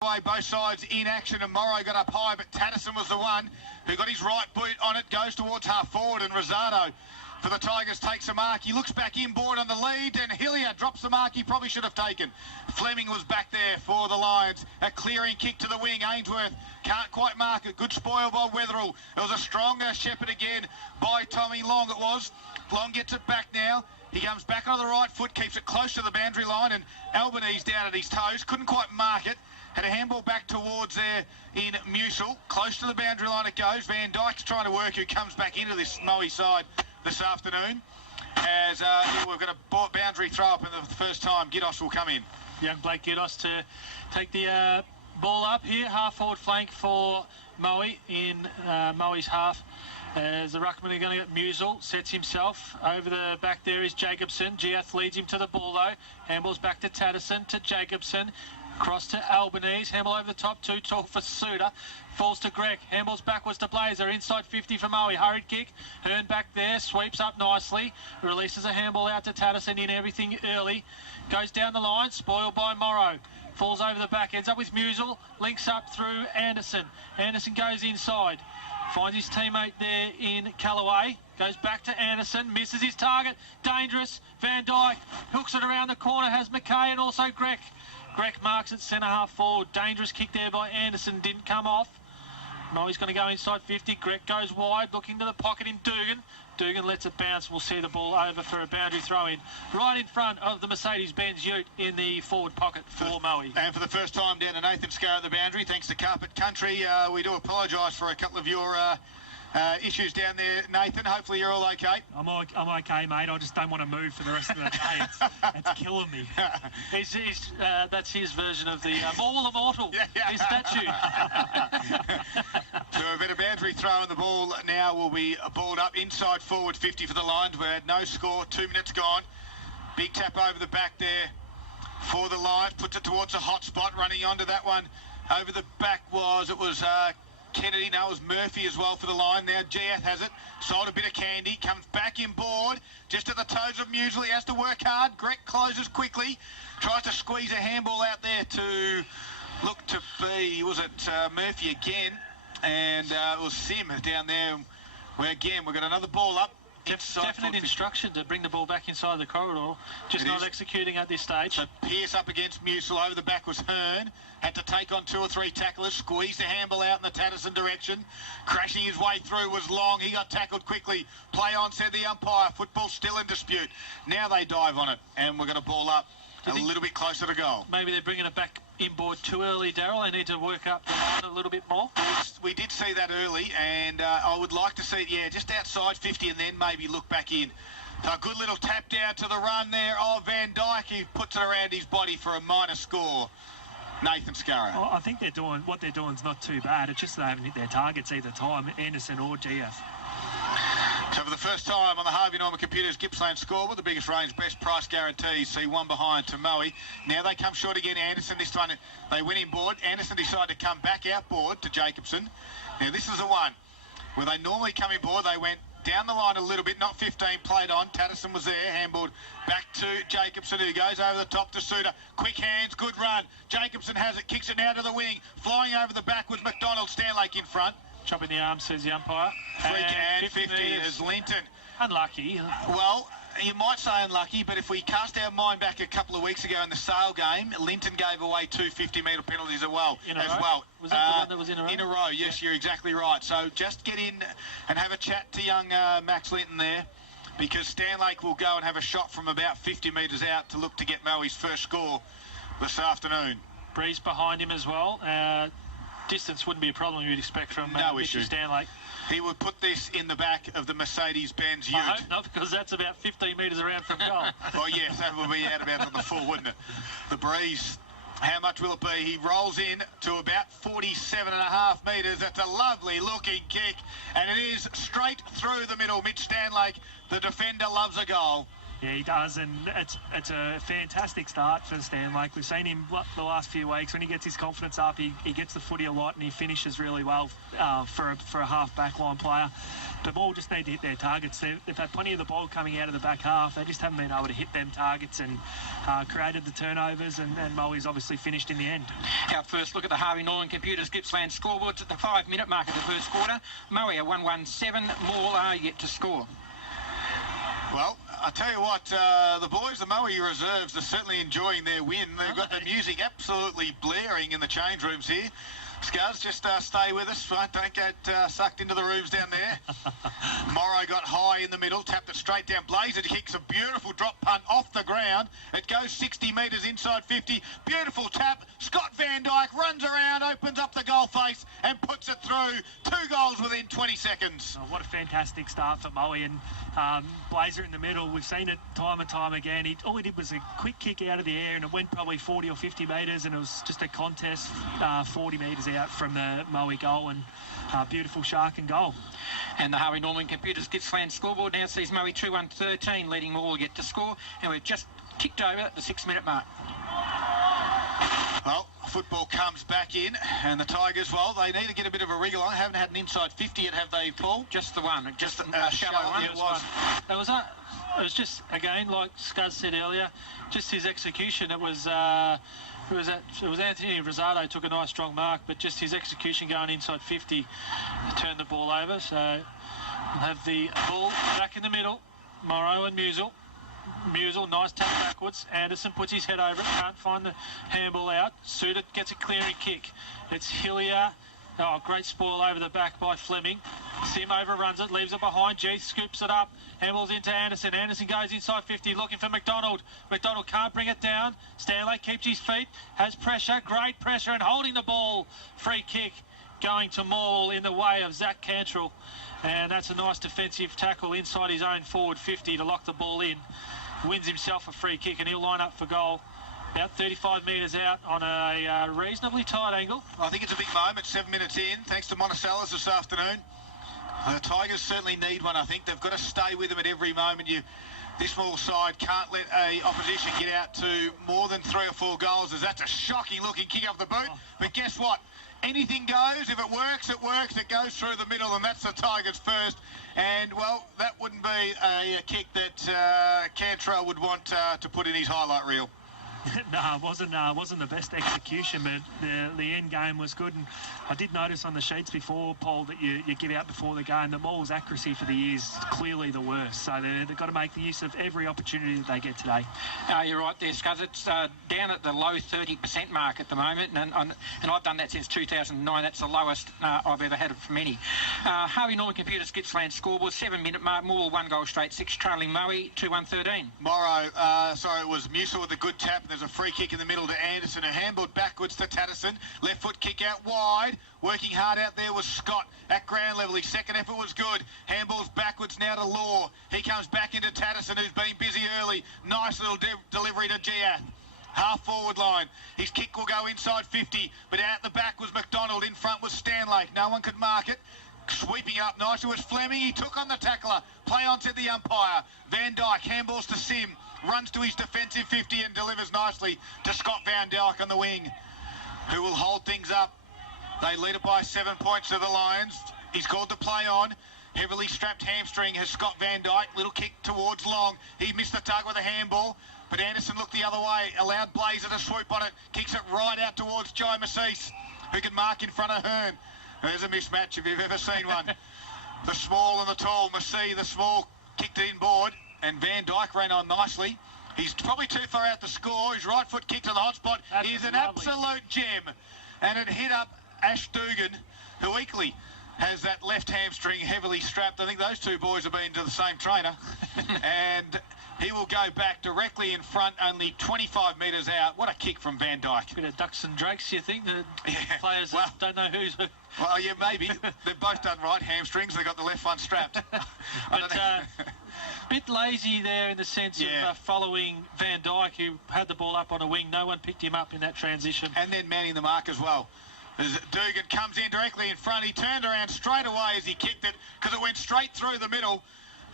Both sides in action, and Morrow got up high, but Tatterson was the one who got his right boot on it, goes towards half forward, and Rosado for the Tigers takes a mark. He looks back inboard on the lead, and Hillier drops the mark he probably should have taken. Fleming was back there for the Lions. A clearing kick to the wing. Ainsworth can't quite mark it. Good spoil by Wetherill. It was a stronger shepherd again by Tommy Long. It was. Long gets it back now. He comes back on the right foot, keeps it close to the boundary line, and Albanese down at his toes. Couldn't quite mark it. Had a handball back towards there in Musil. Close to the boundary line it goes. Van Dyke's trying to work, who comes back into this Moe side this afternoon. As we've got a boundary throw up, and the first time Giddos will come in. Young Blake Giddos to take the ball up here. Half forward flank for Moe in Moe's half. As the ruckman are going to get Musil, sets himself. Over the back there is Jacobson. Giath leads him to the ball though. Handballs back to Tatterson, to Jacobson. Cross to Albanese. Handball over the top, too tall for Suter. Falls to Greg. Handballs backwards to Blazer. Inside 50 for Moe. Hurried kick. Hearn back there. Sweeps up nicely. Releases a handball out to Tatterson in everything early. Goes down the line. Spoiled by Morrow. Falls over the back. Ends up with Musil. Links up through Anderson. Anderson goes inside. Finds his teammate there in Callaway. Goes back to Anderson. Misses his target. Dangerous. Van Dyke hooks it around the corner. Has McKay and also Greg. Greg marks it centre half forward. Dangerous kick there by Anderson. Didn't come off. Moe's going to go inside 50. Greg goes wide, looking to the pocket in Dugan. Dugan lets it bounce. We'll see the ball over for a boundary throw in. Right in front of the Mercedes-Benz Ute in the forward pocket for Moe. And for the first time down to Nathan Scarr at the boundary, thanks to Carpet Country. We do apologise for a couple of your issues down there, Nathan. Hopefully you're all okay. I'm okay, mate. I just don't want to move for the rest of the day. It's killing me. That's his version of the Morwell Immortal, his statue. So a bit of boundary throw, and the ball now will be balled up inside forward 50 for the Lions. We're at no score, 2 minutes gone. Big tap over the back there for the Lions. Puts it towards a hot spot, running onto that one. Over the back was Kennedy. No, it was Murphy as well for the line. Now Giath has it. Sold a bit of candy. Comes back inboard. Just at the toes of Musil. He has to work hard. Greg closes quickly. Tries to squeeze a handball out there to look to be, was it Murphy again? And it was Sim down there. Where again, we've got another ball up. Definite instruction to bring the ball back inside the corridor. Just not executing at this stage. So Pearce up against Musil. Over the back was Hearn. Had to take on 2 or 3 tacklers. Squeezed the handball out in the Tatterson direction. Crashing his way through was Long. He got tackled quickly. Play on, said the umpire. Football still in dispute. Now they dive on it, and we're going to ball up a little bit closer to goal. Maybe they're bringing it back inboard too early, Daryl. They need to work up the line a little bit more. We did see that early, and I would like to see it, just outside 50, and then maybe look back in. So a good little tap down to the run there of Van Dyke, who puts it around his body for a minor score. Nathan Scarr. Well, I think what they're doing is not too bad. It's just they haven't hit their targets either time, Anderson or Giath. So for the first time on the Harvey Norman Computers Gippsland scoreboard, the biggest range, best price guarantees. See one behind to Moe. Now they come short again. Anderson, this time they went inboard. Anderson decided to come back outboard to Jacobson. Now this is the one where they normally come inboard. They went down the line a little bit, not 15, played on. Tatterson was there, handballed back to Jacobson, who goes over the top to Suter. Quick hands, good run. Jacobson has it, kicks it now to the wing. Flying over the back was McDonald. Stanlake in front. Chopping the arm, says the umpire. Freak and 50 is Linton. Unlucky. Well, you might say unlucky, but if we cast our mind back a couple of weeks ago in the Sale game, Linton gave away 2 50-metre penalties as well. Was that the one that was in a row? In a row, yes, you're exactly right. So just get in and have a chat to young Max Linton there, because Stanlake will go and have a shot from about 50 metres out to look to get Moe's first score this afternoon. Breeze behind him as well. Distance wouldn't be a problem you'd expect from Mitchell Stanlake. He would put this in the back of the Mercedes-Benz Ute. I hope not, because that's about 15 metres around from goal. Well, yes, that would be out about on the full, wouldn't it? The breeze, how much will it be? He rolls in to about 47.5 metres. That's a lovely looking kick, and it is straight through the middle. Mitch Stanlake, the defender, loves a goal. Yeah, he does, and it's a fantastic start for Stan Lake. We've seen him the last few weeks. When he gets his confidence up, he gets the footy a lot and he finishes really well for a half back line player. The ball just need to hit their targets. They've had plenty of the ball coming out of the back half. They just haven't been able to hit them targets and created the turnovers, and Moe's obviously finished in the end. Our first look at the Harvey Norman Computers Gippsland scoreboards at the 5-minute mark of the first quarter. Moe 117, Morwell are yet to score. Well, I tell you what, the boys, the Moe reserves, are certainly enjoying their win. They've got the music absolutely blaring in the change rooms here. Scuzz, just stay with us, right? Don't get sucked into the rooms down there. Morrow got high in the middle, tapped it straight down. Blazer kicks a beautiful drop punt off the ground. It goes 60 metres inside 50. Beautiful tap. Scott Van Dyke runs around, opens up the goal face and puts it through. 2 goals within 20 seconds. Oh, what a fantastic start for Moe, and Blazer in the middle. We've seen it time and time again. All he did was a quick kick out of the air, and it went probably 40 or 50 metres, and it was just a contest 40 metres out from the Moe goal, and beautiful shark and goal. And the Harvey Norman Computers Gippsland scoreboard now sees Moe 2-1-13 leading Morwell yet to score, and we've just kicked over the 6-minute mark. Well, football comes back in, and the Tigers, well, they need to get a bit of a wriggle on. Haven't had an inside 50 yet, have they, Paul? Just the one, just a shallow one. It was just, again, like Scuzz said earlier, just his execution. It was Anthony Rosado took a nice strong mark, but just his execution going inside 50 turned the ball over. So we'll have the ball back in the middle. Morrow and Musel, nice tap backwards. Anderson puts his head over it, can't find the handball out. Suited gets a clearing kick. It's Hillier. Oh, great spoil over the back by Fleming. Sim overruns it, leaves it behind. G scoops it up. Handballs into Anderson. Anderson goes inside 50, looking for McDonald. McDonald can't bring it down. Stanley keeps his feet, has pressure, great pressure, and holding the ball. Free kick going to Morwell in the way of Zach Cantrell. And that's a nice defensive tackle inside his own forward 50 to lock the ball in. Wins himself a free kick, and he'll line up for goal. About 35 metres out on a reasonably tight angle. I think it's a big moment, 7 minutes in, thanks to Monticello's this afternoon. The Tigers certainly need one, I think. They've got to stay with them at every moment. This small side can't let a opposition get out to more than 3 or 4 goals, as that's a shocking-looking kick off the boot. But guess what? Anything goes. If it works, it works. It goes through the middle, and that's the Tigers' first. And, well, that wouldn't be a kick that Cantrell would want to put in his highlight reel. No, it wasn't the best execution, but the end game was good. And I did notice on the sheets before, Paul, that you give out before the game, that Morwell's accuracy for the year is clearly the worst. So they've got to make the use of every opportunity that they get today. You're right there, Scuzz. It's down at the low 30% mark at the moment, and I've done that since 2009. That's the lowest I've ever had from any. Harvey Norman Computers Gippsland scoreboard, 7-minute mark. Morwell 1 goal straight 6, trailing Moe 2-1-13. Morrow, it was Musa with a good tap. There's a free kick in the middle to Anderson, who handballed backwards to Tatterson. Left foot kick out wide. Working hard out there was Scott at ground level. His second effort was good. Handballs backwards now to Law. He comes back into Tatterson, who's been busy early. Nice little delivery to Giath. Half forward line. His kick will go inside 50, but out the back was McDonald. In front was Stanlake. No one could mark it. Sweeping up nicely was Fleming. He took on the tackler. Play on, said the umpire. Van Dyke handballs to Sim. Runs to his defensive 50 and delivers nicely to Scott Van Dyke on the wing, who will hold things up. They lead it by 7 points to the Lions. He's called to play on. Heavily strapped hamstring has Scott Van Dyke. Little kick towards Long. He missed the tug with a handball, but Anderson looked the other way. Allowed Blazer to swoop on it. Kicks it right out towards Jai Massis, who can mark in front of Hearn. There's a mismatch if you've ever seen one. The small and the tall. Massis, the small, kicked it inboard, and Van Dyke ran on nicely. He's probably too far out to score. His right foot kicked to the hot spot. He's an absolute gem. And it hit up Ash Dugan, who equally has that left hamstring heavily strapped. I think those two boys have been to the same trainer. And he will go back directly in front, only 25 metres out. What a kick from Van Dyke. Bit of ducks and drakes, you think? The players don't know who's... Well, yeah, maybe. They've both done right hamstrings. They've got the left one strapped. But bit lazy there in the sense of following Van Dyke, who had the ball up on a wing. No one picked him up in that transition. And then manning the mark as well. As Dugan comes in directly in front, he turned around straight away as he kicked it, because it went straight through the middle.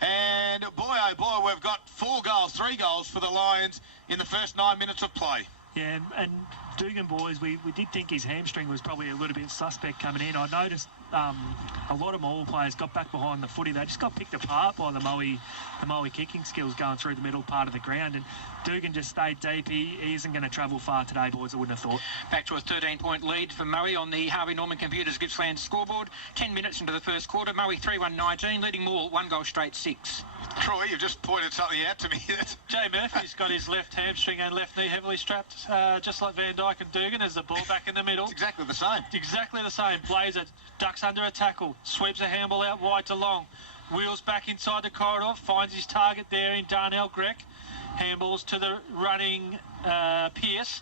And boy, oh boy, we've got 3 goals for the Lions in the first 9 minutes of play. Yeah, and Dugan boys, we did think his hamstring was probably a little bit suspect coming in. I noticed a lot of Morwell players got back behind the footy. They just got picked apart by the Moe kicking skills going through the middle part of the ground. And Dugan just stayed deep. He isn't going to travel far today, boys, I wouldn't have thought. Back to a 13-point lead for Moe on the Harvey Norman Computers Gippsland scoreboard. 10 minutes into the first quarter. Moe 3-1-19, leading Morwell 1 goal straight 6. Troy, you've just pointed something out to me. Jay Murphy's got his left hamstring and left knee heavily strapped, just like Van Dyke and Dugan, as the ball back in the middle. It's exactly the same. Exactly the same. Blazer ducks under a tackle, sweeps a handball out wide to Long, wheels back inside the corridor, finds his target there in Darnell Grech. Handballs to the running Pearce.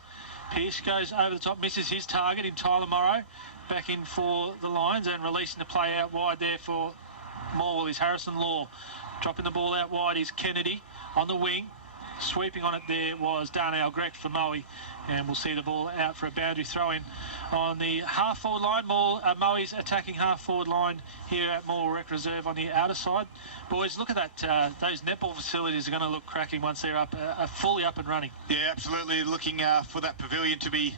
Pearce goes over the top, misses his target in Tyler Morrow. Back in for the Lions and releasing the play out wide there for Morwell is Harrison Law. Dropping the ball out wide is Kennedy on the wing. Sweeping on it there was Darnell Grech for Moe, and we'll see the ball out for a boundary throw-in on the half-forward line. Moe's attacking half-forward line here at Morwell Rec Reserve on the outer side. Boys, look at that. Those netball facilities are going to look cracking once they're up, fully up and running. Yeah, absolutely. Looking for that pavilion to be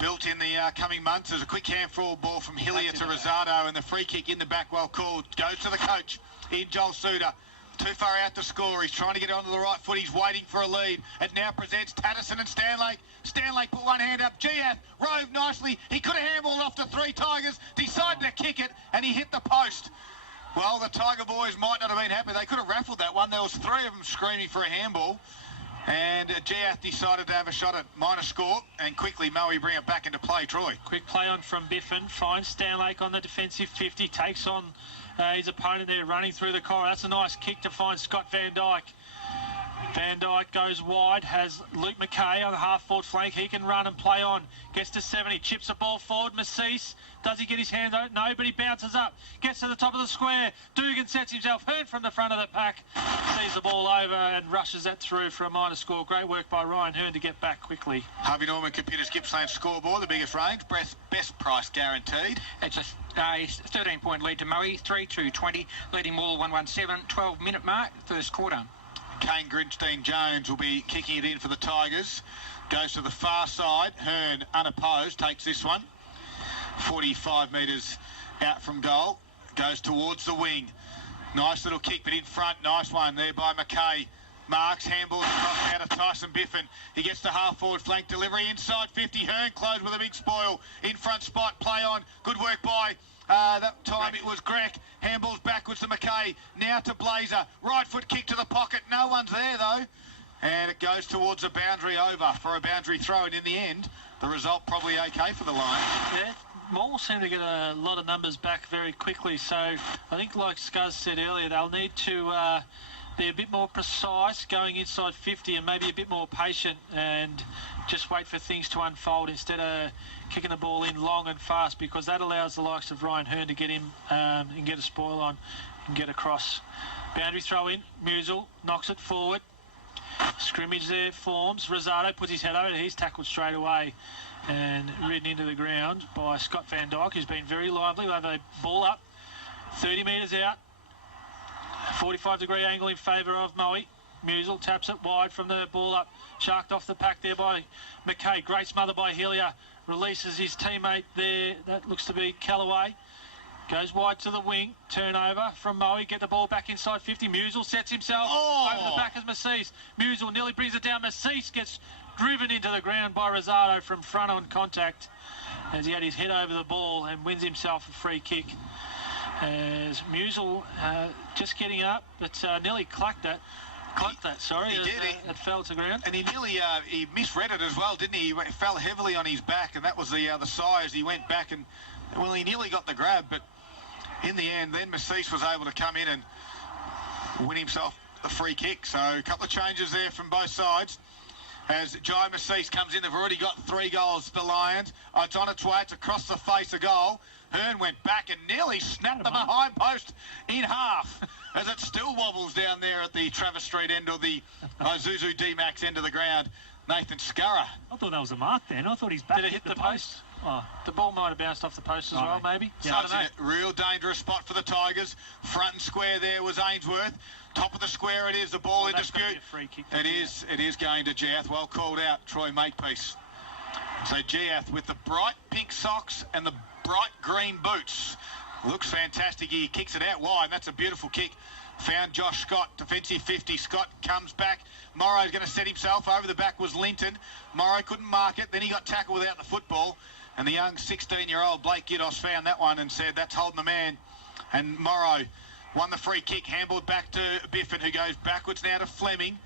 built in the coming months. There's a quick handful ball from Hillier to Rosado, and the free kick in the back, well called. Goes to the coach in Joel Suter. Too far out to score. He's trying to get onto the right foot. He's waiting for a lead. It now presents Tatterson and Stanlake. Stanlake put one hand up. Giath rove nicely. He could have handballed off to 3 Tigers. Decided to kick it, and he hit the post. Well, the Tiger boys might not have been happy. They could have raffled that one. There was 3 of them screaming for a handball. And Giath decided to have a shot at minor score, and quickly Moe bring it back into play. Troy. Quick play on from Biffin. Finds Stanlake on the defensive 50. Takes on his opponent there running through the corridor. That's a nice kick to find Scott Van Dyke. Van Dyke goes wide, has Luke McKay on the half-forward flank. He can run and play on. Gets to 70, chips the ball forward. Massis, does he get his hands out? No, but he bounces up. Gets to the top of the square. Dugan sets himself. Heard from the front of the pack. Sees the ball over and rushes that through for a minor score. Great work by Ryan Hearn to get back quickly. Harvey Norman Computers Gippsland scoreboard, the biggest range. Best price guaranteed. It's a 13-point lead to Moe, 3-2-20, leading Morwell 1-1-7, 12-minute mark, first quarter. Kane Grinstein-Jones will be kicking it in for the Tigers. Goes to the far side. Hearn, unopposed, takes this one. 45 metres out from goal. Goes towards the wing. Nice little kick, but in front. Nice one there by McKay. Marks, handballs across out of Tyson Biffin. He gets the half-forward flank delivery. Inside 50, Hearn closed with a big spoil. In front spot, play on. Good work by... that time it was Grech. Handballs backwards to McKay. Now to Blazer. Right foot kick to the pocket. No one's there, though. And it goes towards a boundary over for a boundary throw. And in the end, the result probably okay for the Lions. Yeah, Morwell seem to get a lot of numbers back very quickly. So I think, like Scuzz said earlier, they'll need to be a bit more precise going inside 50 and maybe a bit more patient and just wait for things to unfold instead of kicking the ball in long and fast, because that allows the likes of Ryan Hearn to get him and get a spoil on and get across. Boundary throw in. Musel knocks it forward. Scrimmage there forms. Rosado puts his head over it. He's tackled straight away and ridden into the ground by Scott Van Dyke, who's been very lively. They have a ball up, 30 metres out. 45-degree angle in favour of Moe. Musel taps it wide from the ball up. Sharked off the pack there by McKay. Great smother by Hillier. Releases his teammate there. That looks to be Callaway. Goes wide to the wing. Turnover from Moe. Get the ball back inside 50. Musel sets himself over the back of Massis. Musel nearly brings it down. Massis gets driven into the ground by Rosado from front on contact as he had his head over the ball and wins himself a free kick. As Musel just getting up, but nearly clucked that. Sorry. He did. It fell to ground. And he nearly he misread it as well, didn't he? He fell heavily on his back, and that was the sigh as he went back. And, well, he nearly got the grab, but in the end, then Massis was able to come in and win himself a free kick. So a couple of changes there from both sides. As Jai Massis comes in, they've already got 3 goals, the Lions. It's on its way. It's across the face, a goal. Hearn went back and nearly snapped the behind post in half as it still wobbles down there at the Travis Street end or the Isuzu D-Max end of the ground. Nathan Scurra. I thought that was a mark then. I thought his back Did it hit the post? Oh. The ball might have bounced off the post as well, maybe. So it's a real dangerous spot for the Tigers. Front and square there was Ainsworth. Top of the square it is, the ball in dispute. Free kick, It is going to Giath. Well called out, Troy Makepeace. So Giath with the bright pink socks and the bright green boots. Looks fantastic. He kicks it out wide, and that's a beautiful kick. Found Josh Scott, defensive 50. Scott comes back. Morrow's going to set himself. Over the back was Linton. Morrow couldn't mark it. Then he got tackled without the football. And the young 16-year-old Blake Giddos found that one and said, that's holding the man. And Morrow won the free kick, handballed back to Biffin, who goes backwards now to Fleming.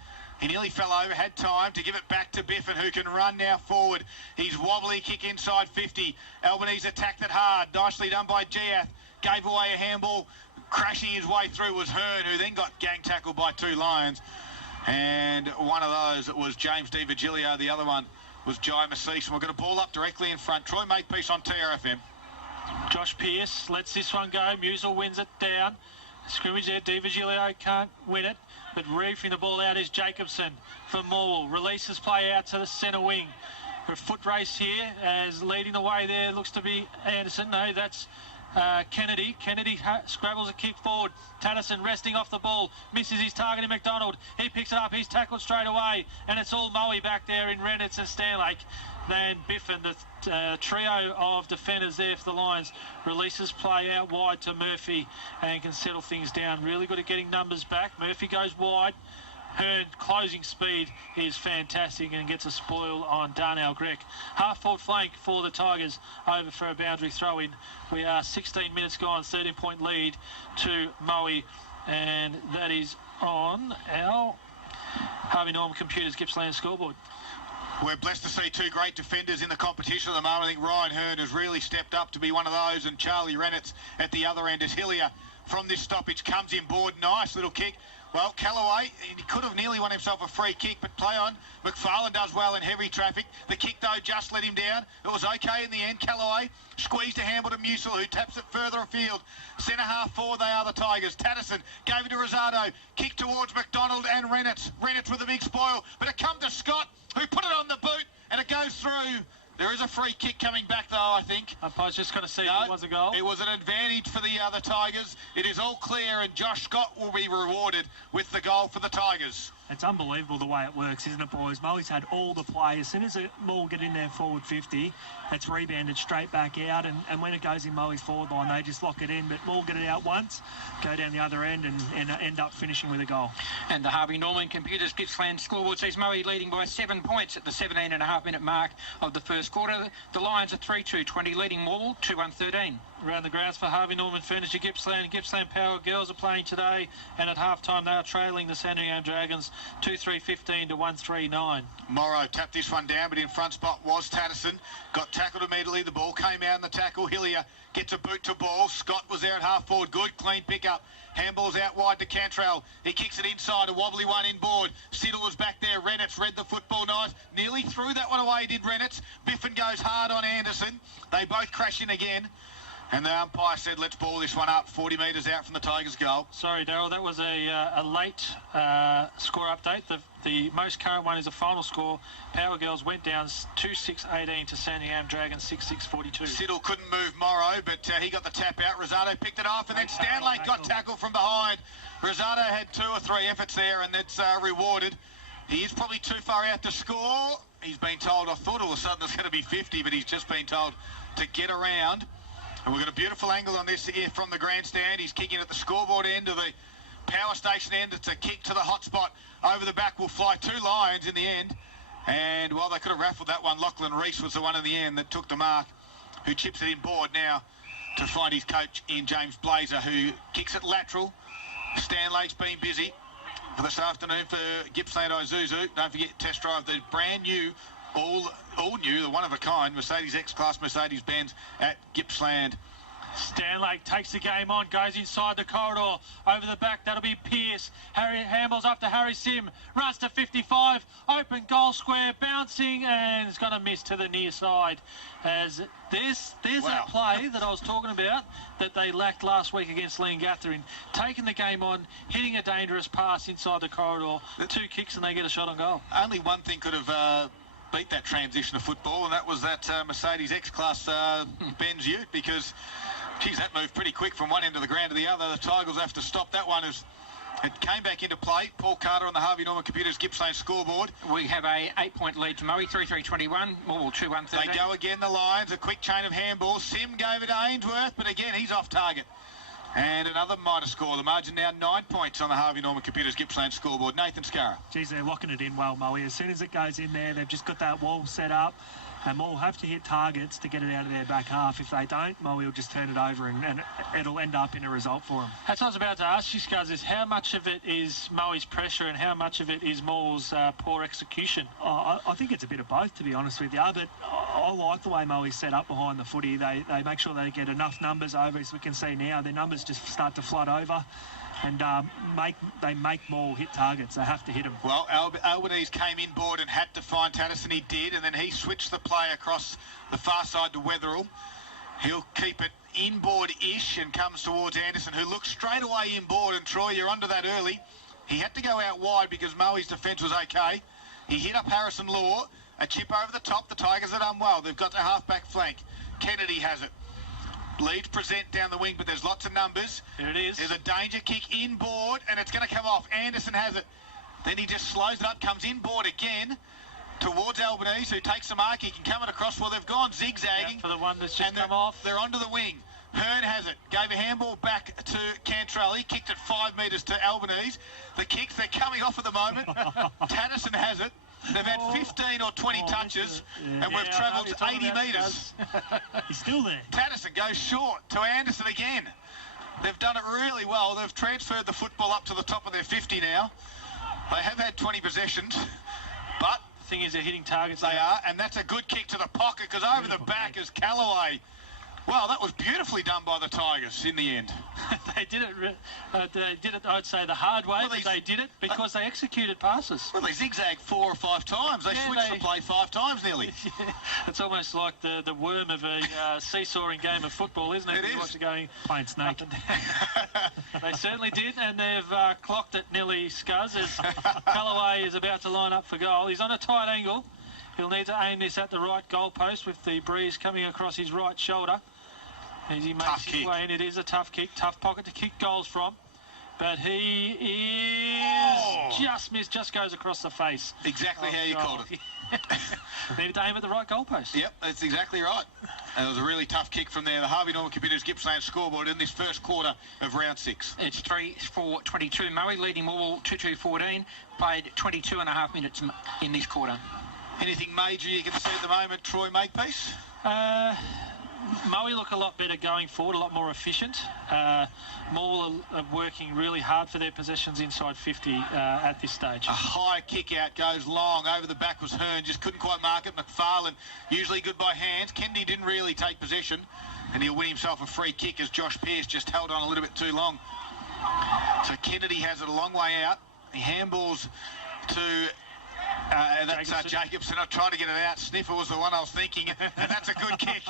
He nearly fell over, had time to give it back to Biffin, who can run now forward. He's wobbly, kick inside 50. Albanese attacked it hard. Nicely done by Giath. Gave away a handball. Crashing his way through was Hearn, who then got gang tackled by 2 Lions. And one of those was James Di Virgilio. The other one was Jai Maceese. And we're going to ball up directly in front. Troy Makepeace on TRFM. Josh Pearce lets this one go. Musil wins it down. Scrimmage there. Di Virgilio can't win it. But reefing the ball out is Jacobson for Morwell. Releases play out to the centre wing. A foot race here as leading the way there looks to be Anderson. No, that's Kennedy. Kennedy scrabbles a kick forward. Tatterson resting off the ball. Misses his target in McDonald. He picks it up. He's tackled straight away. And it's all Moe back there in Reynolds and Stanlake. Then Biffin, the trio of defenders there for the Lions, releases play out wide to Murphy and can settle things down. Really good at getting numbers back. Murphy goes wide. Hearn closing speed is fantastic and gets a spoil on Darnell Grech. Half-forward flank for the Tigers over for a boundary throw-in. We are 16 minutes gone, 13-point lead to Moe, and that is on our Harvey Norman Computers Gippsland scoreboard. We're blessed to see 2 great defenders in the competition at the moment. I think Ryan Hearn has really stepped up to be one of those, and Charlie Rennitz at the other end as Hillier from this stoppage comes in board. Nice little kick. Well, Callaway, he could have nearly won himself a free kick, but play on. McFarlane does well in heavy traffic. The kick, though, just let him down. It was okay in the end. Callaway squeezed a handball to Musil, who taps it further afield. Centre half forward, they are the Tigers. Tatterson gave it to Rosado. Kick towards McDonald and Rennitz. Rennitz with a big spoil, but it come to Scott, who put it on the boot, and it goes through. There is a free kick coming back, though, I think. I was just going to see if it was a goal. It was an advantage for the Tigers. It is all clear, and Josh Scott will be rewarded with the goal for the Tigers. It's unbelievable the way it works, isn't it, boys? Moe's had all the play. As soon as the ball get in there forward 50, it's rebounded straight back out, and when it goes in Moe's forward line, they just lock it in. But Moe get it out once, go down the other end, and end up finishing with a goal. And the Harvey Norman Computers Gippsland scoreboard says Moe leading by 7 points at the 17.5-minute mark of the first quarter. The Lions are 3-2-20, leading Morwell 2-1-13. Around the grounds for Harvey Norman Furniture Gippsland. Gippsland Power Girls are playing today, and at half-time they are trailing the Sandringham Dragons 2-3-15 to 1-3-9. Morrow tapped this one down, but in front spot was Tatterson. Got tackled immediately. The ball came out in the tackle. Hillier gets a boot to ball. Scott was there at half-forward. Good, clean pick-up. Handball's out wide to Cantrell. He kicks it inside. A wobbly one inboard. Siddle was back there. Rennitz read the football nice. Nearly threw that one away, did Rennitz. Biffin goes hard on Anderson. They both crash in again. And the umpire said, let's ball this one up 40 metres out from the Tigers' goal. Sorry, Daryl, that was a late score update. The most current one is the final score. Power Girls went down 2-6-18 to Sandringham Dragons 6-6-42. Siddle couldn't move Morrow, but he got the tap out. Rosado picked it off, and then Stanley got tackled from behind. Rosado had 2 or 3 efforts there, and that's rewarded. He is probably too far out to score. He's been told, I thought all of a sudden it's going to be 50, but he's just been told to get around. And we've got a beautiful angle on this here from the grandstand. He's kicking at the scoreboard end of the power station end. It's a kick to the hot spot. Over the back will fly 2 Lions in the end. And, well, they could have raffled that one. Lachlan Reese was the one in the end that took the mark, who chips it in board now to find his coach in James Blazer, who kicks it lateral. Stanley's been busy for this afternoon for Gippsland Isuzu. Don't forget, test drive the brand new all new, the one-of-a-kind Mercedes X-Class Mercedes-Benz at Gippsland. Stanlake takes the game on, goes inside the corridor, over the back, that'll be Pearce. Harry handballs up to Harry Sim, runs to 55, open goal square, bouncing, and it's going to miss to the near side. As there's that play that I was talking about that they lacked last week against Leongatha, taking the game on, hitting a dangerous pass inside the corridor, 2 kicks and they get a shot on goal. Only one thing could have beat that transition of football, and that was that Mercedes X-Class Benz Ute, because, geez, that moved pretty quick from one end of the ground to the other. The Tigers will have to stop that one as it came back into play. Paul Carter on the Harvey Norman Computers Gippsland scoreboard. We have a 8-point lead to Moe, 3-3-21, Morwell 2-1-13. They go again, the Lions, a quick chain of handballs. Sim gave it to Ainsworth, but again, he's off target. And another mitre score. The margin now 9 points on the Harvey Norman Computers Gippsland scoreboard. Nathan Scarra. Geez, they're locking it in well, Moe. As soon as it goes in there, they've just got that wall set up. And Moe will have to hit targets to get it out of their back half. If they don't, Moe will just turn it over and it'll end up in a result for them. That's what I was about to ask you, Scuzz, is how much of it is Moe's pressure and how much of it is Moore's poor execution? I think it's a bit of both, to be honest with you. But I like the way Moe's set up behind the footy. They make sure they get enough numbers over, as we can see now. Their numbers just start to flood over. And they make Moe hit targets. They have to hit them. Well, Albanese came inboard and had to find Tatterson. He did, and then he switched the play across the far side to Wetherill. He'll keep it inboard-ish and comes towards Anderson, who looks straight away inboard. And Troy, you're under that early. He had to go out wide because Moe's defence was okay. He hit up Harrison Law. A chip over the top. The Tigers are done well. They've got their half-back flank. Kennedy has it. Leeds present down the wing, but there's lots of numbers. There it is. There's a danger kick inboard, and it's going to come off. Anderson has it. Then he just slows it up, comes inboard again towards Albanese, who takes the mark. He can come it across. Well, they've gone zigzagging. Yeah, for the one that's just come off. They're onto the wing. Hearn has it. Gave a handball back to Cantrelli. Kicked it 5 metres to Albanese. The kicks, they're coming off at the moment. Tatterson has it. They've had 15 or 20 touches, and we've travelled 80 metres. He's still there. Tatterson goes short to Anderson again. They've done it really well. They've transferred the football up to the top of their 50 now. They have had 20 possessions, but the thing is, they're hitting targets. They are, and that's a good kick to the pocket, because over the back is Callaway. Well, that was beautifully done by the Tigers in the end. They did it, I'd say, the hard way, but they did it because they executed passes. Well, they zigzagged 4 or 5 times. They switched the play 5 times nearly. Yeah, it's almost like the worm of a seesawing game of football, isn't it? It is. Watch it going playing snake. They certainly did, and they've clocked it nearly, Scuzz, as Callaway is about to line up for goal. He's on a tight angle. He'll need to aim this at the right goalpost with the breeze coming across his right shoulder. As he makes his way in. It is a tough kick, tough pocket to kick goals from. But he is just missed, just goes across the face. Exactly how you called it. Needed to aim at the right goalpost. Yep, that's exactly right. That was a really tough kick from there. The Harvey Norman Computers Gippsland scoreboard in this first quarter of round 6. It's 3-4-22. Moe leading Morwell 2-2-14. Played 22.5 minutes in this quarter. Anything major you can see at the moment, Troy Makepeace? Moe look a lot better going forward, a lot more efficient. Morwell are working really hard for their possessions inside 50 at this stage. A high kick out goes long. Over the back was Hearn, just couldn't quite mark it. McFarlane, usually good by hands. Kennedy didn't really take possession, and he'll win himself a free kick as Josh Pearce just held on a little bit too long. So Kennedy has it a long way out. He handballs to... that's Jacobson. I tried to get it out. Sniffer was the one I was thinking, and that's a good kick.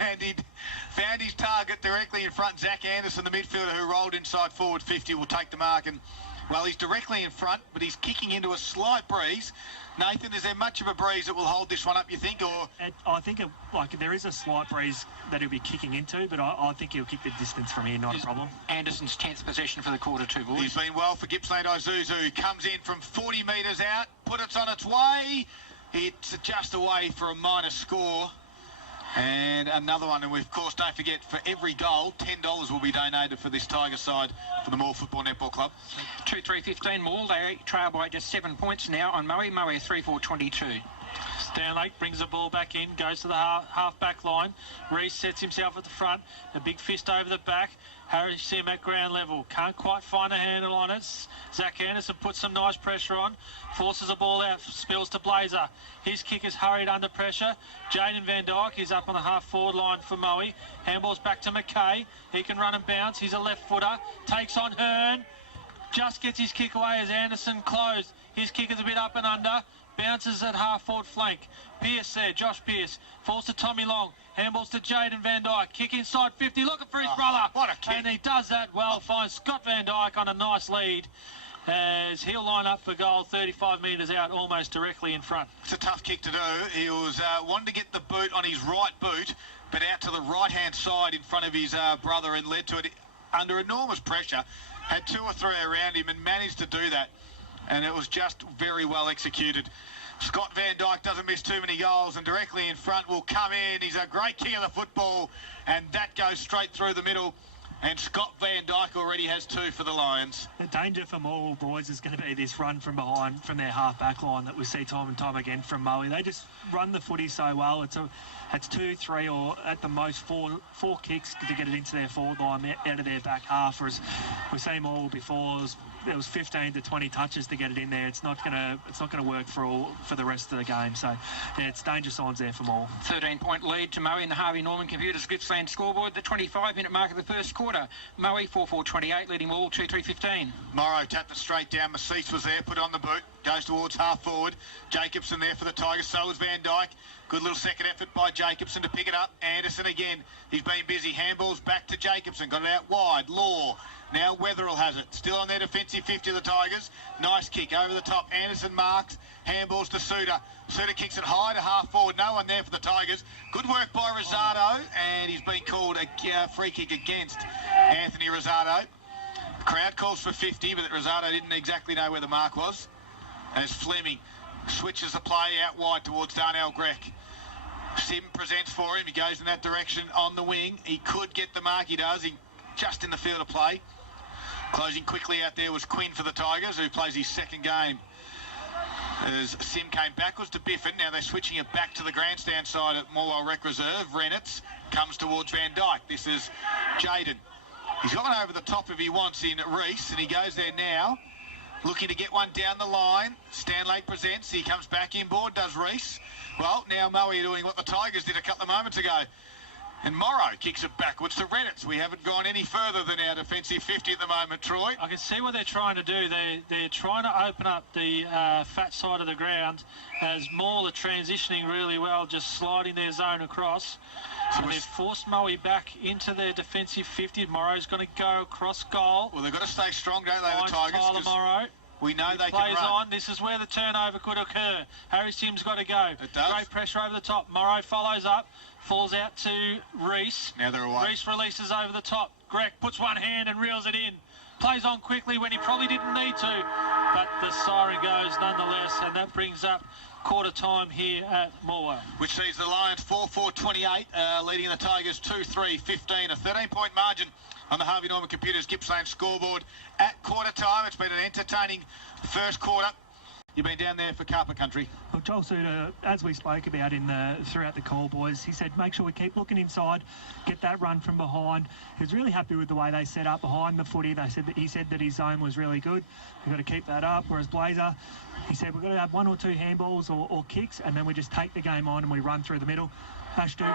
And he found his target directly in front. Zach Anderson, the midfielder who rolled inside forward 50, will take the mark. And, well, he's directly in front, but he's kicking into a slight breeze. Nathan, is there much of a breeze that will hold this one up, you think? Or I think there is a slight breeze that he'll be kicking into, but I think he'll kick the distance from here, not a problem. Anderson's 10th possession for the quarter 2, boys. He's been well for Gippsland. Isuzu comes in from 40 metres out, put it on its way. It's just away for a minor score. And another one, and we, of course, don't forget, for every goal, $10 will be donated for this Tiger side for the Morwell Football Netball Club. 2-3-15 Morwell. They trail by just 7 points now on Moe. Moe 3-4-22. Stanlake brings the ball back in, goes to the half-back line. Reese sets himself at the front. A big fist over the back. Harry Sim at ground level. Can't quite find a handle on it. Zach Anderson puts some nice pressure on. Forces the ball out. Spills to Blazer. His kick is hurried under pressure. Jaden Van Dyke is up on the half-forward line for Moe. Handball's back to McKay. He can run and bounce. He's a left-footer. Takes on Hearn. Just gets his kick away as Anderson closed. His kick is a bit up and under. Bounces at half-forward flank. Pearce there, Josh Pearce. Falls to Tommy Long. Handballs to Jaden Van Dyke. Kick inside 50. Looking for his brother. What a kick. And he does that well. Finds Scott Van Dyke on a nice lead. as he'll line up for goal 35 metres out, almost directly in front. It's a tough kick to do. He was wanting to get the boot on his right boot, but out to the right-hand side in front of his brother, and led to it under enormous pressure. Had 2 or 3 around him and managed to do that. And it was just very well executed. Scott Van Dyke doesn't miss too many goals, and directly in front will come in. He's a great kick of the football, and that goes straight through the middle. And Scott Van Dyke already has 2 for the Lions. The danger for Morwell boys is going to be this run from behind from their half-back line that we see time and time again from Moe. They just run the footy so well. It's 2, 3, or at the most four kicks to get it into their forward line out of their back half. Whereas we've seen Morwell before. It was 15 to 20 touches to get it in there. It's not gonna work for the rest of the game. So yeah, it's danger signs there for Morwell. 13-point lead to Moe in the Harvey Norman Computers Gippsland scoreboard. The 25-minute mark of the first quarter. Moe 4-4-28, leading Morwell 2-3-15. Morrow tapped it straight down. Macice was there, put on the boot. Goes towards half forward. Jacobson there for the Tigers. So was Van Dyke. Good little second effort by Jacobson to pick it up. Anderson again. He's been busy. Handballs back to Jacobson. Got it out wide. Law. Now Wetherill has it. Still on their defensive 50 of the Tigers. Nice kick over the top. Anderson marks. Handballs to Suter. Suter kicks it high to half forward. No one there for the Tigers. Good work by Rosado. And he's been called a free kick against Anthony Rosado. The crowd calls for 50, but Rosado didn't exactly know where the mark was. And it's Fleming. Switches the play out wide towards Darnell Grech. Sim presents for him. He goes in that direction on the wing. He could get the mark. He does. He just in the field of play. Closing quickly out there was Quinn for the Tigers, who plays his second game. As Sim came backwards to Biffin. Now they're switching it back to the grandstand side at Morwell Rec Reserve. Renitz comes towards Van Dyke. This is Jaden. He's gone over the top if he wants in Reese, and he goes there now. Looking to get one down the line. Stanlake presents. He comes back inboard, does Reese. Well, now Moe doing what the Tigers did a couple of moments ago. And Morrow kicks it backwards to Renitz. We haven't gone any further than our defensive 50 at the moment, Troy. I can see what they're trying to do. They're trying to open up the fat side of the ground as Morwell are transitioning really well, just sliding their zone across. So they've forced Moe back into their defensive 50. Morrow's going to go across goal. Well, they've got to stay strong, don't they, the Tigers? Tyler Morrow. We know they plays can run. on. This is where the turnover could occur. Harry Sim's got to go. It does. Great pressure over the top. Morrow follows up. Falls out to Reese. Now they're away. Reese releases over the top. Grech puts one hand and reels it in. Plays on quickly when he probably didn't need to. But the siren goes nonetheless, and that brings up quarter time here at Morwell. Which sees the Lions 4-4-28, leading the Tigers 2-3-15. A 13-point margin on the Harvey Norman Computers Gippsland scoreboard at quarter time. It's been an entertaining first quarter. You've been down there for Carpet Country. Well, Joel Suter, as we spoke about throughout the call, boys, he said make sure we keep looking inside, get that run from behind. He was really happy with the way they set up behind the footy. He said that his zone was really good. We've got to keep that up. Whereas Blazer, he said we've got to have 1 or 2 handballs or kicks, and then we just take the game on and we run through the middle. Ash Dugan.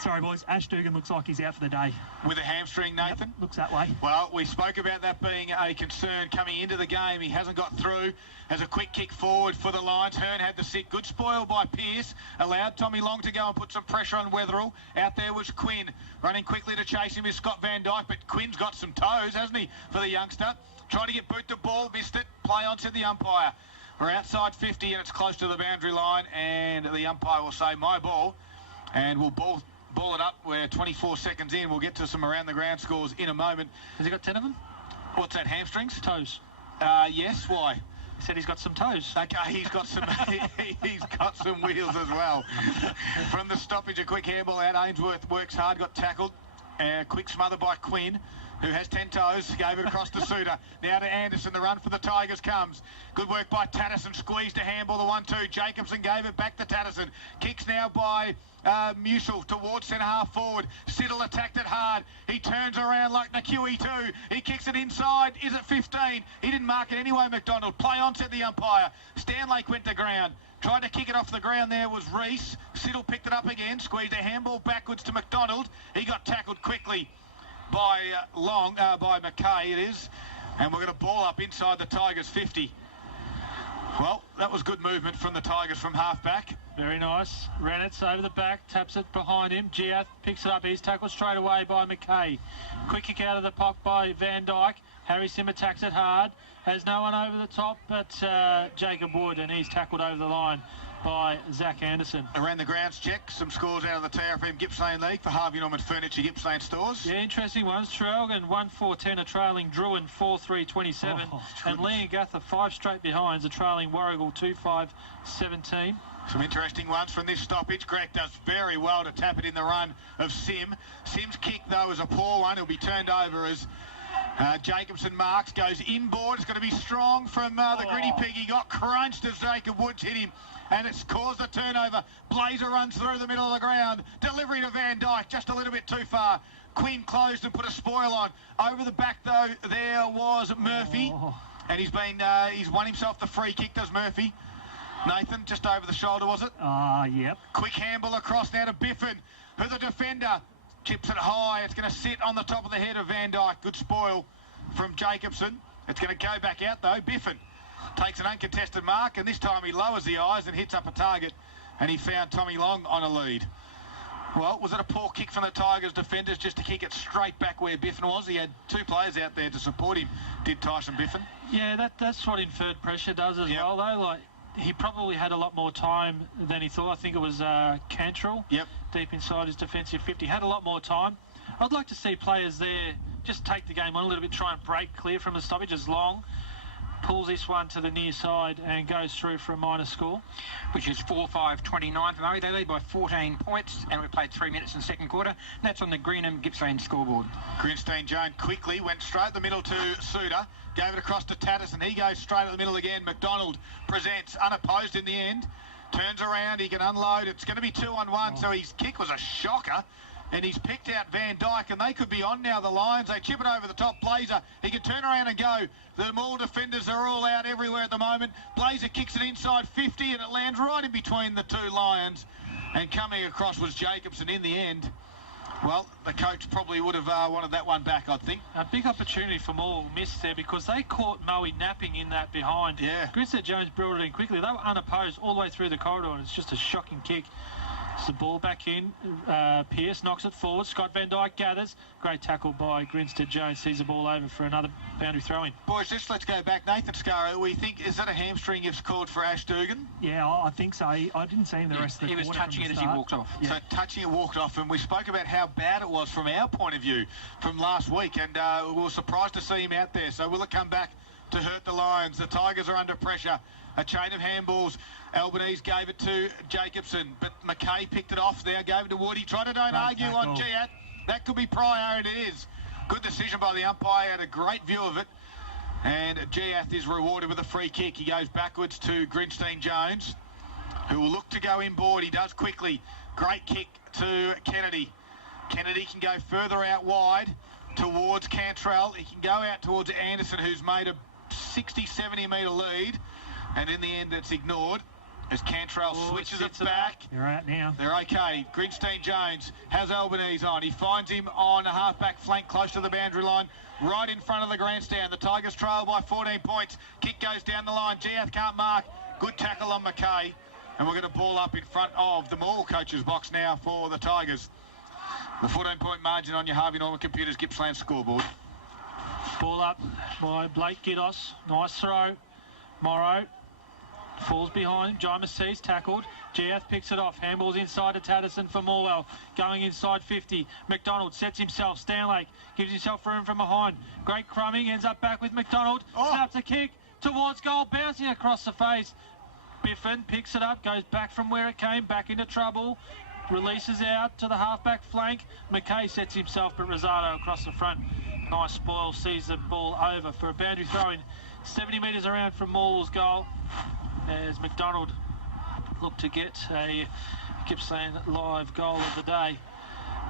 Sorry, boys. Ash Dugan looks like he's out for the day. With a hamstring, Nathan? Yep, looks that way. Well, we spoke about that being a concern coming into the game. He hasn't got through. As a quick kick forward for the Lions. Hearn had the sit. Good spoil by Pearce. Allowed Tommy Long to go and put some pressure on Wetherill. Out there was Quinn. Running quickly to chase him is Scott Van Dyke, but Quinn's got some toes, hasn't he, for the youngster? Trying to get boot the ball, missed it. Play on to the umpire. We're outside 50 and it's close to the boundary line, and the umpire will say, my ball. And we'll ball it up. We're 24 seconds in. We'll get to some around the ground scores in a moment. Has he got 10 of them? What's that, hamstrings? Toes. Yes, why? He said he's got some toes. Okay, he's got some he's got some wheels as well. From the stoppage, a quick handball out. Ainsworth works hard, got tackled. Quick smother by Quinn, who has 10 toes, gave it across to Suter. Now to Anderson, the run for the Tigers comes. Good work by Tatterson, squeezed a handball, the 1-2. Jacobson gave it back to Tatterson. Kicks now by Musil towards centre half forward. Siddle attacked it hard. He turns around like the QE2. He kicks it inside. Is it 15? He didn't mark it anyway, McDonald. Play on, said the umpire. Stanlake went to ground. Tried to kick it off the ground there was Reese. Siddle picked it up again. Squeezed a handball backwards to McDonald. He got tackled quickly by by McKay it is. And we're going to ball up inside the Tigers 50. Well, that was good movement from the Tigers from half-back. Very nice. Rennett's over the back, taps it behind him. Giath picks it up. He's tackled straight away by McKay. Quick kick out of the pocket by Van Dyke. Harry Sim attacks it hard. Has no one over the top but Jacob Wood, and he's tackled over the line by Zach Anderson. Around the grounds check, some scores out of the TRFM Gippsland League for Harvey Norman Furniture Gippsland Stores. Yeah, interesting ones. Traralgon 1-4-10 are trailing Druin 4-3-27, and Leongatha 5 straight behinds are trailing Warrigal 2-5-17. Some interesting ones from this stoppage. Greg does very well to tap it in the run of Sim. Sim's kick, though, is a poor one. He'll be turned over as Jacobson marks, goes inboard. It's going to be strong from the gritty pig. He got crunched as Jacob Woods hit him, and it's caused a turnover. Blazer runs through the middle of the ground. Delivery to Van Dyke, just a little bit too far. Quinn closed and put a spoil on. Over the back, though, there was Murphy, and he's won himself the free kick, does Murphy. Nathan, just over the shoulder, was it? Yep. Quick handball across now to Biffin, who the defender chips it high. It's going to sit on the top of the head of Van Dyke. Good spoil from Jacobson. It's going to go back out, though. Biffin takes an uncontested mark, and this time he lowers the eyes and hits up a target, and he found Tommy Long on a lead. Well, was it a poor kick from the Tigers defenders just to kick it straight back where Biffin was? He had 2 players out there to support him, did Tyson Biffin. Yeah, that's what inferred pressure does as well, though. Like, he probably had a lot more time than he thought. I think it was Cantrell, deep inside his defensive 50. Had a lot more time. I'd like to see players there just take the game on a little bit, try and break clear from the stoppage as Long pulls this one to the near side and goes through for a minor score. Which is 4-5-29 for Murray. They lead by 14 points, and we played 3 minutes in the second quarter. And that's on the Greenham Gippsland scoreboard. Grinstein Jones quickly went straight the middle to Suter, gave it across to Tatterson. He goes straight at the middle again. McDonald presents unopposed in the end. Turns around, he can unload. It's going to be 2-on-1, so his kick was a shocker. And he's picked out Van Dyke, and they could be on now, the Lions. They chip it over the top. Blazer, he can turn around and go. The Moore defenders are all out everywhere at the moment. Blazer kicks it inside 50, and it lands right in between the 2 Lions. And coming across was Jacobson in the end. Well, the coach probably would have wanted that one back, I think. A big opportunity for Morwell missed there because they caught Moe napping in that behind. Yeah. Grinstead Jones brought it in quickly. They were unopposed all the way through the corridor, and it's just a shocking kick. It's the ball back in. Pearce knocks it forward. Scott Van Dyke gathers. Great tackle by Grinstead Jones. Sees the ball over for another boundary throw-in. Boys, let's go back. Nathan Scarrow, we think, is that a hamstring you've called for Ash Dugan? Yeah, I think so. I didn't see him the rest of the quarter. He was touching it as he walked off. Yeah. So touching it, walked off, and we spoke about how bad it was from our point of view from last week, and we were surprised to see him out there. So will it come back to hurt the Lions? The Tigers are under pressure. A chain of handballs. Albanese gave it to Jacobson, but McKay picked it off there, gave it to Wood. He tried to don't argue on Giat. That could be Pryor, and it is. Good decision by the umpire. Had a great view of it. And Giath is rewarded with a free kick. He goes backwards to Grinstein Jones, who will look to go inboard. He does quickly. Great kick to Kennedy. Kennedy can go further out wide towards Cantrell. He can go out towards Anderson, who's made a 60-70 metre lead. And in the end, it's ignored as Cantrell switches it back. You're right now. They're okay. Grinstein Jones has Albanese on. He finds him on a half-back flank close to the boundary line, right in front of the grandstand. The Tigers trail by 14 points. Kick goes down the line. Giath can't mark. Good tackle on McKay. And we're going to ball up in front of the Morwell coach's box now for the Tigers. The 14-point margin on your Harvey Norman Computers Gippsland scoreboard. Ball up by Blake Giddos. Nice throw. Morrow falls behind him. Jai Massey's tackled. Giath picks it off. Handballs inside to Tatterson for Morwell. Going inside 50. McDonald sets himself. Stanlake gives himself room from behind. Great crumbing. Ends up back with McDonald. Snaps a kick towards goal. Bouncing across the face. Biffin picks it up. Goes back from where it came. Back into trouble. Releases out to the halfback flank. McKay sets himself, but Rosado across the front. Nice spoil. Sees the ball over for a boundary throw-in. 70 metres around from Morwell's goal, as McDonald looked to get a Gippsland live goal of the day.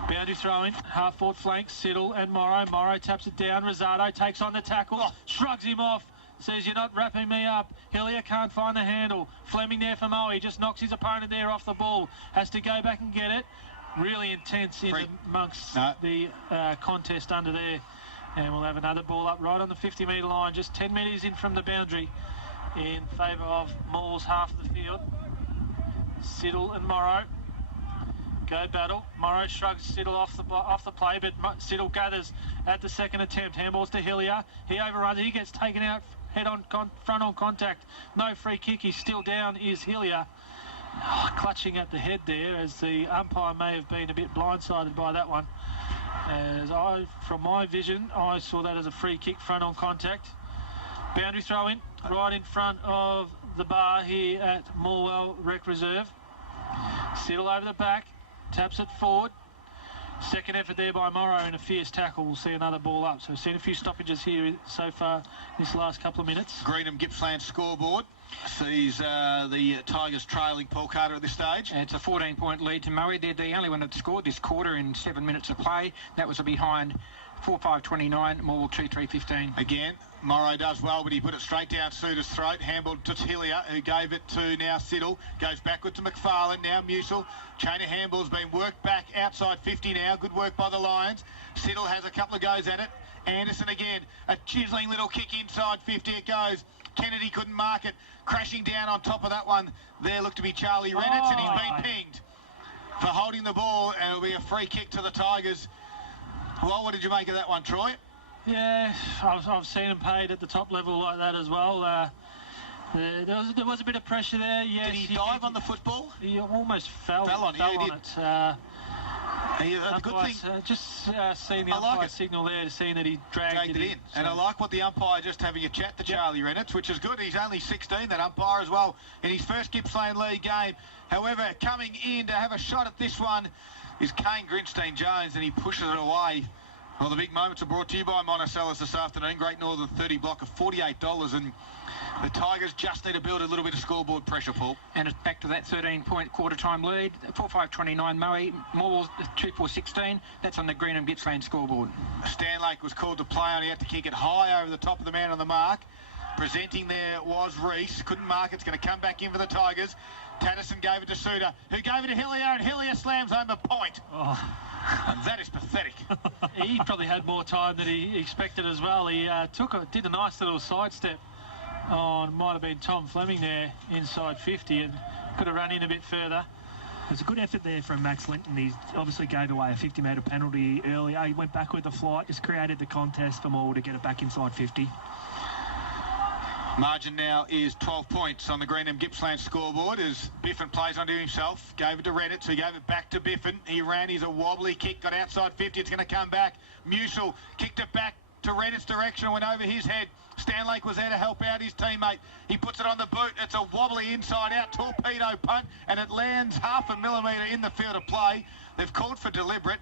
Boundary throw-in, half-forward flank, Siddle and Morrow. Morrow taps it down. Rosado takes on the tackle, shrugs him off, says, "You're not wrapping me up." Hillier can't find the handle. Fleming there for Moe. He just knocks his opponent there off the ball. Has to go back and get it. Really intense amongst the contest under there. And we'll have another ball up right on the 50-metre line, just 10 metres in from the boundary. in favour of Morwell's half of the field. Siddle and Morrow go battle. Morrow shrugs Siddle off the play, but Siddle gathers at the second attempt. Handballs to Hillier. He overruns. He gets taken out front on contact. No free kick. He's still down. Is Hillier. Clutching at the head there, as the umpire may have been a bit blindsided by that one. From my vision, I saw that as a free kick, front on contact. Boundary throw in, right in front of the bar here at Morwell Rec Reserve. Siddle over the back, taps it forward. Second effort there by Morrow in a fierce tackle. We'll see another ball up. So we've seen a few stoppages here so far this last couple of minutes. Greenham Gippsland scoreboard sees the Tigers trailing Paul Carter at this stage. And it's a 14-point lead to Moe. They're the only one that scored this quarter in 7 minutes of play. That was a behind 4-5-29, Morwell 2-3-15. Again, Morrow does well, but he put it straight down Suter's throat. Handball to Hillier, who gave it to now Siddle. Goes backward to McFarlane, now Musil. Chain of handballs being worked back outside 50 now. Good work by the Lions. Siddle has a couple of goes at it. Anderson again, a chiselling little kick inside 50 it goes. Kennedy couldn't mark it. Crashing down on top of that one. There looked to be Charlie Reynolds, and he's been pinged for holding the ball, and it'll be a free kick to the Tigers. Well, what did you make of that one, Troy? Yeah, I've seen him paid at the top level like that as well. There was a bit of pressure there. Yes, did he dive on the football? He almost fell on it. The good thing, just seeing the umpire signal there, seeing that he dragged it in. So. And I like what the umpire just having a chat to Charlie Reynolds, which is good. He's only 16, that umpire as well, in his first Gippsland League game. However, coming in to have a shot at this one is Kane Grinstein-Jones, and he pushes it away. Well, the big moments are brought to you by Monticello's this afternoon. Great Northern 30 block of $48, and the Tigers just need to build a little bit of scoreboard pressure, Paul. And it's back to that 13-point quarter-time lead. 4-5-29 Moe, Morwell 2-4-16. That's on the Greenham Gippsland scoreboard. Stanlake was called to play on. He had to kick it high over the top of the man on the mark. Presenting there was Reese. Couldn't mark it. It's going to come back in for the Tigers. Tatterson gave it to Suter, who gave it to Hillier, and Hillier slams home a point. Oh. And that is pathetic. He probably had more time than he expected as well. He did a nice little sidestep on, might have been Tom Fleming there, inside 50, and could have run in a bit further. There's a good effort there from Max Linton. He obviously gave away a 50-metre penalty earlier. He went back with the flight, just created the contest for Morwell to get it back inside 50. Margin now is 12 points on the Greenham Gippsland scoreboard as Biffin plays onto himself. Gave it to Reddit, so he gave it back to Biffin. He ran, he's a wobbly kick, got outside 50, it's going to come back. Musil kicked it back to Reddit's direction, went over his head. Stanlake was there to help out his teammate. He puts it on the boot. It's a wobbly inside-out torpedo punt, and it lands half a millimetre in the field of play. They've called for deliberate.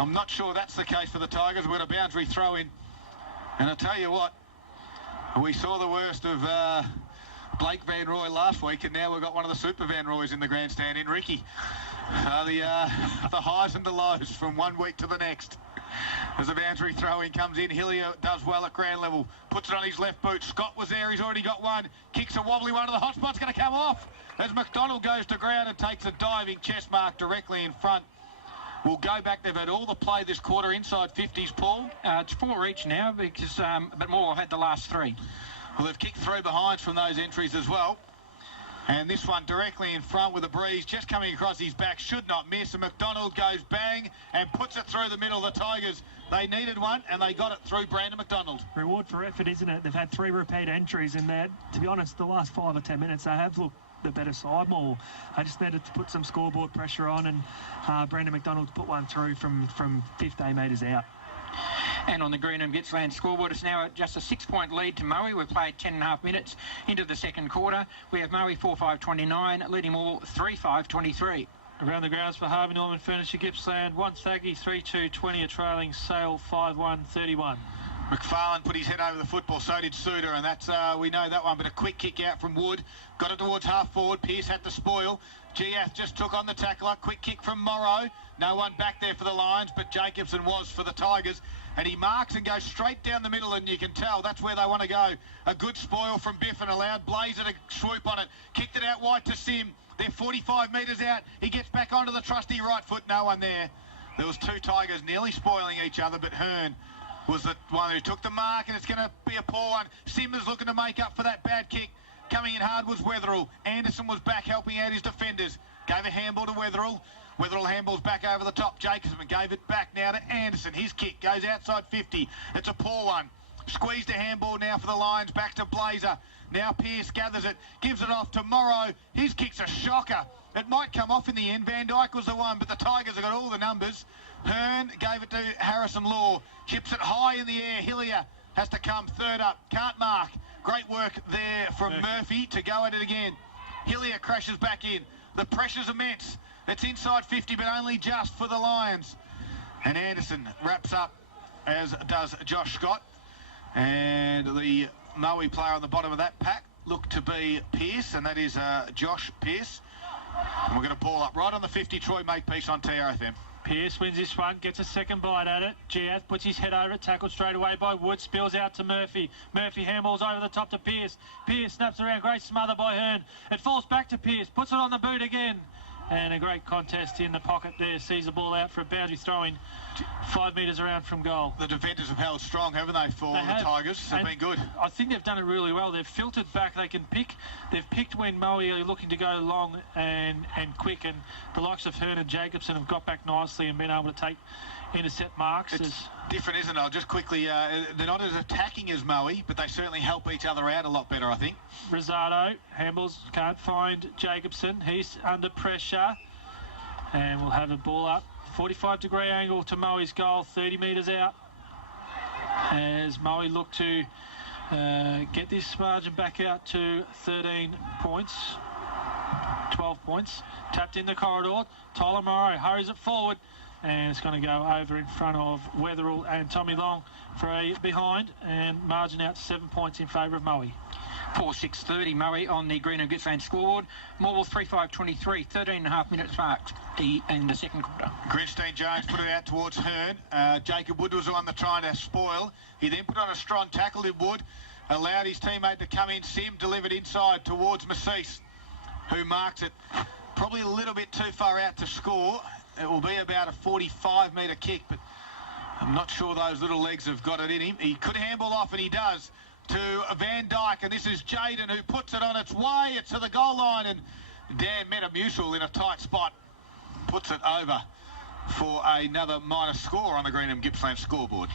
I'm not sure that's the case for the Tigers. We've got a boundary throw in. And I'll tell you what, we saw the worst of Blake Van Roy last week, and now we've got one of the super Van Roys in the grandstand in Ricky. The highs and the lows from one week to the next. As the boundary throw-in comes in, Hillier does well at ground level. Puts it on his left boot. Scott was there. He's already got one. Kicks a wobbly one to the hot spot's going to come off as McDonald goes to ground and takes a diving chest mark directly in front. We'll go back. They've had all the play this quarter inside 50s, Paul. It's 4 each now, because but Morwell had the last 3. Well, they've kicked 3 behinds from those entries as well. And this one directly in front with a breeze just coming across his back, should not miss. And McDonald goes bang and puts it through the middle. The Tigers, they needed one and they got it through Brandon McDonald. Reward for effort, isn't it? They've had 3 repeat entries in there. To be honest, the last 5 or 10 minutes, they have looked the better side more. I just needed to put some scoreboard pressure on, and Brandon McDonald put one through from 15 metres out. And on the Greenham Gippsland scoreboard, it's now just a 6-point lead to Moe. We've played 10.5 minutes into the second quarter. We have Moe 4-5-29, leading Morwell 3-5-23. Around the grounds for Harvey Norman Furniture Gippsland, 1 Thaggy, 3-2-20, a trailing Sale 5-1-31. McFarlane put his head over the football, so did Suter, and that's, we know that one, but a quick kick out from Wood. Got it towards half forward. Pearce had to spoil. Giath just took on the tackler. Quick kick from Morrow. No one back there for the Lions, but Jacobson was for the Tigers. And he marks and goes straight down the middle, and you can tell that's where they want to go. A good spoil from Biffin, allowed Blazer to swoop on it. Kicked it out wide to Sim. They're 45 metres out. He gets back onto the trusty right foot. No one there. There was 2 Tigers nearly spoiling each other, but Hearn was the one who took the mark, and it's going to be a poor one. Sim is looking to make up for that bad kick. Coming in hard was Wetherill. Anderson was back helping out his defenders. Gave a handball to Wetherill. Wetherill handballs back over the top. Jacobson gave it back now to Anderson. His kick goes outside 50. It's a poor one. Squeezed a handball now for the Lions. Back to Blazer. Now Pearce gathers it. Gives it off to Morrow. His kick's a shocker. It might come off in the end. Van Dyke was the one, but the Tigers have got all the numbers. Hearn gave it to Harrison Law. Chips it high in the air. Hillier has to come third up. Can't mark. Great work there from Murphy to go at it again. Hillier crashes back in. The pressure's immense. It's inside 50, but only just for the Lions. And Anderson wraps up, as does Josh Scott. And the Moe player on the bottom of that pack looked to be Pearce, and that is Josh Pearce. And we're going to ball up right on the 50. Troy Makepeace on TRFM. Pearce wins this one, gets a second bite at it. Giath puts his head over it, tackled straight away by Wood, spills out to Murphy. Murphy handballs over the top to Pearce. Pearce snaps around, great smother by Hearn. It falls back to Pearce, puts it on the boot again. And a great contest in the pocket there, sees the ball out for a boundary throwing 5 metres around from goal. The defenders have held strong, haven't they, for the Tigers? They've been good. I think they've done it really well. They've filtered back. They can pick. They've picked when Moe are looking to go long and quick, and the likes of Hearn and Jacobson have got back nicely and been able to intercept marks. It's different, isn't it? I'll just quickly, they're not as attacking as Moe, but they certainly help each other out a lot better, I think. Rosado handballs, can't find Jacobson. He's under pressure, and we'll have a ball up. 45-degree angle to Moe's goal, 30 metres out, as Moe look to get this margin back out to 13 points, 12 points. Tapped in the corridor. Tyler Morrow hurries it forward, and it's going to go over in front of Wetherill and Tommy Long for a behind, and margin out to 7 points in favour of Moe. 4:6:30 Moe on the Green and Gippsland scoreboard. Morwell 3:5:23, 13.5 minutes marked in the second quarter. Grinstein Jones put it out towards Hearn. Jacob Wood was the one that trying to spoil. He then put on a strong tackle in Wood, allowed his teammate to come in. Sim delivered inside towards Massis, who marks it probably a little bit too far out to score. It will be about a 45-metre kick, but I'm not sure those little legs have got it in him. He could handball off, and he does, to Van Dyke, and this is Jaden who puts it on its way. It's to the goal line, and Dan Metamucil in a tight spot puts it over for another minus score on the Green and Gippsland scoreboard.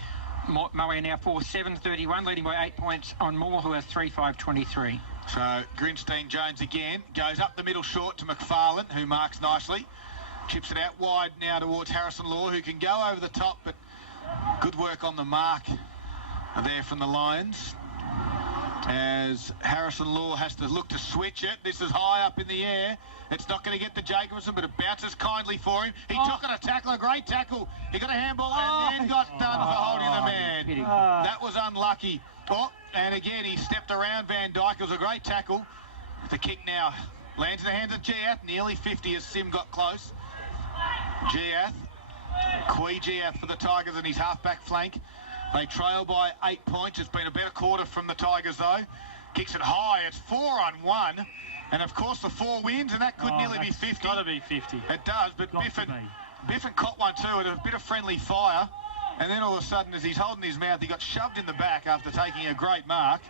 Moe now 4:7:31, leading by 8 points on Moore, who are 3:5:23. So Grinstein Jones again goes up the middle short to McFarlane, who marks nicely. Chips it out wide now towards Harrison Law, who can go over the top, but good work on the mark there from the Lions, as Harrison Law has to look to switch it. This is high up in the air. It's not going to get to Jacobson, but it bounces kindly for him. He took on a tackle, a great tackle. He got a handball and then got done for holding the man. That was unlucky. Oh, and again, he stepped around Van Dyke. It was a great tackle. The kick now lands in the hands of Giath, nearly 50 as Sim got close. Giath, Giath for the Tigers and his half-back flank. They trail by 8 points. It's been a better quarter from the Tigers, though. Kicks it high. It's 4-on-1. And, of course, the 4 wins, and that could nearly be 50. It's got to be 50. It does, but Biffin caught one, too, and a bit of friendly fire. And then all of a sudden, as he's holding his mouth, he got shoved in the back after taking a great mark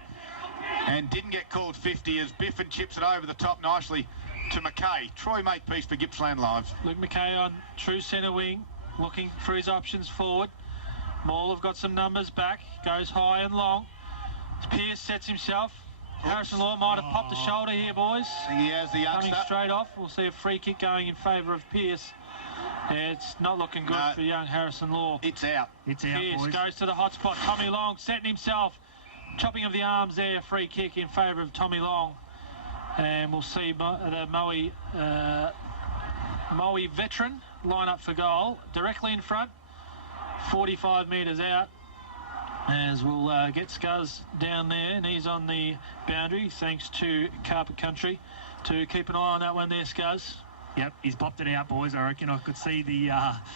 and didn't get called 50 as Biffin chips it over the top nicely to McKay. Troy Makepeace for Gippsland Live. Luke McKay on true centre wing, looking for his options forward. Maul have got some numbers back, goes high and long. Pearce sets himself. Harrison Law might have popped the shoulder here, boys. He has the youngster. Coming straight off. We'll see a free kick going in favour of Pearce. It's not looking good for young Harrison Law. It's out. It's out, Pearce boys. goes to the hot spot. Tommy Long setting himself. Chopping of the arms there. Free kick in favour of Tommy Long. And we'll see the Moe veteran line up for goal. Directly in front. 45 metres out. As we'll get Scuzz down there, and he's on the boundary, thanks to Carpet Country, to keep an eye on that one there, Scuzz. Yep, he's popped it out, boys. I reckon I could see the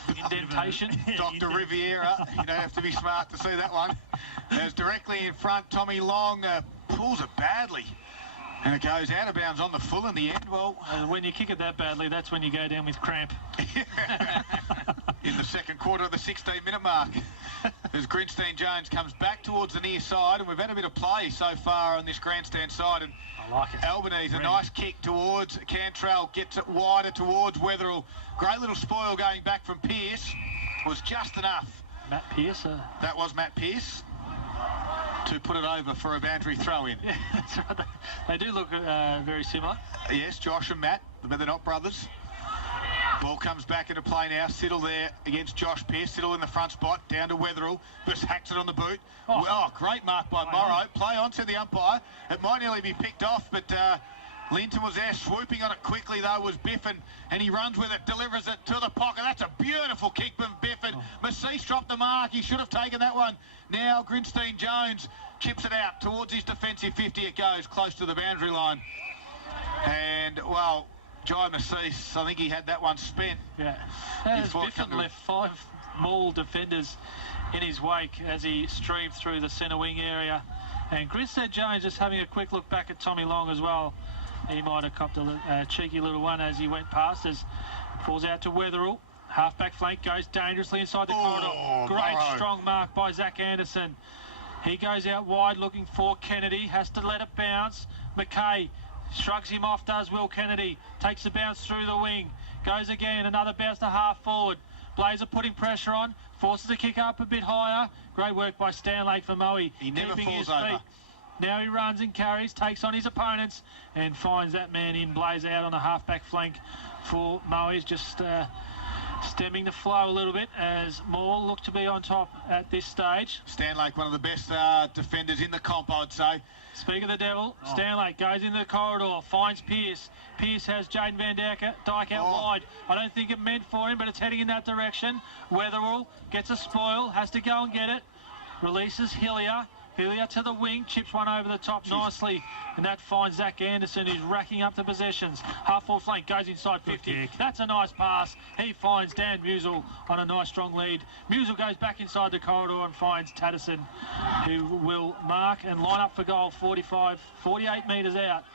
indentation. Dr. Riviera, you don't have to be smart to see that one. As directly in front, Tommy Long pulls it badly, and it goes out of bounds on the full in the end. Well, when you kick it that badly, that's when you go down with cramp. In the second quarter of the 16-minute mark. as Grinstein Jones comes back towards the near side, and we've had a bit of play so far on this grandstand side. And I like it. Albanese, a nice kick towards Cantrell, gets it wider towards Wetherill. Great little spoil going back from Pearce. Was just enough. Matt Pearce. That was Matt Pearce to put it over for a boundary throw-in. Yeah, that's right. They do look very similar. Yes, Josh and Matt, but they're not brothers. Ball comes back into play now. Siddle there against Josh Pearce. Siddle in the front spot, down to Wetherill. Just hacks it on the boot. Oh, great mark by Morrow. Play on, said the umpire. It might nearly be picked off, but Linton was there. Swooping on it quickly, though, was Biffin, and he runs with it, delivers it to the pocket. That's a beautiful kick from Biffin. Macice dropped the mark. He should have taken that one. Now Grinstein Jones chips it out towards his defensive 50. It goes close to the boundary line. And, well, Jai Macice, I think he had that one spent. Yeah. As Biffin left 5 Morwell defenders in his wake as he streamed through the centre wing area. And Grinstein Jones just having a quick look back at Tommy Long as well. He might have copped a cheeky little one as he went past, as falls out to Wetherill. Half-back flank goes dangerously inside the corridor. Great strong mark by Zach Anderson. He goes out wide looking for Kennedy, has to let it bounce. McKay shrugs him off, does Will Kennedy. Takes the bounce through the wing. Goes again, another bounce to half forward. Blazer putting pressure on, forces the kick up a bit higher. Great work by Stanley for Moe. He never falls over. Now he runs and carries, takes on his opponents and finds that man in. Blaze out on a half-back flank for Moe. He's just stemming the flow a little bit as Morwell look to be on top at this stage. Stanlake, one of the best defenders in the comp, I'd say. Speak of the devil, Stanlake goes into the corridor, finds Pearce. Pearce has Jaden Van Dyke out wide. I don't think it meant for him, but it's heading in that direction. Wetherill gets a spoil, has to go and get it. Releases Hillier. Hillier to the wing, chips one over the top nicely, and that finds Zach Anderson, who's racking up the possessions. Half-forward flank goes inside 50. That's a nice pass. He finds Dan Musel on a nice strong lead. Musel goes back inside the corridor and finds Taddison, who will mark and line up for goal 48 metres out.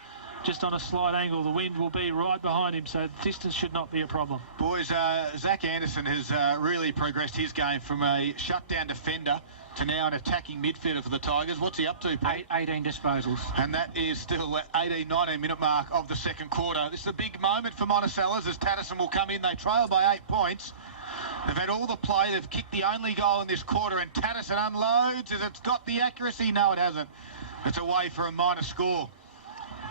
Just on a slight angle, the wind will be right behind him, so distance should not be a problem. Boys, Zach Anderson has really progressed his game from a shutdown defender to now an attacking midfielder for the Tigers. What's he up to, Pete? 18 disposals. And that is still at 18-19 minute mark of the second quarter. This is a big moment for Monticello's as Taddison will come in. They trail by 8 points. They've had all the play. They've kicked the only goal in this quarter, and Taddison unloads. Has it got the accuracy? No, it hasn't. It's away for a minor score.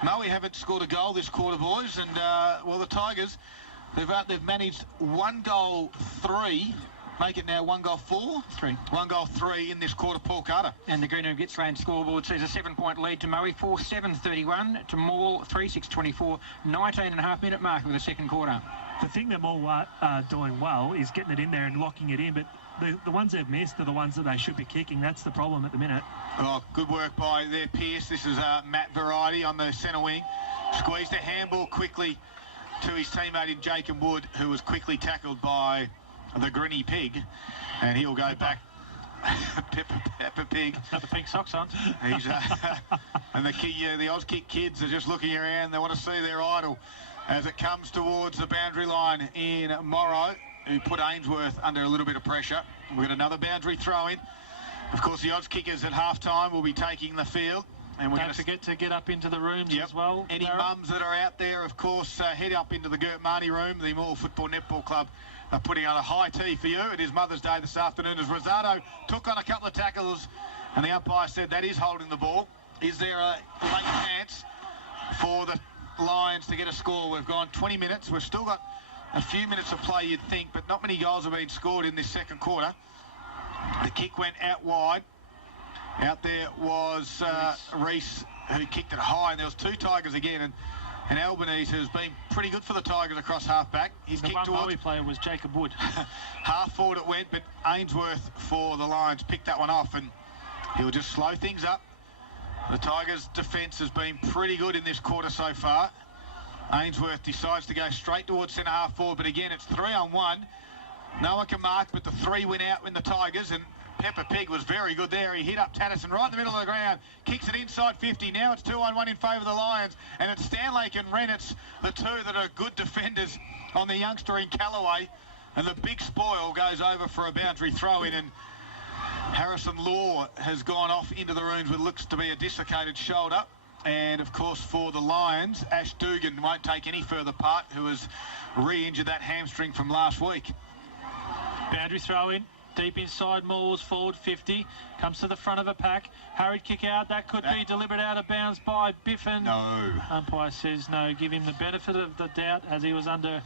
No, we haven't scored a goal this quarter, boys. And, well, the Tigers, they've managed 1 goal 3. Make it now 1 goal 4? 3. 1 goal 3 in this quarter, Paul Carter. And the Greenwood Gippsland scoreboard sees a 7-point lead to Moe, 4-7-31 to Morwell, 3-6-24, 19.5 minute mark of the second quarter. The thing that Morwell are doing well is getting it in there and locking it in, but the ones they've missed are the ones that they should be kicking. That's the problem at the minute. Oh, good work by their Pearce. This is Matt Variety on the centre wing. Squeezed a handball quickly to his teammate in Jacob Wood, who was quickly tackled by the Grinny Pig, and he'll go back. Pepper Pig. Got the pink socks on. He's, and the Auskick kids are just looking around. They want to see their idol as it comes towards the boundary line in Morrow, who put Ainsworth under a little bit of pressure. We've got another boundary throw in. Of course, the odds kickers at half-time will be taking the field. And we're Don't forget to get up into the rooms as well. Any mums that are out there, of course, head up into the Gert Marnie room. The Morwell Football Netball Club are putting on a high tea for you. It is Mother's Day this afternoon as Rosado took on a couple of tackles, and the umpire said that is holding the ball. Is there a late chance for the Lions to get a score? We've gone 20 minutes. We've still got a few minutes of play, you'd think, but not many goals have been scored in this second quarter. The kick went out wide. Out there was Reese, who kicked it high, and there was 2 Tigers again, and Albanese, who's been pretty good for the Tigers across half-back. His kick towards... The player was Jacob Wood. Half-forward it went, but Ainsworth for the Lions picked that one off, and he'll just slow things up. The Tigers' defence has been pretty good in this quarter so far. Ainsworth decides to go straight towards centre half-forward, but again, it's 3-on-1. No one can mark, but the 3 went out in the Tigers, and Pepper Pig was very good there. He hit up Taddison right in the middle of the ground, kicks it inside 50. Now it's 2-on-1 in favour of the Lions, and it's Stanlake and Rennett's, the 2 that are good defenders on the youngster in Callaway, and the big spoil goes over for a boundary throw-in, and Harrison Law has gone off into the rooms with looks to be a dislocated shoulder. And, of course, for the Lions, Ash Dugan won't take any further part, who has re-injured that hamstring from last week. Boundary throw in. Deep inside, Morwell's forward 50. Comes to the front of a pack. Hurried kick out. That could be delivered out of bounds by Biffin. No. Umpire says no. Give him the benefit of the doubt as he was under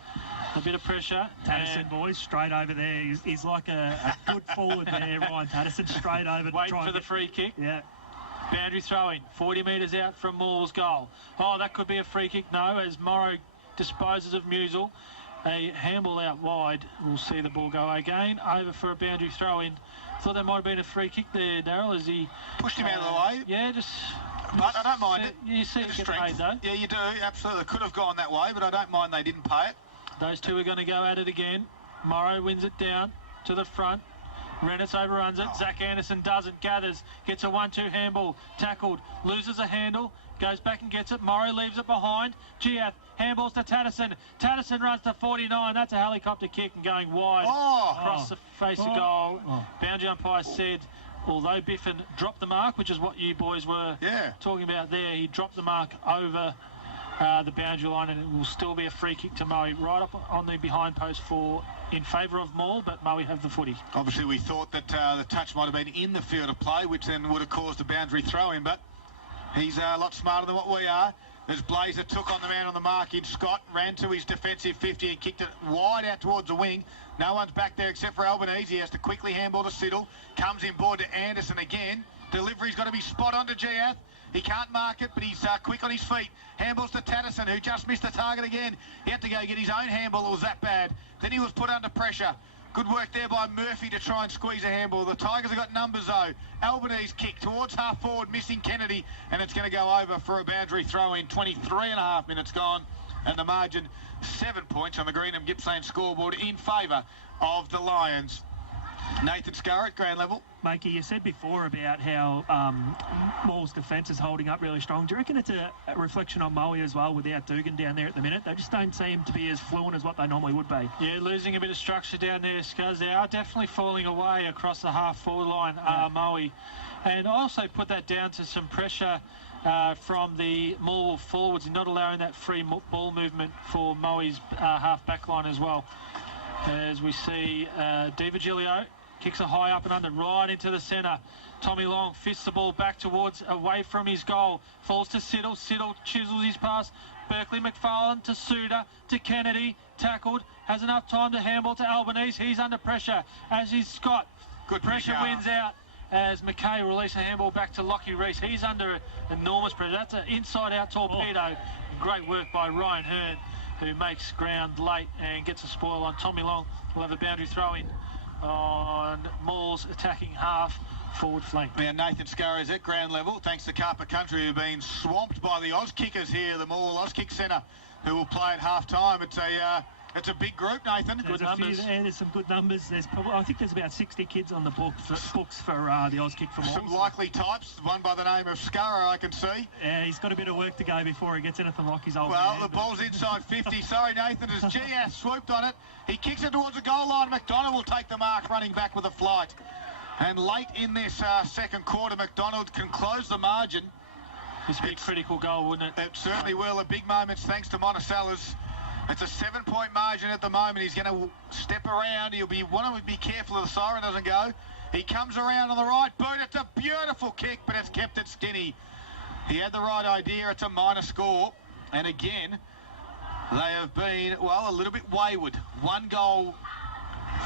a bit of pressure. Tatterson, boys, straight over there. He's like a good forward there, Ryan Tatterson, straight over. Waiting for the free kick. Yeah. Boundary throw-in, 40 metres out from Morwell's goal. Oh, that could be a free kick. No, as Morrow disposes of Musil. A handball out wide. We'll see the ball go again. Over for a boundary throw-in. Thought there might have been a free kick there, Daryl, as he... pushed him out of the way. Yeah, just... But I don't mind it. You see it get paid, though. Yeah, you do. Absolutely. Could have gone that way, but I don't mind they didn't pay it. Those two are going to go at it again. Morrow wins it down to the front. Rennes overruns it. Zach Anderson doesn't. Gathers. Gets a 1-2 handball. Tackled. Loses a handle. Goes back and gets it. Morrow leaves it behind. Giath handballs to Tatterson. Tatterson runs to 49. That's a helicopter kick and going wide across the face of goal. Boundary umpire said, although Biffin dropped the mark, which is what you boys were talking about there, he dropped the mark over the boundary line, and it will still be a free kick to Moe right up on the behind post for in favour of Moe, but Moe have the footy. Obviously, we thought that the touch might have been in the field of play, which then would have caused a boundary throw-in, but he's a lot smarter than what we are. As Blazer took on the man on the mark in Scott, ran to his defensive 50 and kicked it wide out towards the wing. No one's back there except for Albanese. He has to quickly handball to Siddle. Comes in board to Anderson again. Delivery's got to be spot on to Giath. He can't mark it, but he's quick on his feet. Handballs to Tatterson, who just missed the target again. He had to go get his own handball. It was that bad. Then he was put under pressure. Good work there by Murphy to try and squeeze a handball. The Tigers have got numbers, though. Albanese kick towards half forward, missing Kennedy, and it's going to go over for a boundary throw-in. 23.5 minutes gone, and the margin 7 points on the Greenham Gippsland scoreboard in favour of the Lions. Nathan Scurr at ground level. Makey, you said before about how Morwell's defence is holding up really strong. Do you reckon it's a reflection on Moe as well without Dugan down there at the minute? They just don't seem to be as fluent as what they normally would be. Yeah, losing a bit of structure down there, Scuzz. They are definitely falling away across the half-forward line, Moe. And I also put that down to some pressure from the Morwell forwards, not allowing that free ball movement for Moe's half-back line as well. As we see Di Virgilio kicks it high up and under, right into the centre. Tommy Long fists the ball back towards, away from his goal. Falls to Siddle. Siddle chisels his pass. Berkeley McFarlane to Suda, to Kennedy. Tackled. Has enough time to handball to Albanese. He's under pressure, as is Scott. Good pressure wins out as McKay releases a handball back to Lockie Reese. He's under enormous pressure. That's an inside-out torpedo. Great work by Ryan Hearn, who makes ground late and gets a spoil on Tommy Long. We'll have a boundary throw-in on Moore's attacking half forward flank. Now Nathan Scurr is at ground level, thanks to Carper Country, who've been swamped by the Oz kickers here, the Morwell Oz Kick Centre, who will play at half-time. It's a big group, Nathan. There's there's some good numbers. There's probably, I think there's about 60 kids on the books for the Oz Kick from some likely types, one by the name of Scurr, I can see. Yeah, he's got a bit of work to go before he gets anything like his old Well, man, the ball's inside 50. Sorry, Nathan, as Giath swooped on it. He kicks it towards the goal line. McDonald will take the mark, running back with a flight. And late in this second quarter, McDonald can close the margin. This would be a critical goal, wouldn't it? It certainly will. A big moment thanks to Monticello's. It's a 7-point margin at the moment. He's going to step around. He'll want to be careful the siren doesn't go. He comes around on the right boot. It's a beautiful kick, but it's kept it skinny. He had the right idea. It's a minor score. And again, they have been, well, a little bit wayward. 1 goal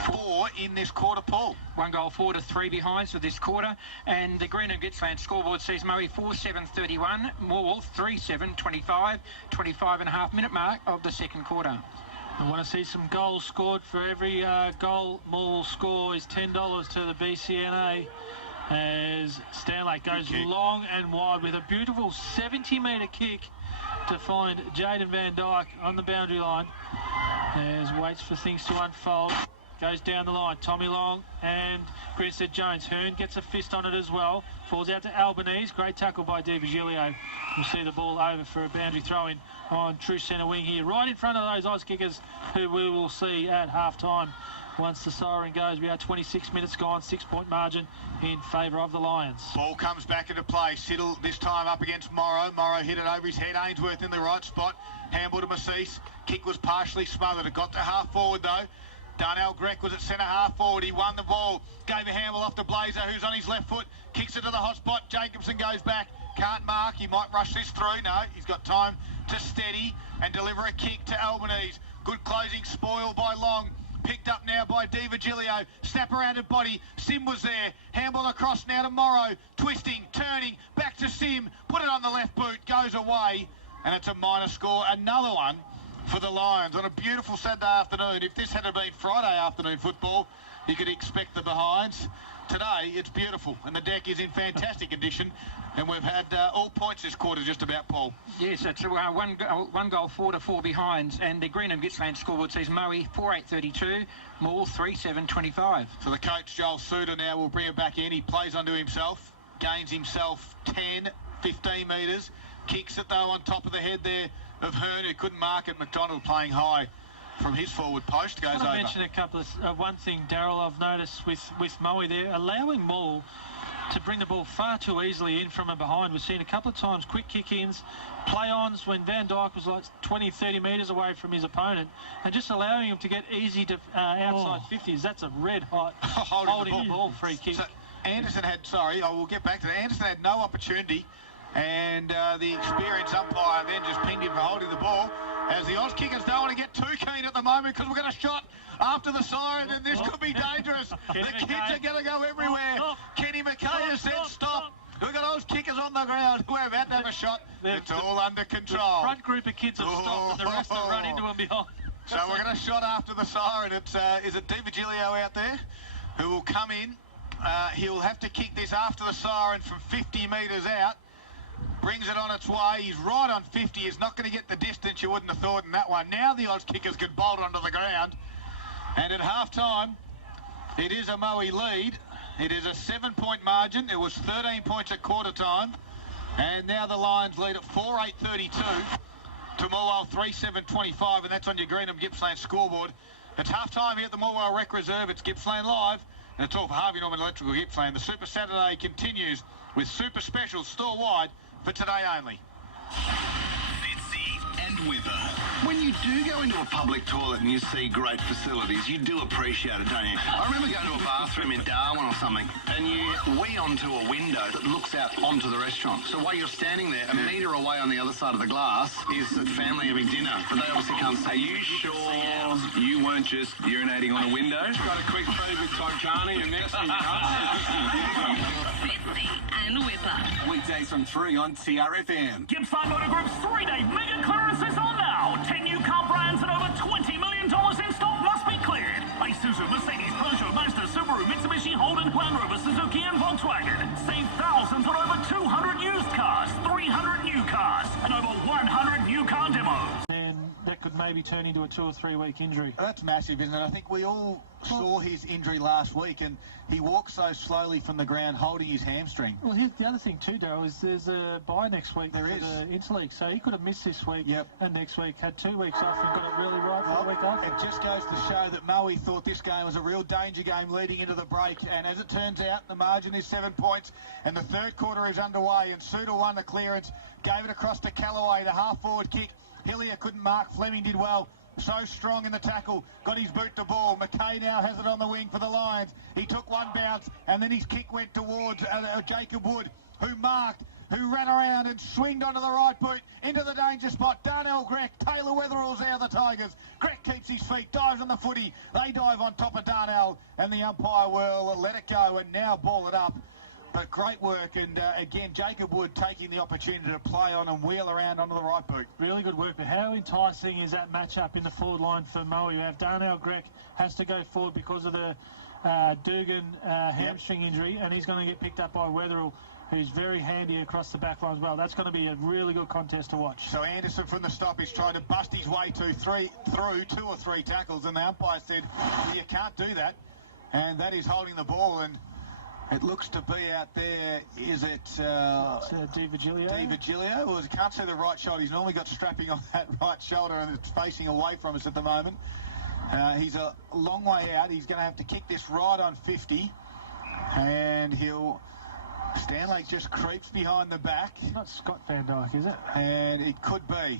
4 in this quarter, Paul. 1 goal 4 to 3 behinds for this quarter, and the Greenham Gippsland scoreboard sees Moe 4-7-31, Morwell 3-7, 25.5 minute mark of the second quarter. I want to see some goals scored. For every goal Morwell score is $10 to the BCNA, as Stanley goes long and wide with a beautiful 70-metre kick to find Jaden Van Dyke on the boundary line, as waits for things to unfold. Goes down the line, Tommy Long and Grinstead Jones. Hearn gets a fist on it as well. Falls out to Albanese. Great tackle by Di Virgilio. We'll see the ball over for a boundary throw-in on true centre wing here, right in front of those Oz kickers who we will see at half-time. once the siren goes. We are 26 minutes gone, 6-point margin in favour of the Lions. Ball comes back into play. Siddle this time up against Morrow. Morrow hit it over his head. Ainsworth in the right spot. Handball to Massis. Kick was partially smothered. It got to half forward though. Darnell Grech was at centre half forward. He won the ball. Gave a handball off to Blazer, who's on his left foot. Kicks it to the hot spot. Jacobson goes back. Can't mark. He might rush this through. No, he's got time to steady and deliver a kick to Albanese. Good closing spoil by Long. Picked up now by Di Virgilio. Snap around at body. Sim was there. Handball across now to Morrow. Twisting, turning, back to Sim. Put it on the left boot. Goes away. And it's a minor score. Another one for the Lions on a beautiful Saturday afternoon. If this had been Friday afternoon football, you could expect the behinds. Today, it's beautiful, and the deck is in fantastic condition, and we've had all points this quarter just about, Paul. Yes, it's one goal, 4-4 behinds, and the Greenham Gippsland scoreboard says Moe 4-8-32, Morwell 3-7-25. So the coach, Joel Suter, now will bring it back in. He plays onto himself, gains himself 10, 15 metres, kicks it, though, on top of the head there of Hearn, who couldn't mark it. McDonald playing high from his forward post, goes over. I mention a couple of one thing, Daryl, I've noticed with Moe there, allowing Morwell to bring the ball far too easily in from and behind. We've seen a couple of times quick kick-ins, play-ons when Van Dijk was like 20, 30 metres away from his opponent, and just allowing him to get easy to outside 50s. That's a red-hot holding the ball free kick. So Anderson had, I will get back to that. Anderson had no opportunity, and the experienced umpire then just pinged him for holding the ball. As the Oz kickers don't want to get too keen at the moment because we've got a shot after the siren and this could be dangerous. The kids are going to go everywhere. Kenny McKay has said stop. We've got Oz kickers on the ground. We're about to have a shot. It's all under control. The front group of kids have stopped and the rest have run into them behind. So we're going to shot after the siren. It's is it Di Virgilio out there who will come in. He'll have to kick this after the siren from 50 metres out. Brings it on its way. He's right on 50. He's not going to get the distance you wouldn't have thought in that one. Now the Oz kickers could bolt onto the ground. And at half-time, it is a Moe lead. It is a 7-point margin. It was 13 points at quarter-time. And now the Lions lead at 4-8-32 to Morwell 3-7-25. And that's on your Greenham Gippsland scoreboard. It's half-time here at the Morwell Rec Reserve. It's Gippsland Live. And it's all for Harvey Norman Electrical Gippsland. The Super Saturday continues with super specials store-wide for today only. It's Eve and Wither. When you do go into a public toilet and you see great facilities, you do appreciate it, don't you? I remember going to a bathroom in Darwin or something, and you wee onto a window that looks out onto the restaurant. So while you're standing there, a metre away on the other side of the glass is the family having dinner, but they obviously can't see. Are you sure you weren't just urinating on a window? Got a quick feed with Tijani and next thing you know... Fitzy and Whipper. Weekdays from 3 on TRFM. Gippsland Motor Group's 3-day mega clearance is on now. 10 new car brands and over $20 million in stock must be cleared. Isuzu, Mercedes, Peugeot, Mazda, Subaru, Mitsubishi, Holden, Land Rover, Suzuki and Volkswagen. Save thousands on over 200 used cars, 300 new cars and over 100 new car demos. And that could maybe turn into a 2 or 3 week injury. That's massive, isn't it? I think we all saw his injury last week, and he walked so slowly from the ground holding his hamstring. Well, here's the other thing too, Daryl, is there's a bye next week There for is. the Interleague, so he could have missed this week Yep. and next week, had 2 weeks off and got it really right for the week after. It just goes to show that Moe thought this game was a real danger game leading into the break, and as it turns out, the margin is 7 points, and the third quarter is underway, and Suter won the clearance, gave it across to Callaway, the half-forward kick. Hillier couldn't mark, Fleming did well. So strong in the tackle, got his boot to ball. McKay now has it on the wing for the Lions. He took one bounce, and then his kick went towards Jacob Wood, who marked, who ran around and swinged onto the right boot, into the danger spot. Darnell Grech, Taylor Weatherall's out of the Tigers. Grech keeps his feet, dives on the footy. They dive on top of Darnell, and the umpire will let it go and now ball it up. But great work, and again, Jacob Wood taking the opportunity to play on and wheel around onto the right boot. Really good work, but how enticing is that matchup in the forward line for Moe? You have Darnell Grech has to go forward because of the Dugan hamstring injury, and he's going to get picked up by Weatherall, who's very handy across the back line as well. That's going to be a really good contest to watch. So Anderson from the stop is trying to bust his way through 2 or 3 tackles, and the umpire said, well, you can't do that, and that is holding the ball, and it looks to be out there, is it Di Virgilio? Di Virgilio? Well, you can't see the right shoulder. He's normally got strapping on that right shoulder, and it's facing away from us at the moment. He's a long way out. He's going to have to kick this right on 50. And Stanley just creeps behind the back. Not Scott Van Dyke, is it? And it could be.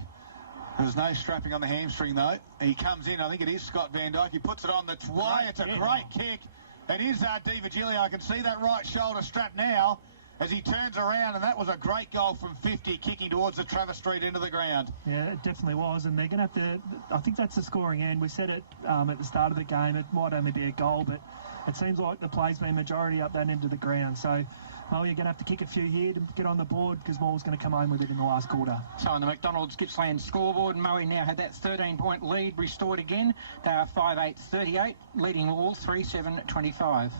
There's no strapping on the hamstring, though. He comes in. I think it is Scott Van Dyke. He puts it on. That's why it's a great kick. It is Di Virgilio. I can see that right shoulder strap now as he turns around, and that was a great goal from 50, kicking towards the Travis Street into the ground. Yeah, it definitely was, and they're going to have to... I think that's the scoring end. We said it at the start of the game. It might only be a goal, but it seems like the play's been majority up that end of the ground. So, you're going to have to kick a few here to get on the board because Morwell's going to come home with it in the last quarter. So on the McDonald's Gippsland scoreboard, Moe now had that 13-point lead restored again. They are 5-8-38, leading all 3-7-25.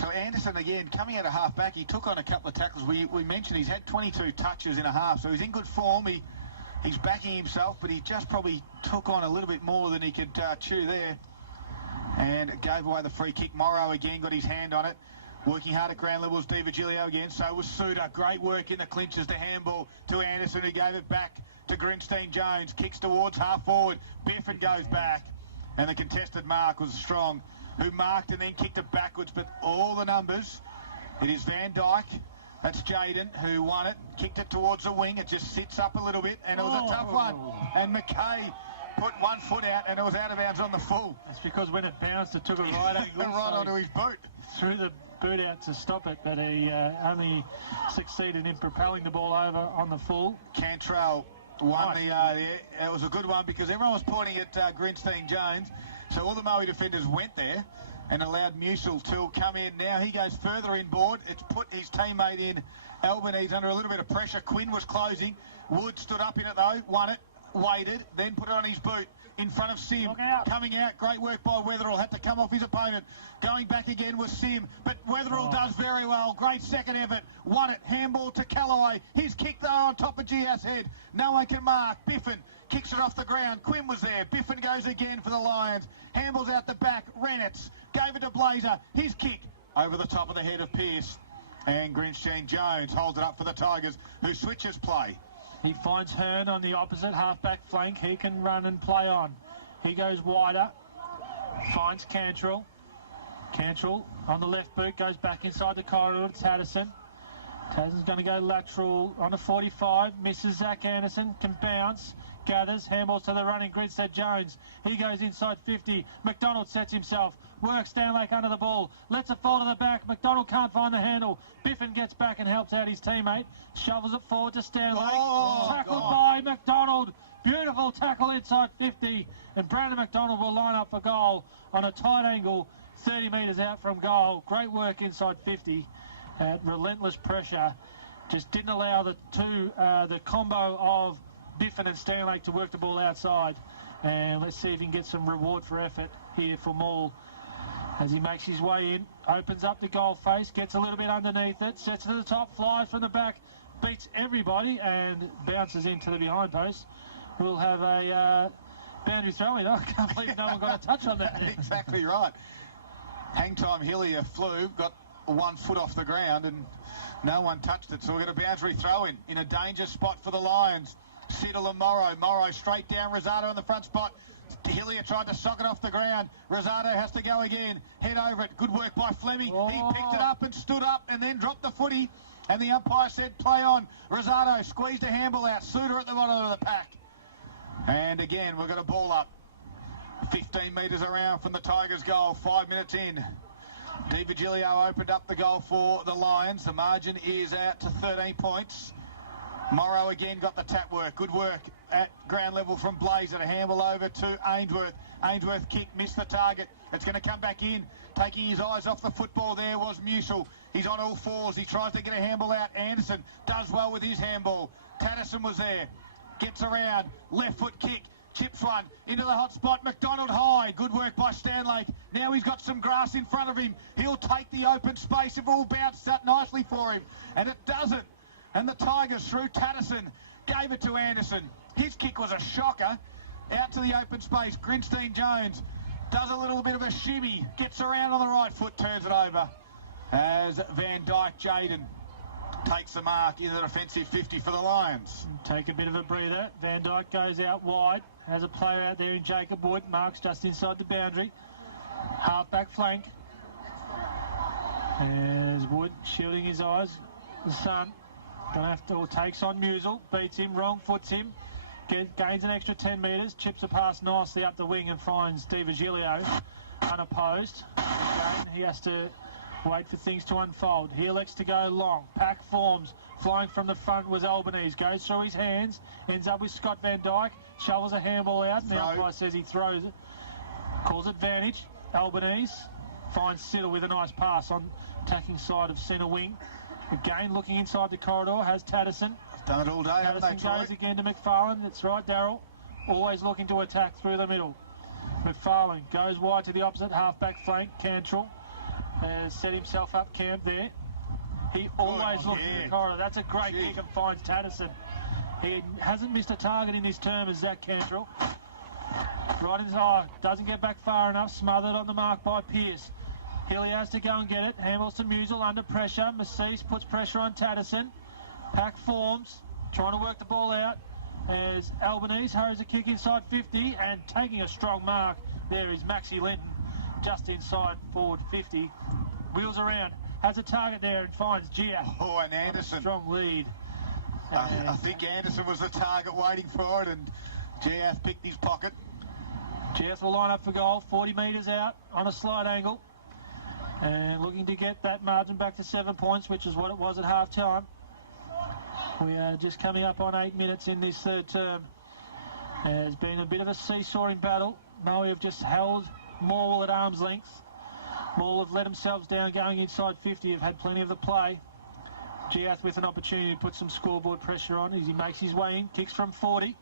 So Anderson, again, coming out of half-back, he took on a couple of tackles. We mentioned he's had 22 touches in a half, so he's in good form. He's backing himself, but he just probably took on a little bit more than he could chew there. And gave away the free kick. Morrow again got his hand on it. Working hard at ground levels, Di Virgilio again. So was Suter. Great work in the clinches. The handball to Anderson, who gave it back to Grinstein Jones. Kicks towards half forward. Biffin goes back. And the contested mark was Strong, who marked and then kicked it backwards. But all the numbers, it is Van Dyke. That's Jaden, who won it. Kicked it towards the wing. It just sits up a little bit. And it was a tough one. And McKay put 1 foot out, and it was out of bounds on the full. That's because when it bounced, it took a right angle. Right onto his boot. Threw the boot out to stop it, but he only succeeded in propelling the ball over on the full. Cantrell won it was a good one because everyone was pointing at Grinstein Jones. So all the Moe defenders went there and allowed Musil to come in. Now he goes further inboard. It's put his teammate in Albanese under a little bit of pressure. Quinn was closing. Wood stood up in it though, won it, waited, then put it on his boot. In front of Sim, coming out, great work by Weatherall, had to come off his opponent. Going back again was Sim, but Weatherall does very well. Great second effort, won it, handball to Callaway. His kick though on top of Gia's head. No one can mark. Biffin kicks it off the ground. Quinn was there. Biffin goes again for the Lions. Handballs out the back. Renitz gave it to Blazer. His kick over the top of the head of Pearce. And Grinstein Jones holds it up for the Tigers, who switches play. He finds Hearn on the opposite half-back flank. He can run and play on. He goes wider. Finds Cantrell. Cantrell on the left boot goes back inside the corridor to Taddison. Taddison's going to go lateral on the 45. Misses Zach Anderson. Can bounce. Gathers. Handballs to the running Grinstead Jones. He goes inside 50. McDonald sets himself. Works Stanlake under the ball. Lets it fall to the back. McDonald can't find the handle. Biffin gets back and helps out his teammate. Shovels it forward to Stanlake. Tackled by McDonald. Beautiful tackle inside 50. And Brandon McDonald will line up for goal on a tight angle 30 metres out from goal. Great work inside 50. Relentless pressure. Just didn't allow the combo of Biffin and Stanlake to work the ball outside. And let's see if he can get some reward for effort here for Maul. As he makes his way in, opens up the goal face, gets a little bit underneath it, sets it to the top, flies from the back, beats everybody and bounces into the behind post. We'll have a boundary throw-in. I can't believe no one got a touch on that. Exactly right. Hang time Hillier flew, got 1 foot off the ground and no one touched it. So we've got a boundary throw-in a danger spot for the Lions. Siddle and Morrow. Morrow straight down Rosado in the front spot. Hillier tried to sock it off the ground. Rosado has to go again. Head over it. Good work by Fleming. He picked it up and stood up and then dropped the footy. And the umpire said play on. Rosado squeezed a handball out. Suter at the bottom of the pack. And again, we've got a ball up. 15 metres around from the Tigers' goal. 5 minutes in. Di Virgilio opened up the goal for the Lions. The margin is out to 13 points. Morrow again got the tap work. Good work at ground level from Blazer. A handball over to Ainsworth. Ainsworth kick, missed the target. It's going to come back in. Taking his eyes off the football there was Musil. He's on all fours. He tries to get a handball out. Anderson does well with his handball. Taddison was there. Gets around. Left foot kick. Chips one into the hot spot. McDonald high. Good work by Stanlake. Now he's got some grass in front of him. He'll take the open space. It all bounced that nicely for him. And it doesn't. And the Tigers, through Taddison, gave it to Anderson. His kick was a shocker. Out to the open space. Grinstein Jones does a little bit of a shimmy. Gets around on the right foot, turns it over. As Van Dyke, Jaden takes the mark in the defensive 50 for the Lions. Take a bit of a breather. Van Dyke goes out wide. Has a player out there in Jacob Wood. Marks just inside the boundary. Half-back flank. As Wood shielding his eyes. The sun. Gonna have to, or takes on Musil. Beats him, wrong foots him. Gains an extra 10 metres. Chips a pass nicely up the wing and finds Di Virgilio unopposed. Again, he has to wait for things to unfold. He elects to go long. Pack forms. Flying from the front was Albanese. Goes through his hands. Ends up with Scott Van Dyke. Shovels a handball out. And the umpire says he throws it. Calls advantage. Albanese finds Siddle with a nice pass on attacking side of centre wing. Again, looking inside the corridor, has Tatterson. Done it all day, haven't they, Tatterson goes again to McFarlane. That's right, Darryl. Always looking to attack through the middle. McFarlane goes wide to the opposite half-back flank. Cantrell has set himself up camp there. He always looks in the corridor. That's a great kick and finds Tatterson. He hasn't missed a target in his term as Zach Cantrell. Right inside, doesn't get back far enough. Smothered on the mark by Pearce. Hilly has to go and get it. Handles to Musil under pressure. Massis puts pressure on Tatterson. Pack forms, trying to work the ball out as Albanese hurries a kick inside 50 and taking a strong mark. There is Maxi Linton just inside forward 50. Wheels around, has a target there and finds Gia. Oh, and Anderson. Strong lead. I think Anderson was the target waiting for it, and GF picked his pocket. GF will line up for goal, 40 metres out on a slight angle. And looking to get that margin back to 7 points, which is what it was at half-time. We are just coming up on 8 minutes in this third term. There's been a bit of a seesawing battle. Moe have just held Morwell at arm's length. Morwell have let themselves down going inside 50, have had plenty of the play. Giath with an opportunity to put some scoreboard pressure on as he makes his way in, kicks from 40.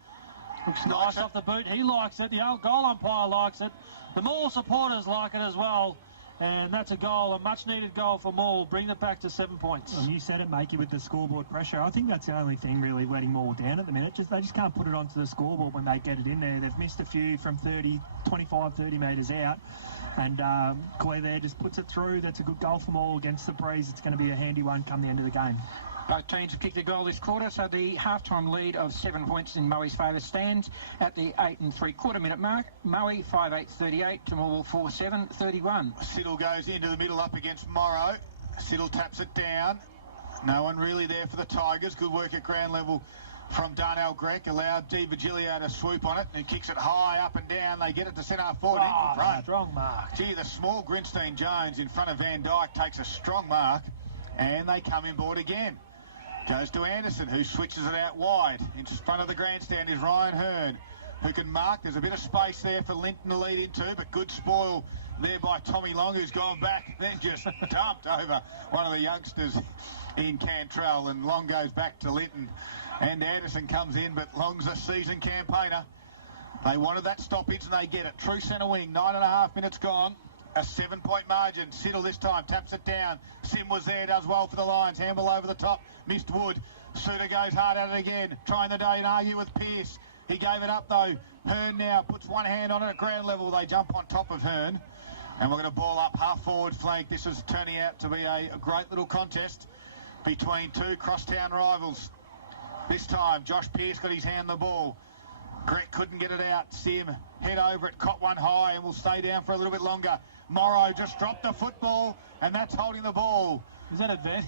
Looks nice off the boot. He likes it. The old goal umpire likes it. The Morwell supporters like it as well. And that's a goal, a much-needed goal for Morwell. Bring it back to 7 points. Well, you said it, Makey, with the scoreboard pressure. I think that's the only thing really letting Morwell down at the minute. They just can't put it onto the scoreboard when they get it in there. They've missed a few from 25, 30 metres out. And Claire there just puts it through. That's a good goal for Morwell against the Breeze. It's going to be a handy one come the end of the game. Both teams have kicked a goal this quarter, so the half-time lead of 7 points in Moe's favour stands at the 8 3/4 minute mark. Moe 5-8-38 to Morwell 4-7-31. Siddle goes into the middle up against Morrow. Siddle taps it down. No one really there for the Tigers. Good work at ground level from Darnell Grech. Allowed Di Virgilio to swoop on it and kicks it high up and down. They get it to centre forward. Strong mark. Gee, the small Grinstein Jones in front of Van Dyke takes a strong mark, and they come inboard again. Goes to Anderson, who switches it out wide. In front of the grandstand is Ryan Hearn, who can mark. There's a bit of space there for Linton to lead into, but good spoil there by Tommy Long, who's gone back, then just dumped over one of the youngsters in Cantrell, and Long goes back to Linton. And Anderson comes in, but Long's a seasoned campaigner. They wanted that stoppage, and they get it. True centre wing, 9.5 minutes gone. A 7-point margin. Siddle this time taps it down. Sim was there, does well for the Lions. Handball over the top. Missed Wood. Suter goes hard at it again. Trying the day and argue with Pearce. He gave it up though. Hearn now puts one hand on it at ground level. They jump on top of Hearn. And we're going to ball up half forward flank. This is turning out to be a great little contest between two crosstown rivals. This time Josh Pearce got his hand on the ball. Grech couldn't get it out. Sim head over it, caught one high and will stay down for a little bit longer. Morrow just dropped the football, and that's holding the ball. Is that advantage?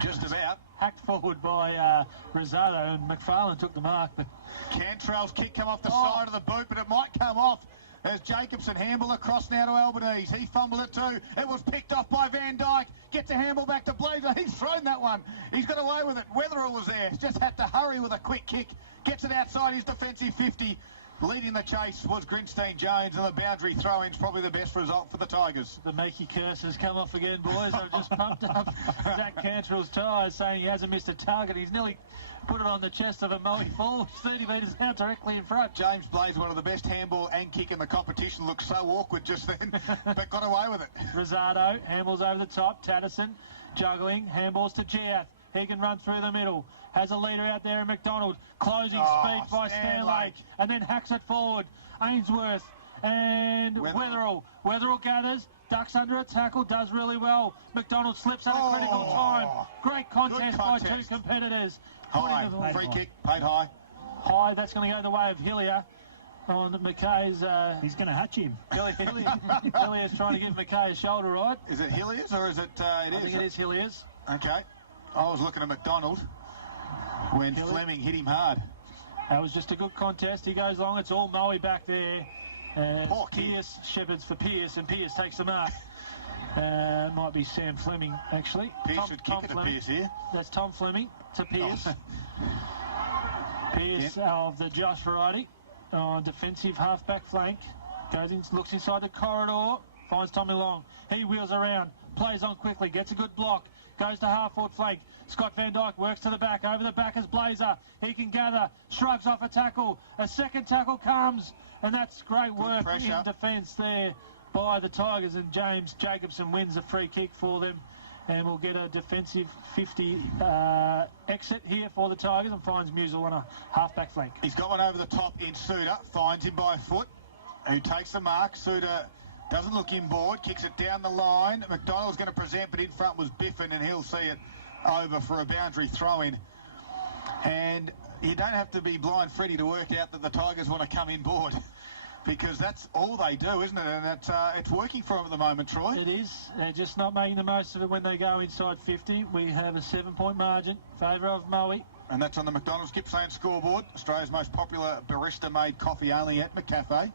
Just about. Hacked forward by Rosado, and McFarlane took the mark. But Cantrell's kick come off the side of the boot, but it might come off as Jacobson handball across now to Albanese. He fumbled it too. It was picked off by Van Dyke. Gets a handball back to Blazer. He's thrown that one. He's got away with it. Wetherill was there. Just had to hurry with a quick kick. Gets it outside his defensive 50. Leading the chase was Grinstein Jones, and the boundary throw-in's probably the best result for the Tigers. The Makey curse has come off again, boys. I've just pumped up Zach Cantrell's tyres, saying he hasn't missed a target. He's nearly put it on the chest of a Moe forward, 30 metres out directly in front. James Blaze, one of the best handball and kick in the competition, looked so awkward just then, but got away with it. Rosado, handballs over the top. Tatterson juggling, handballs to Giath. He can run through the middle. Has a leader out there in McDonald. Closing speed by Stanlake. And then hacks it forward. Ainsworth and Wetherill. Wetherill gathers. ducks under a tackle, does really well. McDonald slips at a critical time. Great contest by two competitors. High, free kick, paid high. High, that's going to go the way of Hillier on McKay's... He's going to hatch him. Hillier's trying to give McKay a shoulder ride. Is it Hillier's or is it... I think it is Hillier's. Okay. I was looking at McDonald when Fleming hit him hard. That was just a good contest. He goes long. It's all Moe back there. Pierce shepherds for Pierce, and Pierce takes the mark. Might be Sam Fleming, actually. Pierce should kick it to Pierce here. That's Tom Fleming to Pierce. Pierce of the Josh variety on defensive half-back flank. Goes in, looks inside the corridor, finds Tommy Long. He wheels around, plays on quickly, gets a good block, goes to half-forward flank. Scott Van Dyke works to the back, over the back is Blazer. He can gather, shrugs off a tackle. A second tackle comes, and that's great work in defence there by the Tigers, and James Jacobson wins a free kick for them, and we'll get a defensive 50 exit here for the Tigers, and finds Musel on a half-back flank. He's got one over the top in Suter, finds him by foot, who takes the mark. Suter doesn't look inboard, kicks it down the line. McDonald's going to present, but in front was Biffin, and he'll see it over for a boundary throw-in. And you don't have to be blind Freddie to work out that the Tigers want to come inboard, because that's all they do, isn't it? And it's working for them at the moment, Troy. It is. They're just not making the most of it when they go inside 50. We have a 7-point margin in favour of Moe. And that's on the McDonald's Gippsland scoreboard. Australia's most popular barista-made coffee only at McCafe.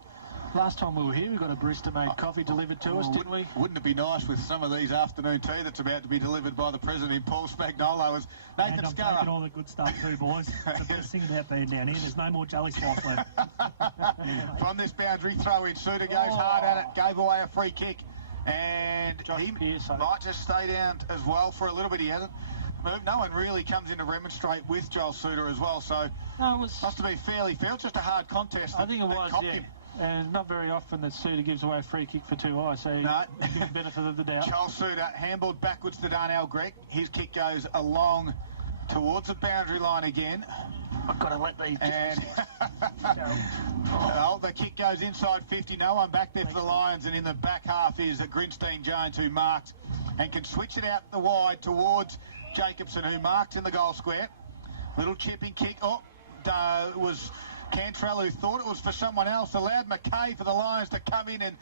Last time we were here, we got a barista-made coffee delivered to us, didn't we? Wouldn't it be nice with some of these afternoon tea that's about to be delivered by the President, Paul Spagnolo, as Nathan and I'm Scurra. taking all the good stuff too, boys. The best thing about being down here, there's no more jelly slice left. From this boundary throw-in, Suter goes hard at it, gave away a free kick, and he might just stay down as well for a little bit. He hasn't moved. No one really comes in to remonstrate with Joel Suter as well, so must have been fairly fair. It's just a hard contest. I think it was, yeah. And not very often that Suter gives away a free kick for too high, so give benefit of the doubt. Joel Suter handballed backwards to Darnell Gregg. His kick goes along towards the boundary line again. I've got to let these... And the kick goes inside 50. No one back there for the Lions, and in the back half is Grinstein Jones, who marks and can switch it out the wide towards Jacobson, who marks in the goal square. Little chipping kick. Was Cantrell, who thought it was for someone else, allowed McKay for the Lions to come in and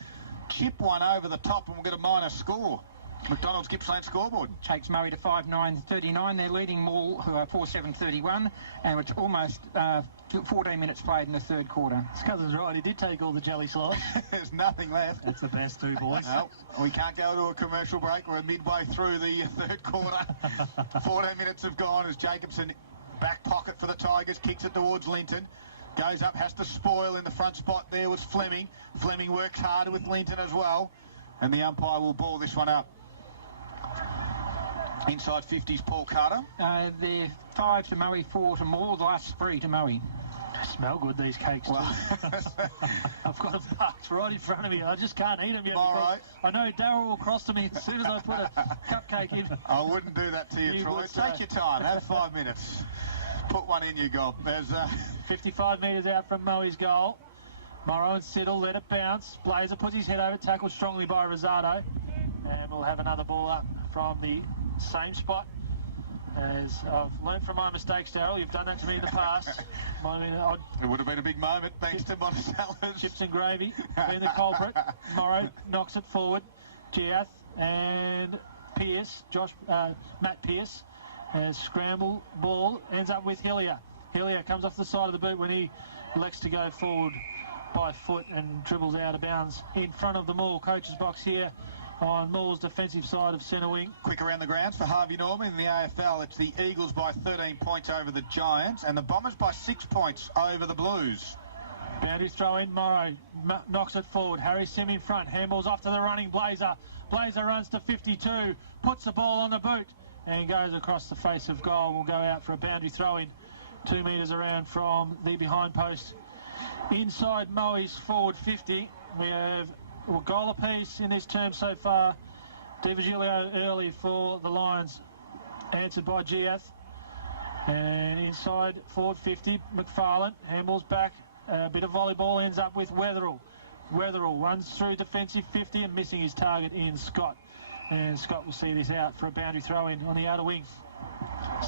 chip one over the top, and we'll get a minus score. McDonald's Gippsland scoreboard. Takes Moe to 5-9-39. They're leading Moore, who are 4-7-31, and it's almost 14 minutes played in the third quarter. Scuzzer's right, he did take all the jelly slice. There's nothing left. That's the best too, boys. No, we can't go to a commercial break. We're midway through the third quarter. 14 minutes have gone as Jacobson, back pocket for the Tigers, kicks it towards Linton. Goes up, has to spoil in the front spot. There was Fleming. Fleming works harder with Linton as well. And the umpire will ball this one up. Inside 50's Paul Carter. They're 5 to Moe, 4 to Moore, the last 3 to Moe. Smell good, these cakes, too. I've got a box right in front of me. I just can't eat them yet. All right. I know Darryl will cross to me as soon as I put a cupcake in. I wouldn't do that to you, Troy. Take your time. Have 5 minutes. Put one in your goal. There's 55 metres out from Moe's goal. Morrow and Siddle let it bounce. Blazer puts his head over, tackled strongly by Rosado. And we'll have another ball up from the same spot. As I've learned from my mistakes, Darryl, you've done that to me in the past. It would have been a big moment, thanks to Monticello's. Chips and gravy, being the culprit. Morrow knocks it forward. Giath and Pierce, Matt Pierce, has scramble ball, ends up with Hillier. Hillier comes off the side of the boot when he elects to go forward by foot and dribbles out of bounds in front of the Moore coach's box here on Moore's defensive side of centre wing. Quick around the grounds for Harvey Norman in the AFL. It's the Eagles by 13 points over the Giants and the Bombers by 6 points over the Blues. Boundary throw in, Morrow knocks it forward. Harry Sim in front, handballs off to the running Blazer. Blazer runs to 52, puts the ball on the boot and goes across the face of goal. Will go out for a boundary throw in 2 metres around from the behind post. Inside Moe's forward 50, we have a goal apiece in this term so far. DiVigilio early for the Lions, answered by Giath. And inside forward 50, McFarlane handballs back. A bit of volleyball ends up with Wetherill. Weatherall runs through defensive 50 and missing his target, Ian Scott. And Scott will see this out for a boundary throw-in on the outer wing.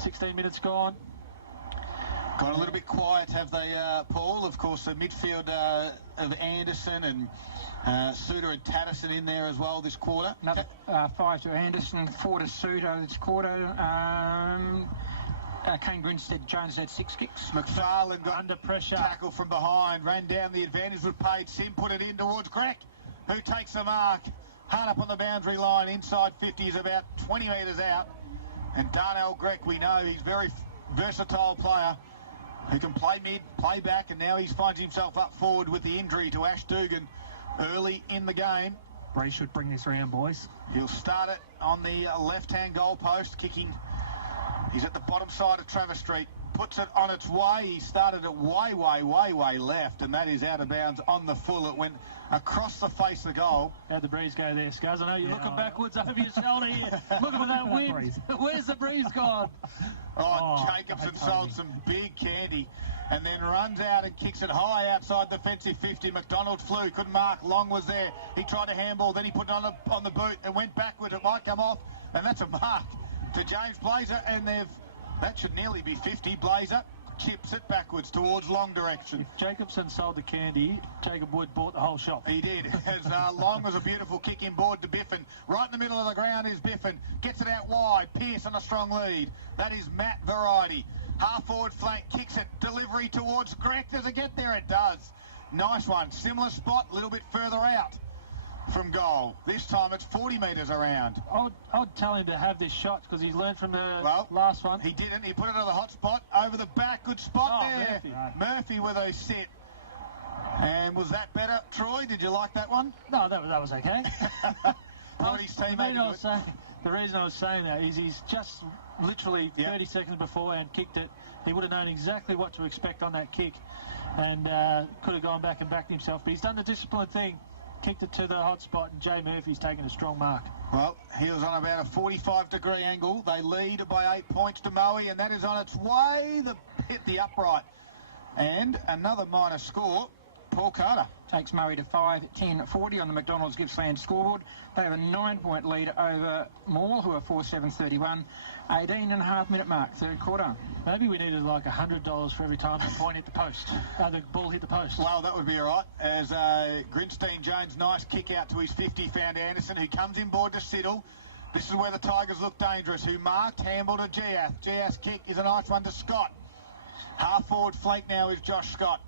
16 minutes gone. Got a little bit quiet, have they, Paul? Of course, the midfield of Anderson and Suter and Tatterson in there as well this quarter. Another 5 to Anderson, 4 to Suter this quarter. Kane Grinstead Jones had 6 kicks. McFarlane got under pressure. Tackle from behind, ran down the advantage, was paid. Sim put it in towards Grec, who takes the mark. Hard up on the boundary line, inside 50 is about 20 metres out. And Darnell Grec, we know he's a very versatile player who can play mid, play back, and now he finds himself up forward with the injury to Ash Dugan early in the game. Bray should bring this round, boys. He'll start it on the left-hand goal post, kicking. He's at the bottom side of Travis Street, puts it on its way. He started it way left, and that is out of bounds on the full. It went across the face of the goal. How'd the breeze go there, Scuzz? I know you're looking backwards over your shoulder here. Looking for that wind. Where's the breeze gone? Jacobson sold some big candy and then runs out and kicks it high outside the defensive 50. McDonald flew, couldn't mark. Long was there. He tried to handball, then he put it on the boot and went backwards. It might come off, and that's a mark to James Blazer, and that should nearly be 50. Blazer chips it backwards towards Long direction. If Jacobson sold the candy, Jacob Wood bought the whole shop. He did. As Long was a beautiful kick inboard to Biffin. Right in the middle of the ground is Biffin. Gets it out wide. Pearce on a strong lead. That is Matt Variety. Half forward flank, kicks it. Delivery towards Grec. Does it get there? It does. Nice one. Similar spot, a little bit further out from goal. This time it's 40 metres around. I'd tell him to have this shot because he's learned from the last one. He didn't. He put it on the hot spot over the back. Good spot there. Murphy with a sit. And was that better, Troy? Did you like that one? No, that was okay. The reason I was saying that is he's just literally 30 seconds beforehand kicked it. He would have known exactly what to expect on that kick and could have gone back and backed himself. But he's done the disciplined thing. Kicked it to the hot spot, and Jay Murphy's taken a strong mark. Well, he was on about a 45-degree angle. They lead by 8 points to Moe, and that is on its way. Hit the upright. And another minor score. Paul Carter takes Moe to 5-10-40 on the McDonald's Gippsland scoreboard. They have a 9-point lead over Morwell, who are 4-7-31. 18.5-minute mark, third quarter. Maybe we needed like $100 for every time the point hit the post. The ball hit the post. Well, that would be all right. As Grinstein Jones, nice kick out to his 50, found Anderson, who comes inboard to Siddle. This is where the Tigers look dangerous. Who marked Hamble to Giath. Giath's kick is a nice one to Scott. Half forward flank now is Josh Scott.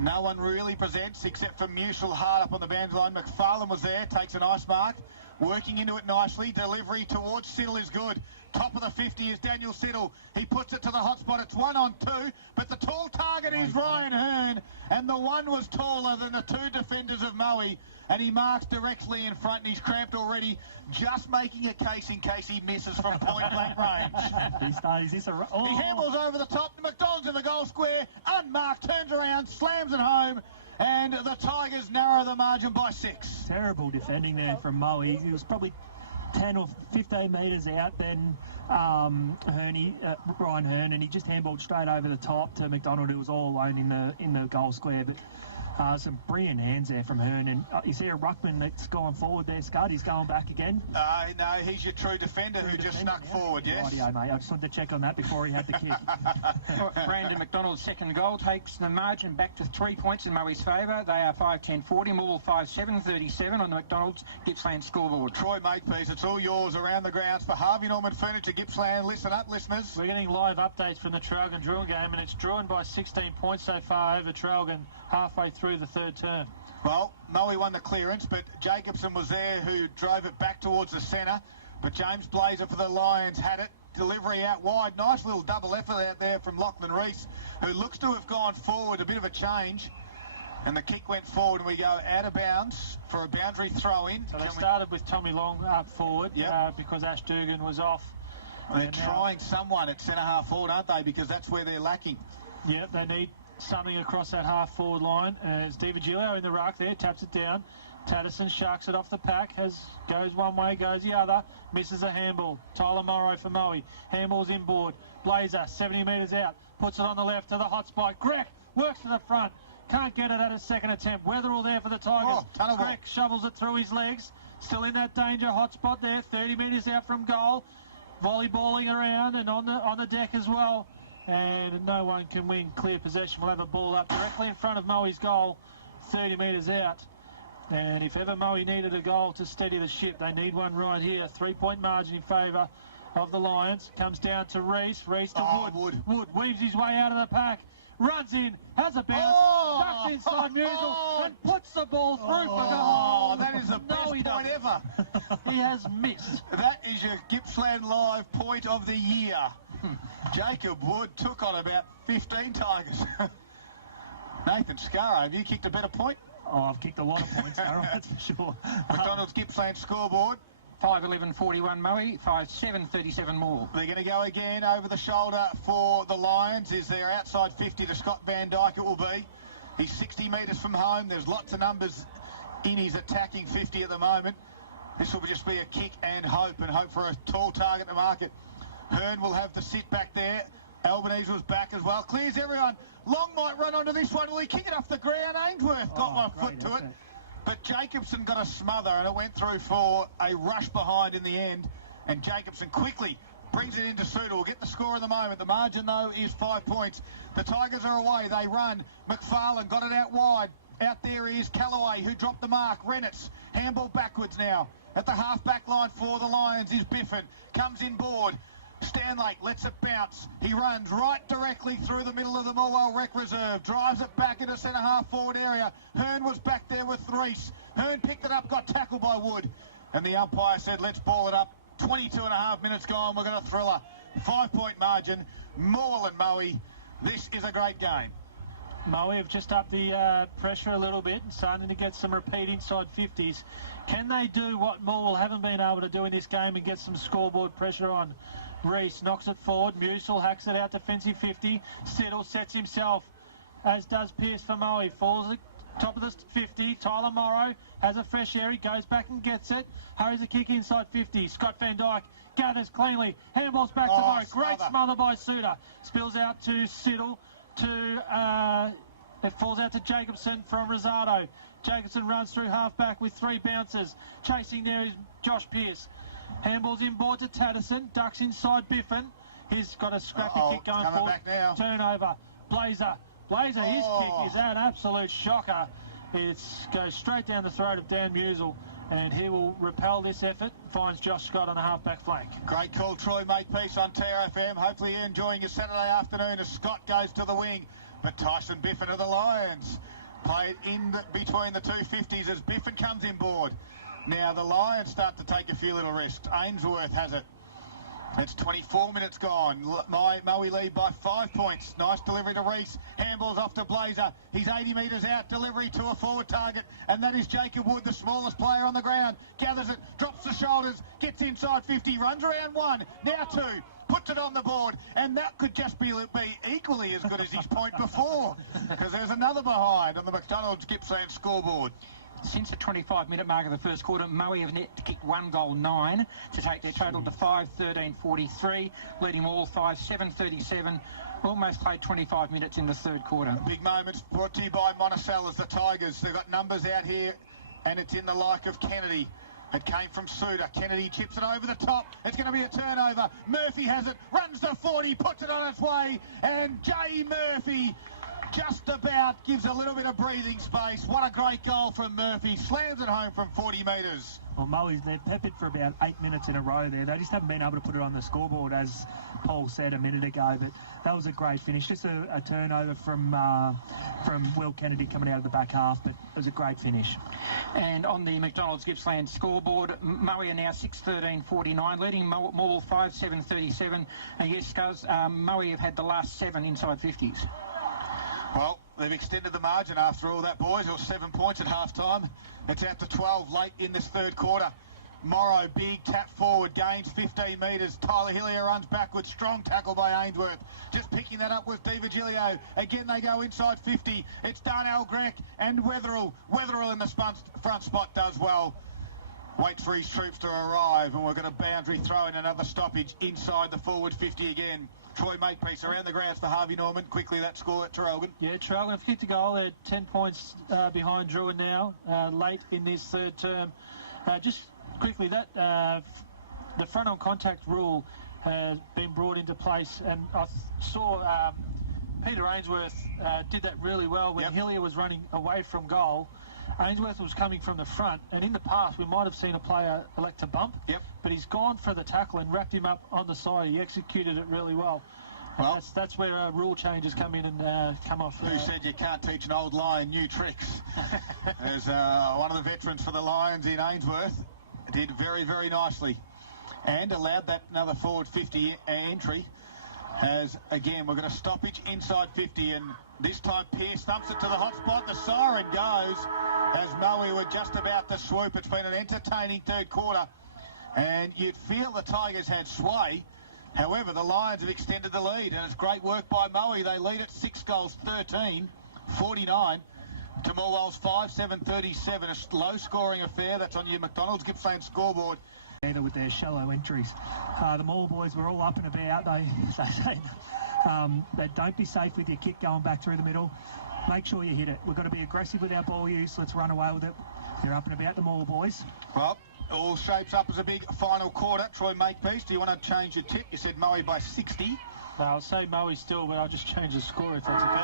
No one really presents except for Musil hard up on the boundary line. McFarlane was there, takes a nice mark. Working into it nicely. Delivery towards Siddle is good. Top of the 50 is Daniel Siddle. He puts it to the hot spot. It's 1-on-2, but the tall target is Ryan Hearn, and the one was taller than the two defenders of Moe, and he marks directly in front, and he's cramped already, just making a case in case he misses from point-blank range. He handles over the top. McDonald's in the goal square, unmarked, turns around, slams it home, and the Tigers narrow the margin by 6. Terrible defending there from Moe. He was probably 10 or 15 metres out, then Ryan Hearn, and he just handballed straight over the top to McDonald, who was all alone in the goal square. But some brilliant hands there from Hearn. And is there a ruckman that's gone forward there, Scud? He's going back again? No, he's your true defender who just snuck forward, yes. Rightio, mate. I just wanted to check on that before he had the kick. Brandon McDonald's second goal takes the margin back to 3 points in Moe's favour. They are 5-10-40. Morwell 5-7-37 on the McDonald's Gippsland scoreboard. Troy Makepeace, it's all yours around the grounds for Harvey Norman Furniture Gippsland. Listen up, listeners. We're getting live updates from the Traralgon drill game, and it's drawn by 16 points so far over Traralgon halfway through the third term. Well, Moe won the clearance, but Jacobson was there who drove it back towards the centre. But James Blazer for the Lions had it. Delivery out wide. Nice little double effort out there from Lachlan Reese, who looks to have gone forward. A bit of a change. And the kick went forward, and we go out of bounds for a boundary throw-in. So they started with Tommy Long up forward because Ash Dugan was off. Well, they're trying someone at centre-half forward, aren't they? Because that's where they're lacking. Yeah, they need something across that half-forward line. As DiVigilio in the ruck there, taps it down. Tatterson sharks it off the pack, goes one way, goes the other, misses a handball. Tyler Morrow for Moe. Handball's inboard. Blazer, 70 metres out, puts it on the left to the hot spot. Grec works to the front. Can't get it at a second attempt. Wetherell there for the Tigers. Greg shovels it through his legs. Still in that danger hotspot there. 30 metres out from goal. Volleyballing around and on the deck as well. And no one can win clear possession. We'll have a ball up directly in front of Moe's goal. 30 metres out. And if ever Moe needed a goal to steady the ship, they need one right here. 3-point margin in favour of the Lions. Comes down to Reese. Reese to Wood. Wood weaves his way out of the pack. Runs in, has a bounce, ducks inside Musil, and puts the ball through for goal. That is the best point ever. He has missed. That is your Gippsland Live point of the year. Jacob Wood took on about 15 Tigers. Nathan Scarrow, have you kicked a better point? Oh, I've kicked a lot of points, Darryl, that's for sure. McDonald's Gippsland scoreboard. 5-11-41 Moe, 5-7-37 Morwell. They're going to go again over the shoulder for the Lions. Is there outside 50 to Scott Van Dyke it will be. He's 60 metres from home. There's lots of numbers in his attacking 50 at the moment. This will just be a kick and hope for a tall target to market. Hearn will have the sit back there. Albanese was back as well. Clears everyone. Long might run onto this one. Will he kick it off the ground? Ainsworth got one foot to it. But Jacobson got a smother and it went through for a rush behind in the end. And Jacobson quickly brings it into Suter. We'll get the score of the moment. The margin, though, is 5 points. The Tigers are away. They run. McFarlane got it out wide. Out there is Callaway, who dropped the mark. Rennitz, handball backwards now. At the half-back line for the Lions is Biffin. Comes inboard. Stanlake lets it bounce. He runs right directly through the middle of the Morwell Rec Reserve. Drives it back into centre-half forward area. Hearn was back there with Reese. Hearn picked it up, got tackled by Wood. And the umpire said, let's ball it up. 22 and a half minutes gone. We're going to thriller. 5-point margin. Morwell and Moe. This is a great game. Moe have just upped the pressure a little bit and starting to get some repeat inside 50s. Can they do what Morwell haven't been able to do in this game and get some scoreboard pressure on? Reese knocks it forward. Musil hacks it out defensive 50. Siddle sets himself, as does Pearce for Moe. Falls at top of the 50. Tyler Morrow has a fresh air. He goes back and gets it. Hurries a kick inside 50. Scott Van Dyke gathers cleanly. Handballs back to Moe. Great smother by Suter. Spills out to Siddle. It falls out to Jacobson from Rosado. Jacobson runs through half-back with 3 bounces. Chasing there is Josh Pearce. Handballs inboard to Tatterson. Ducks inside Biffin. He's got a scrappy kick going forward. Back now. Turnover. Blazer, his kick is an absolute shocker. It goes straight down the throat of Dan Musil. And he will repel this effort. Finds Josh Scott on the half-back flank. Great call, Troy Makepeace on TRFM. Hopefully you're enjoying your Saturday afternoon as Scott goes to the wing. But Tyson Biffin of the Lions played in between the 250s as Biffin comes inboard. Now the Lions start to take a few little risks. Ainsworth has it. It's 24 minutes gone. Moe lead by 5 points. Nice delivery to Reese. Handballs off to Blazer. He's 80 metres out. Delivery to a forward target. And that is Jacob Wood, the smallest player on the ground. Gathers it, drops the shoulders, gets inside 50, runs around 1, now 2. Puts it on the board, and that could just be equally as good as his point before, because there's another behind on the McDonald's Gippsland scoreboard. Since the 25-minute mark of the first quarter, Moe have net to kick 1 goal 9 to take their total to 5-13-43, leading all 5-7-37. Almost played 25 minutes in the third quarter. Big moments brought to you by Monticello's, the Tigers. They've got numbers out here, and it's in the like of Kennedy. It came from Suter. Kennedy chips it over the top. It's going to be a turnover. Murphy has it, runs to 40, puts it on its way, and Jay Murphy just about gives a little bit of breathing space. What a great goal from Murphy. Slams it home from 40 metres. Well, Moe's, they've peppered for about 8 minutes in a row there. They just haven't been able to put it on the scoreboard, as Paul said a minute ago. But that was a great finish. Just a turnover from Will Kennedy coming out of the back half, but it was a great finish. And on the McDonald's Gippsland scoreboard, Moe are now 6-13-49, leading Morwell 5-7-37. And yes, guys, Moe have had the last 7 inside 50s. Well, they've extended the margin after all that, boys. It was 7 points at half-time. It's out to 12 late in this third quarter. Morrow, big tap forward, gains 15 metres. Tyler Hillier runs backwards. Strong tackle by Ainsworth. Just picking that up with DiVigilio. Again, they go inside 50. It's Darnell Grech and Wetherell. Wetherell in the front spot does well. Waits for his troops to arrive, and we're going to boundary throw in another stoppage inside the forward 50 again. Troy Makepeace around the grounds for Harvey Norman. Quickly, that score at Traralgon. Yeah, Traralgon have kicked a goal. They're 10 points behind Druin now, late in this third term. Just quickly, that the front on contact rule has been brought into place, and I saw Peter Ainsworth did that really well when Hillier was running away from goal. Ainsworth was coming from the front, and in the past we might have seen a player elect to bump, but he's gone for the tackle and wrapped him up on the side. He executed it really well. Well, that's where rule changes come in and come off. Who said you can't teach an old lion new tricks? There's one of the veterans for the Lions in Ainsworth. Did very, very nicely and allowed that another forward 50 entry. As again, we're going to stoppage inside 50, and this time Pearce thumps it to the hot spot. The siren goes as Moe were just about to swoop. It's been an entertaining third quarter, and you'd feel the Tigers had sway. However, the Lions have extended the lead, and it's great work by Moe. They lead at 6 goals, 13, 49 to Morwell's 5-7-37. A low-scoring affair. That's on your McDonald's Gippsland scoreboard. With their shallow entries. The Morwell boys were all up and about. They said that don't be safe with your kick going back through the middle. Make sure you hit it. We've got to be aggressive with our ball use. Let's run away with it. They're up and about, the Morwell boys. Well, all shapes up as a big final quarter. Troy Makepeace, do you want to change your tip? You said Moe by 60. I'll say Moe still, but I'll just change the score if that's okay.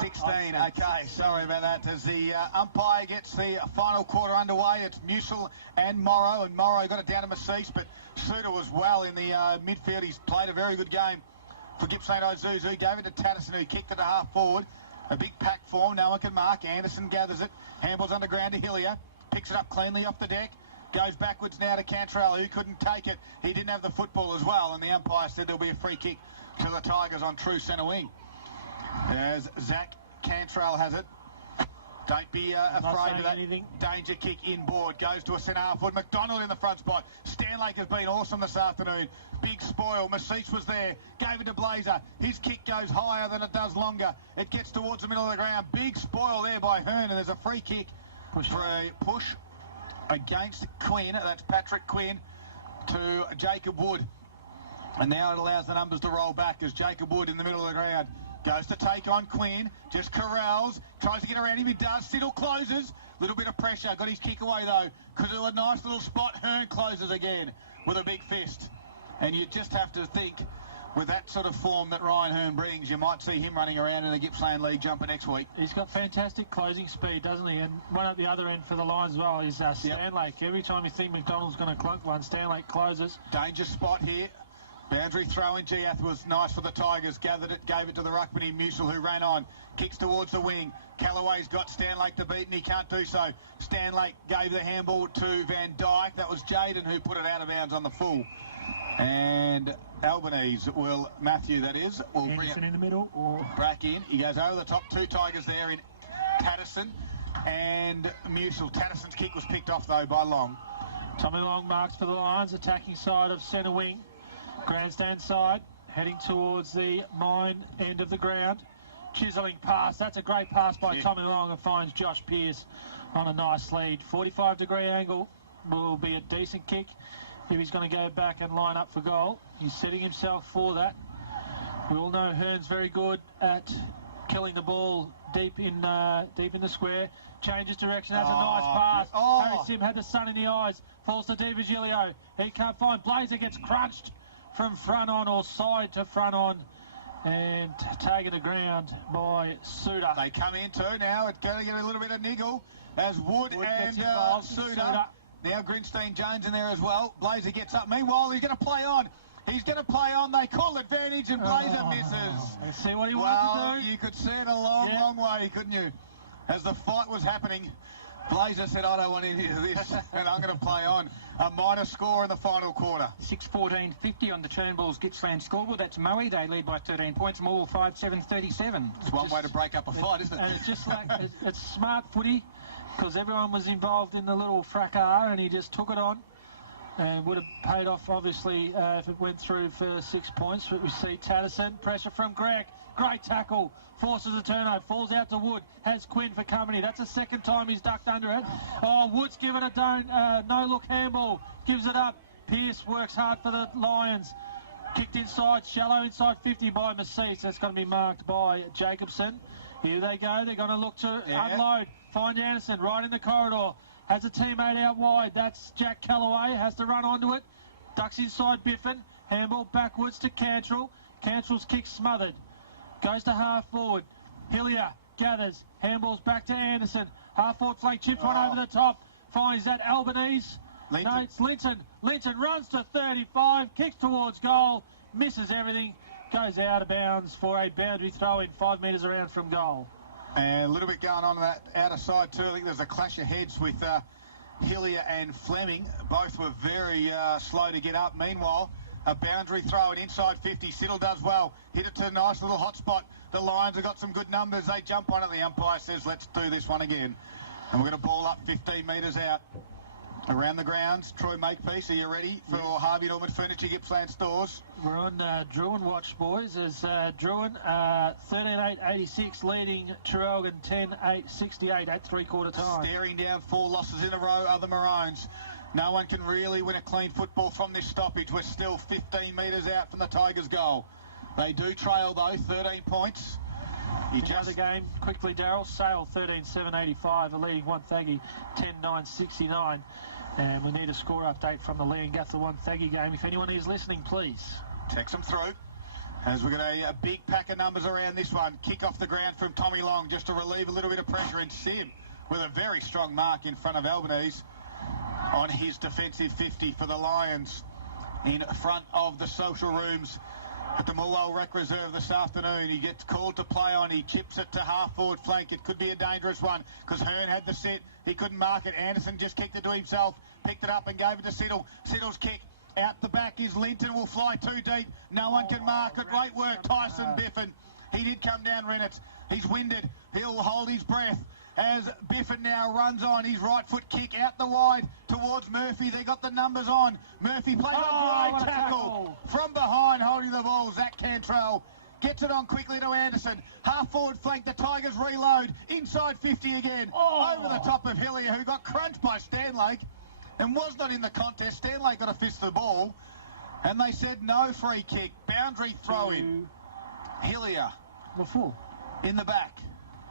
16. Okay, sorry about that. As the umpire gets the final quarter underway, it's Musil and Morrow, and Morrow got it down to Maceece, but Suter was well in the midfield. He's played a very good game for Gippsland Isuzu. Gave it to Tatterson, who kicked it to half forward. A big pack form, no one can mark. Anderson gathers it, handballs underground to Hillier, picks it up cleanly off the deck. Goes backwards now to Cantrell, who couldn't take it. He didn't have the football as well, and the umpire said there'll be a free kick to the Tigers on true centre wing. As Zach Cantrell has it. Don't be afraid of that. Danger kick inboard. Goes to a centre half forward. McDonald in the front spot. Stanlake has been awesome this afternoon. Big spoil. Maceece was there. Gave it to Blazer. His kick goes higher than it does longer. It gets towards the middle of the ground. Big spoil there by Hearn, and there's a free kick for a push against Quinn. That's Patrick Quinn to Jacob Wood. And now it allows the numbers to roll back as Jacob Wood in the middle of the ground goes to take on Quinn, just corrals, tries to get around him, he does, Siddle closes, little bit of pressure, got his kick away though, could do a nice little spot. Hearn closes again with a big fist. And you just have to think, with that sort of form that Ryan Hearn brings, you might see him running around in the Gippsland League jumper next week. He's got fantastic closing speed, doesn't he? And one at the other end for the Lions as well is Stanlake. Every time you think McDonald's going to clunk one, Stanlake closes. Danger spot here. Boundary throw in. Giath was nice for the Tigers. Gathered it, gave it to the ruckman in Musil, who ran on. Kicks towards the wing. Callaway's got Stanlake to beat, and he can't do so. Stanlake gave the handball to Van Dyke. That was Jaden who put it out of bounds on the full. And Albanese will, Matthew that is, will bring it in the middle or back in. He goes over the top. Two Tigers there in Patterson and Musil. Tatterson's kick was picked off though by Long. Tommy Long marks for the Lions, attacking side of centre wing. Grandstand side, heading towards the mine end of the ground. Chiseling pass. That's a great pass by Tommy Long, and finds Josh Pearce on a nice lead. 45-degree angle will be a decent kick if he's going to go back and line up for goal. He's setting himself for that. We all know Hearn's very good at killing the ball deep in the square. Changes direction, has a nice pass. Harry Sim had the sun in the eyes. Falls to Di Virgilio. He can't find Blazer, gets crunched from front on or side to front on, and taken to ground by Suter. They come in too now. It's going to get a little bit of niggle as Wood and Suter. Now Grinstein Jones in there as well. Blazer gets up. Meanwhile, he's going to play on. He's going to play on. They call advantage, and Blazer misses. Let's see what he wanted to do. You could see it a long way, couldn't you? As the fight was happening, Blazer said, I don't want any of this, and I'm going to play on. A minor score in the final quarter. 6-14-50 on the Turnbull's Gippsland scoreboard. That's Moe. They lead by 13 points. Morwell 5-7-37. It's one way to break up a fight, isn't it? And it's just like, it's smart footy, because everyone was involved in the little fracas, and he just took it on. And would have paid off, obviously, if it went through for 6 points. But we see Tatterson, pressure from Greg. Great tackle, forces a turnover, falls out to Wood, has Quinn for company. That's the second time he's ducked under it. Oh, Wood's given a no-look handball, gives it up. Pearce works hard for the Lions. Kicked inside, shallow inside 50 by Massees. That's going to be marked by Jacobson. Here they go. They're going to look to unload. Find Anderson right in the corridor. Has a teammate out wide. That's Jack Callaway. Has to run onto it. Ducks inside Biffin. Handball backwards to Cantrell. Cantrell's kick smothered. Goes to half forward. Hillier gathers. Handballs back to Anderson. Half forward flank. Chips one over the top. Finds that Albanese. Linton. No, it's Linton. Linton runs to 35. Kicks towards goal. Misses everything. Goes out of bounds for a boundary throw in 5 metres around from goal. And a little bit going on that outer side too. I think there's a clash of heads with Hillier and Fleming. Both were very slow to get up. Meanwhile, a boundary throw and inside 50. Siddle does well. Hit it to a nice little hot spot. The Lions have got some good numbers. They jump on it. The umpire says, let's do this one again. And we're going to ball up 15 metres out. Around the grounds, Troy Makepeace, are you ready for Harvey Norman Furniture Gippsland stores? We're on Druin watch, boys, as Druin 13.886 leading Traralgon 10.868 at three-quarter time. Staring down 4 losses in a row are the Maroons. No one can really win a clean football from this stoppage. We're still 15 metres out from the Tigers' goal. They do trail, though, 13 points. Another game, quickly, Daryl. Sale 13.785, the leading Wonthaggi 10.969. And we need a score update from the Leongatha Wonthaggi game. If anyone is listening, please text them through. As we've got a big pack of numbers around this one. Kick off the ground from Tommy Long just to relieve a little bit of pressure. And Sim with a very strong mark in front of Albanese on his defensive 50 for the Lions in front of the social rooms at the Morwell Rec Reserve this afternoon. He gets called to play on. He chips it to half-forward flank. It could be a dangerous one because Hearn had the set. He couldn't mark it. Anderson just kicked it to himself, picked it up and gave it to Siddle. Siddle's kick out the back is Linton, will fly too deep. No one can mark it. Great work, Tyson Biffin. He did come down, Rennet. He's winded. He'll hold his breath as Biffin now runs on. His right foot kick out the wide towards Murphy. They got the numbers on. Murphy plays a great tackle from behind, holding the ball. Zach Cantrell gets it on quickly to Anderson. Half forward flank, the Tigers reload. Inside 50 again. Over the top of Hillier, who got crunched by Stanlake and was not in the contest. Stanlake got a fist of the ball and they said no free kick. Boundary throw in. Hillier in the back.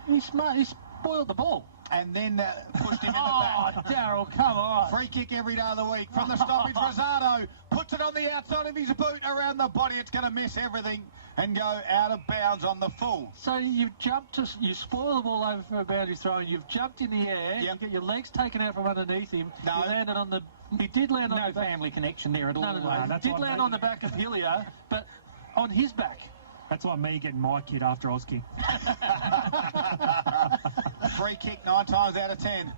He's spoiled the ball. And then pushed him in the back. Daryl, come on. Free kick every day of the week. From the stoppage, Rosado puts it on the outside of his boot around the body. It's going to miss everything and go out of bounds on the full. So you've jumped, you spoil the ball over for a boundary throw, and you've jumped in the air, you get your legs taken out from underneath him. No. You landed on the... He did land on the back. family connection there at all. No. He did land on the back of Hillier, but on his back. That's like me getting my kid after I was kicked. Free kick 9 times out of 10.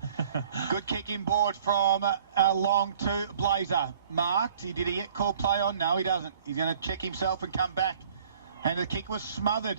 Good kick inboard from Long to Blazer. Marked. Did he get called play on? No, he doesn't. He's going to check himself and come back. And the kick was smothered.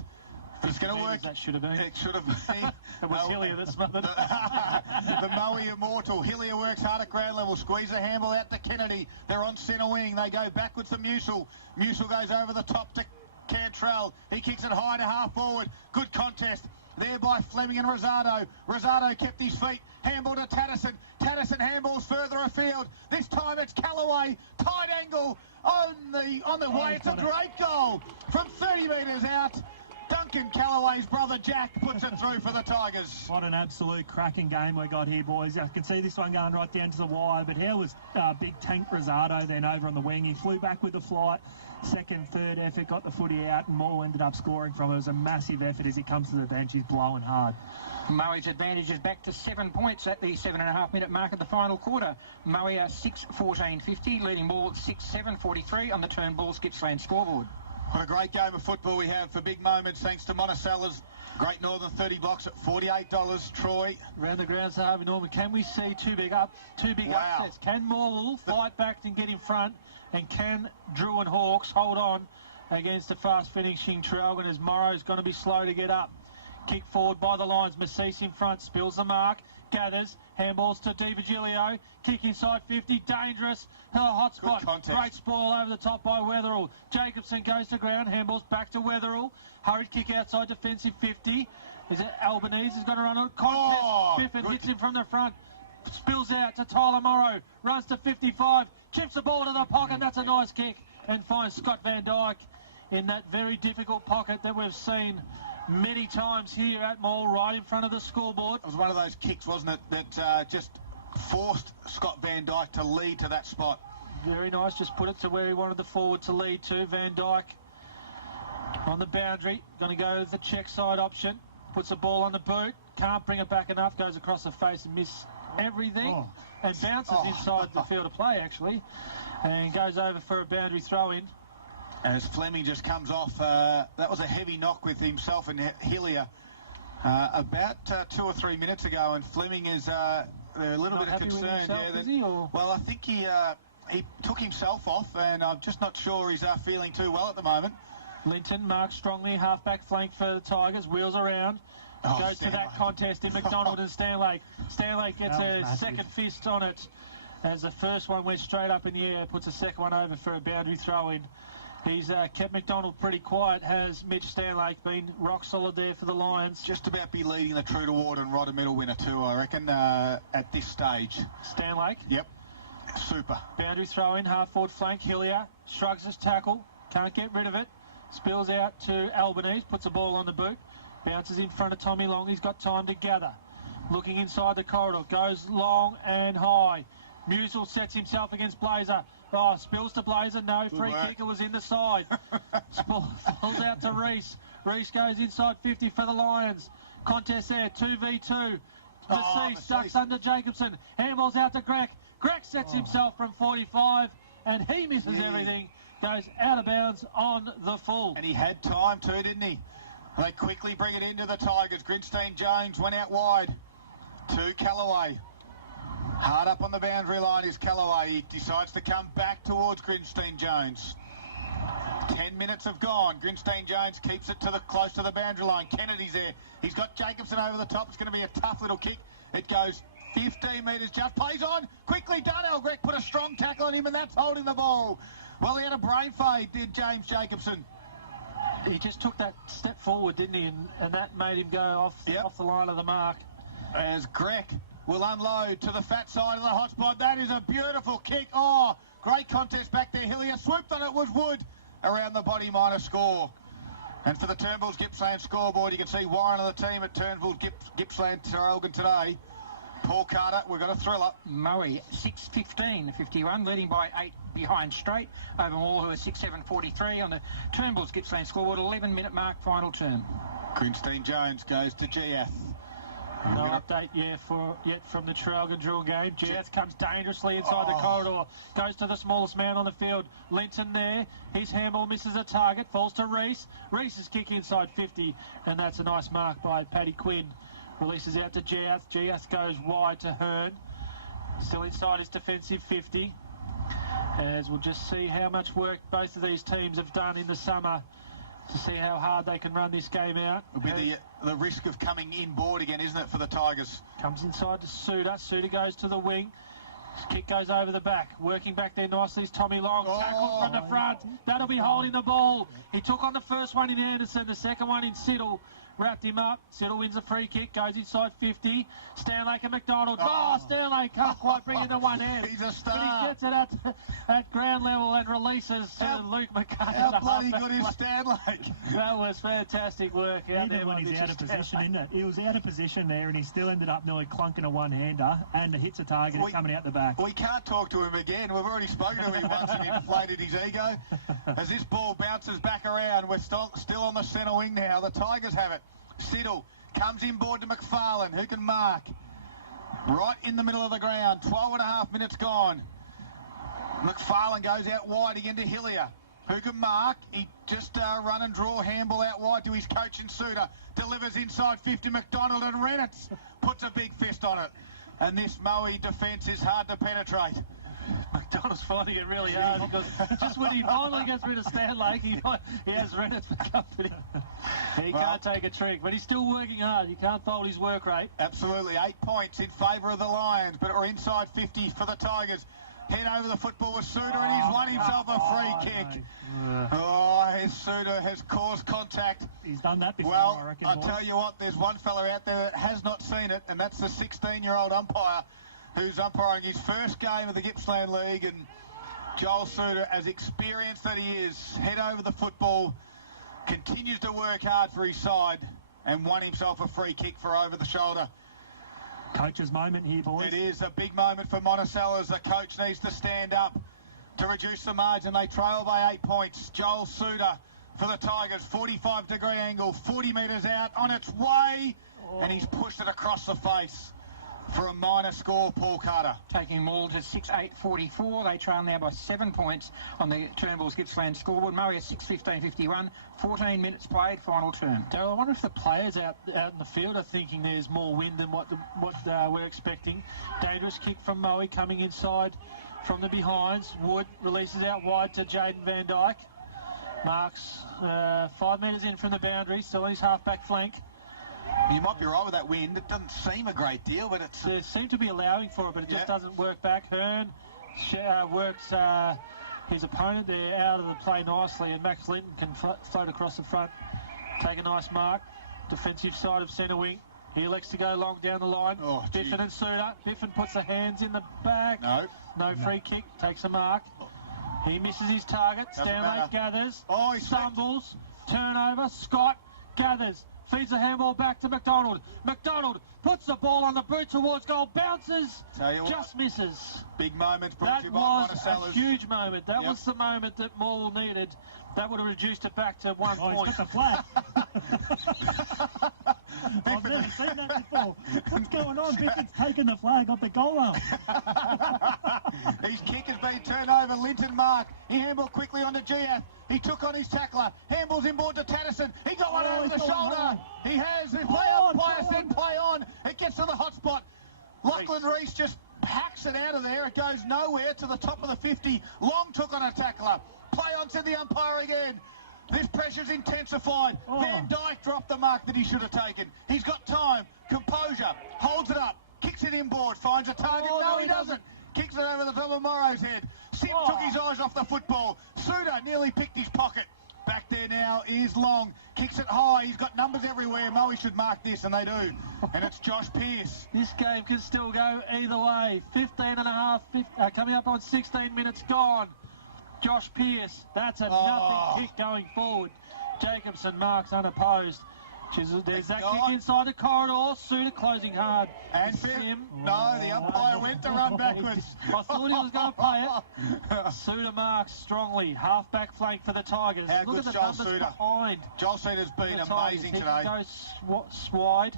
But it's going to work. That should have been. It should have been. It was Hillier that smothered. The Moe Immortal. Hillier works hard at ground level. Squeeze a handball out to Kennedy. They're on centre wing. They go backwards to Musil. Musil goes over the top to Cantrell. He kicks it high to half forward. Good contest there by Fleming and Rosado. Rosado kept his feet. Handball to Tatterson. Tatterson handballs further afield. This time it's Callaway. Tight angle on the way. It's a great goal from 30 metres out. Duncan Callaway's brother Jack puts it through for the Tigers. What an absolute cracking game we got here, boys. I can see this one going right down to the wire, but how was big tank Rosado then over on the wing? He flew back with the flight. Second, third effort, got the footy out, and Moore ended up scoring from it. It was a massive effort as he comes to the bench. He's blowing hard. Moe's advantage is back to 7 points at the 7.5 minute mark of the final quarter. Moe 6-14-50, leading ball 6-7-43 on the Turnbull Gippsland scoreboard. What a great game of football we have for big moments, thanks to Monticello's Great Northern 30 blocks at $48. Troy. Around the grounds, Harvey Norman. Can we see two big upsets? Can Morwell fight back and get in front? And can Drew and Hawks hold on against the fast-finishing Traralgon as Morrow's going to be slow to get up? Kick forward by the Lions. Massees in front, spills the mark, gathers, handballs to Di Virgilio, kick inside 50, dangerous, hot spot, great spoil over the top by Weatherall. Jacobson goes to ground, handballs back to Weatherall, hurried kick outside defensive 50. Is it Albanese is going to run on contest? Biffin hits him from the front, spills out to Tyler Morrow, runs to 55, chips the ball to the pocket. That's a nice kick, and finds Scott Van Dyke in that very difficult pocket that we've seen many times here at Morwell, right in front of the scoreboard. It was one of those kicks, wasn't it, that just forced Scott Van Dyke to lead to that spot. Very nice, just put it to where he wanted the forward to lead to. Van Dyke on the boundary, going to go to the check side option, puts the ball on the boot, can't bring it back enough, goes across the face and miss everything, and bounces inside the field of play actually, and goes over for a boundary throw-in. As Fleming just comes off, that was a heavy knock with himself and Hillier about 2 or 3 minutes ago, and Fleming is a little bit of concern. Well, I think he took himself off, and I'm just not sure he's feeling too well at the moment. Linton marks strongly, half-back flank for the Tigers, wheels around, goes to that contest in McDonald and Stanlake. Stanlake gets a second fist on it as the first one went straight up in the air, puts a second one over for a boundary throw-in. He's kept McDonald pretty quiet, has Mitch Stanlake, been rock solid there for the Lions. Just about be leading the True to Ward and Rodder medal winner too, I reckon, at this stage. Stanlake? Yep. Super. Boundary throw-in, half-forward flank, Hillier shrugs his tackle, can't get rid of it. Spills out to Albanese, puts the ball on the boot, bounces in front of Tommy Long. He's got time to gather. Looking inside the corridor, goes long and high. Musel sets himself against Blazer. Oh, spills to Blazer. No, free kicker was in the side. Falls out to Reese. Reese goes inside 50 for the Lions. Contest there, 2v2. Deceased ducks under Jacobson. Handballs out to Greg. Greg sets himself from 45, and he misses everything. Goes out of bounds on the full. And he had time too, didn't he? They quickly bring it into the Tigers. Grinstein Jones went out wide to Callaway. Hard up on the boundary line is Callaway. He decides to come back towards Grinstein Jones. 10 minutes have gone. Grinstein Jones keeps it to the close to the boundary line. Kennedy's there. He's got Jacobson over the top. It's going to be a tough little kick. It goes 15 metres. Just plays on. Quickly done. Elgrek put a strong tackle on him, and that's holding the ball. Well, he had a brain fade, did James Jacobson. He just took that step forward, didn't he? And that made him go off the line of the mark. As Greg will unload to the fat side of the hot spot. That is a beautiful kick. Oh, great contest back there. Hillier swooped on it, was Wood around the body, minor score. And for the Turnbulls Gippsland scoreboard, you can see Warren and the team at Turnbulls Gippsland Traralgon today. Paul Carter, we've got a thriller. Moe, 6:15:51, leading by 8 behind straight over Morwell, who are 6:7:43 on the Turnbulls Gippsland scoreboard. 11-minute mark, final turn. Grinstein Jones goes to Giath. No update yet from the Traralgon drill game. Giath comes dangerously inside the corridor. Goes to the smallest man on the field. Linton there. His handball misses a target. Falls to Reese. Reese's kick inside 50. And that's a nice mark by Paddy Quinn. Releases out to Giath. Giath goes wide to Hearn. Still inside his defensive 50. As we'll just see how much work both of these teams have done in the summer to see how hard they can run this game out. It'll be the risk of coming inboard again, isn't it, for the Tigers? Comes inside to Suter. Suter goes to the wing. Kick goes over the back. Working back there nicely is Tommy Long. Tackled from the front. That'll be holding the ball. He took on the first one in Anderson, the second one in Siddle. Wrapped him up. Siddle wins a free kick. Goes inside 50. Stanlake and McDonald. Stanlake can't quite bring it to one hand. He's a star. But he gets it at ground level and releases to Luke McCann. How bloody good is Stanlake? That was fantastic work. Even when he's out of position, isn't it? He was out of position there, and he still ended up nearly clunking a one-hander, and the hits a target coming out the back. We can't talk to him again. We've already spoken to him once and he inflated his ego. As this ball bounces back around, we're still on the centre wing now. The Tigers have it. Siddle comes inboard to McFarlane, who can mark right in the middle of the ground. 12.5 minutes gone. McFarlane goes out wide again to Hillier, who can mark. He just run and draw handball out wide to his coach in Suter. Delivers inside 50, McDonald, and Reynolds puts a big fist on it. And this Moe defence is hard to penetrate. McDonald's finding it really hard because just when he finally gets rid of Stanlake, he has Reynolds for company. He can't take a trick, but he's still working hard. You can't fault his work rate. Absolutely. 8 points in favour of the Lions, but we're inside 50 for the Tigers. Head over the football with Suter, and he's won himself a free kick. His Suter has caused contact. He's done that before, well, I reckon. I'll tell you what, there's one fella out there that has not seen it, and that's the 16-year-old umpire who's umpiring his first game of the Gippsland League, and Joel Suter, as experienced that he is, head over the football, continues to work hard for his side and won himself a free kick for over the shoulder. Coach's moment here, boys. It is a big moment for Monticello as the coach needs to stand up to reduce the margin. They trail by 8 points. Joel Suter for the Tigers, 45-degree angle, 40 metres out, on its way, and he's pushed it across the face for a minor score, Paul Carter. Taking Morwell to 6-8-44. They trail now by 7 points on the Turnbull's Gippsland scoreboard. Moe is 6-15-51. 14 minutes played, final turn. Daryl, I wonder if the players out in the field are thinking there's more wind than what we're expecting. Dangerous kick from Moe coming inside from the behinds. Wood releases out wide to Jaden Van Dyke. Marks 5 metres in from the boundary, still on his half-back flank. You might be right with that wind. It doesn't seem a great deal, but it's... They seem to be allowing for it, but it just doesn't work back. Hearn works his opponent there out of the play nicely, and Max Linton can float across the front, take a nice mark. Defensive side of centre wing. He elects to go long down the line. Biffin and Suter. Biffin puts the hands in the back. No free kick. Takes a mark. He misses his target. Stanley gathers. He stumbles. Turnover. Scott gathers. Feeds the handball back to McDonald. McDonald puts the ball on the boot towards goal. Bounces. Just misses. Big moment brought to you by Monticello. That was a huge moment. That was the moment that Morwell needed. That would have reduced it back to 1 point. He's got the flag. I've never seen that before. What's going on? Biffin's taking the flag off the goal arm. His kick has been turned over. Linton mark. He handballed quickly on to Giath. He took on his tackler. Handballs inboard to Tatterson. He got one over the shoulder. He has. Play on, player said play on. It gets to the hot spot. Lachlan Reese just hacks it out of there. It goes nowhere to the top of the 50. Long took on a tackler. Play on, said the umpire again. This pressure's intensified. Van Dyke dropped the mark that he should have taken. He's got time, composure, holds it up, kicks it inboard, finds a target. No, he doesn't. Kicks it over the top of Morrow's head. Sim took his eyes off the football. Suter nearly picked his pocket. Back there now is Long. Kicks it high. He's got numbers everywhere. Moe should mark this, and they do. And it's Josh Pearce. This game can still go either way. 15.5, coming up on 16 minutes gone. Josh Pearce, that's a nothing kick going forward. Jacobson marks unopposed. There's that kick inside the corridor. Suter closing hard. And Sim. No, the umpire went to run backwards. I thought he was going to play it. Suter marks strongly. Half-back flank for the Tigers. Look at the numbers behind. Joel Suter's been amazing today. He goes wide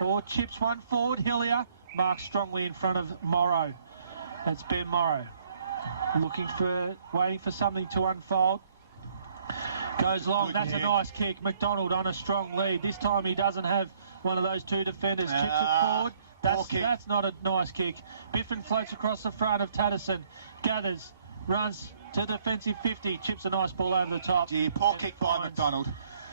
or chips one forward. Hillier marks strongly in front of Morrow. That's Ben Morrow. Waiting for something to unfold. Goes long. That's a nice kick. McDonald on a strong lead. This time he doesn't have one of those two defenders. Chips it forward. That's not a nice kick. Biffin floats across the front of Tatterson. Gathers. Runs to defensive 50. Chips a nice ball over the top. Poor kick by McDonald.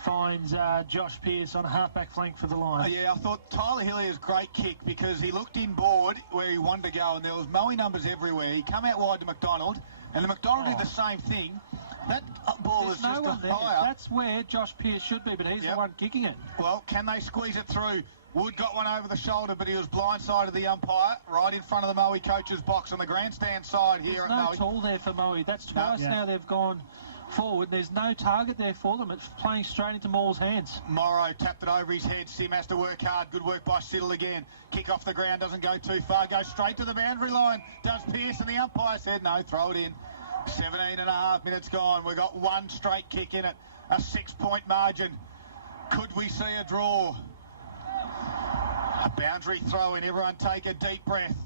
Finds Josh Pearce on a half-back flank for the line. I thought Tyler Hillier's great kick because he looked inboard where he wanted to go and there was Moe numbers everywhere. He come out wide to McDonald and the McDonald did the same thing. That ball is just gone higher. That's where Josh Pearce should be, but he's the one kicking it. Well, can they squeeze it through? Wood got one over the shoulder, but he was blindsided the umpire right in front of the Moe coach's box on the grandstand side here at Moe. There's no tool there for Moe. That's twice now they've gone forward. There's no target there for them. It's playing straight into Morwell's hands. Morrow tapped it over his head. Sim has to work hard. Good work by Siddle again. Kick off the ground, doesn't go too far. Goes straight to the boundary line. Does Pearce, and the umpire said no, throw it in. 17.5 minutes gone. We've got one straight kick in it. A 6-point margin. Could we see a draw? A boundary throw in. Everyone take a deep breath.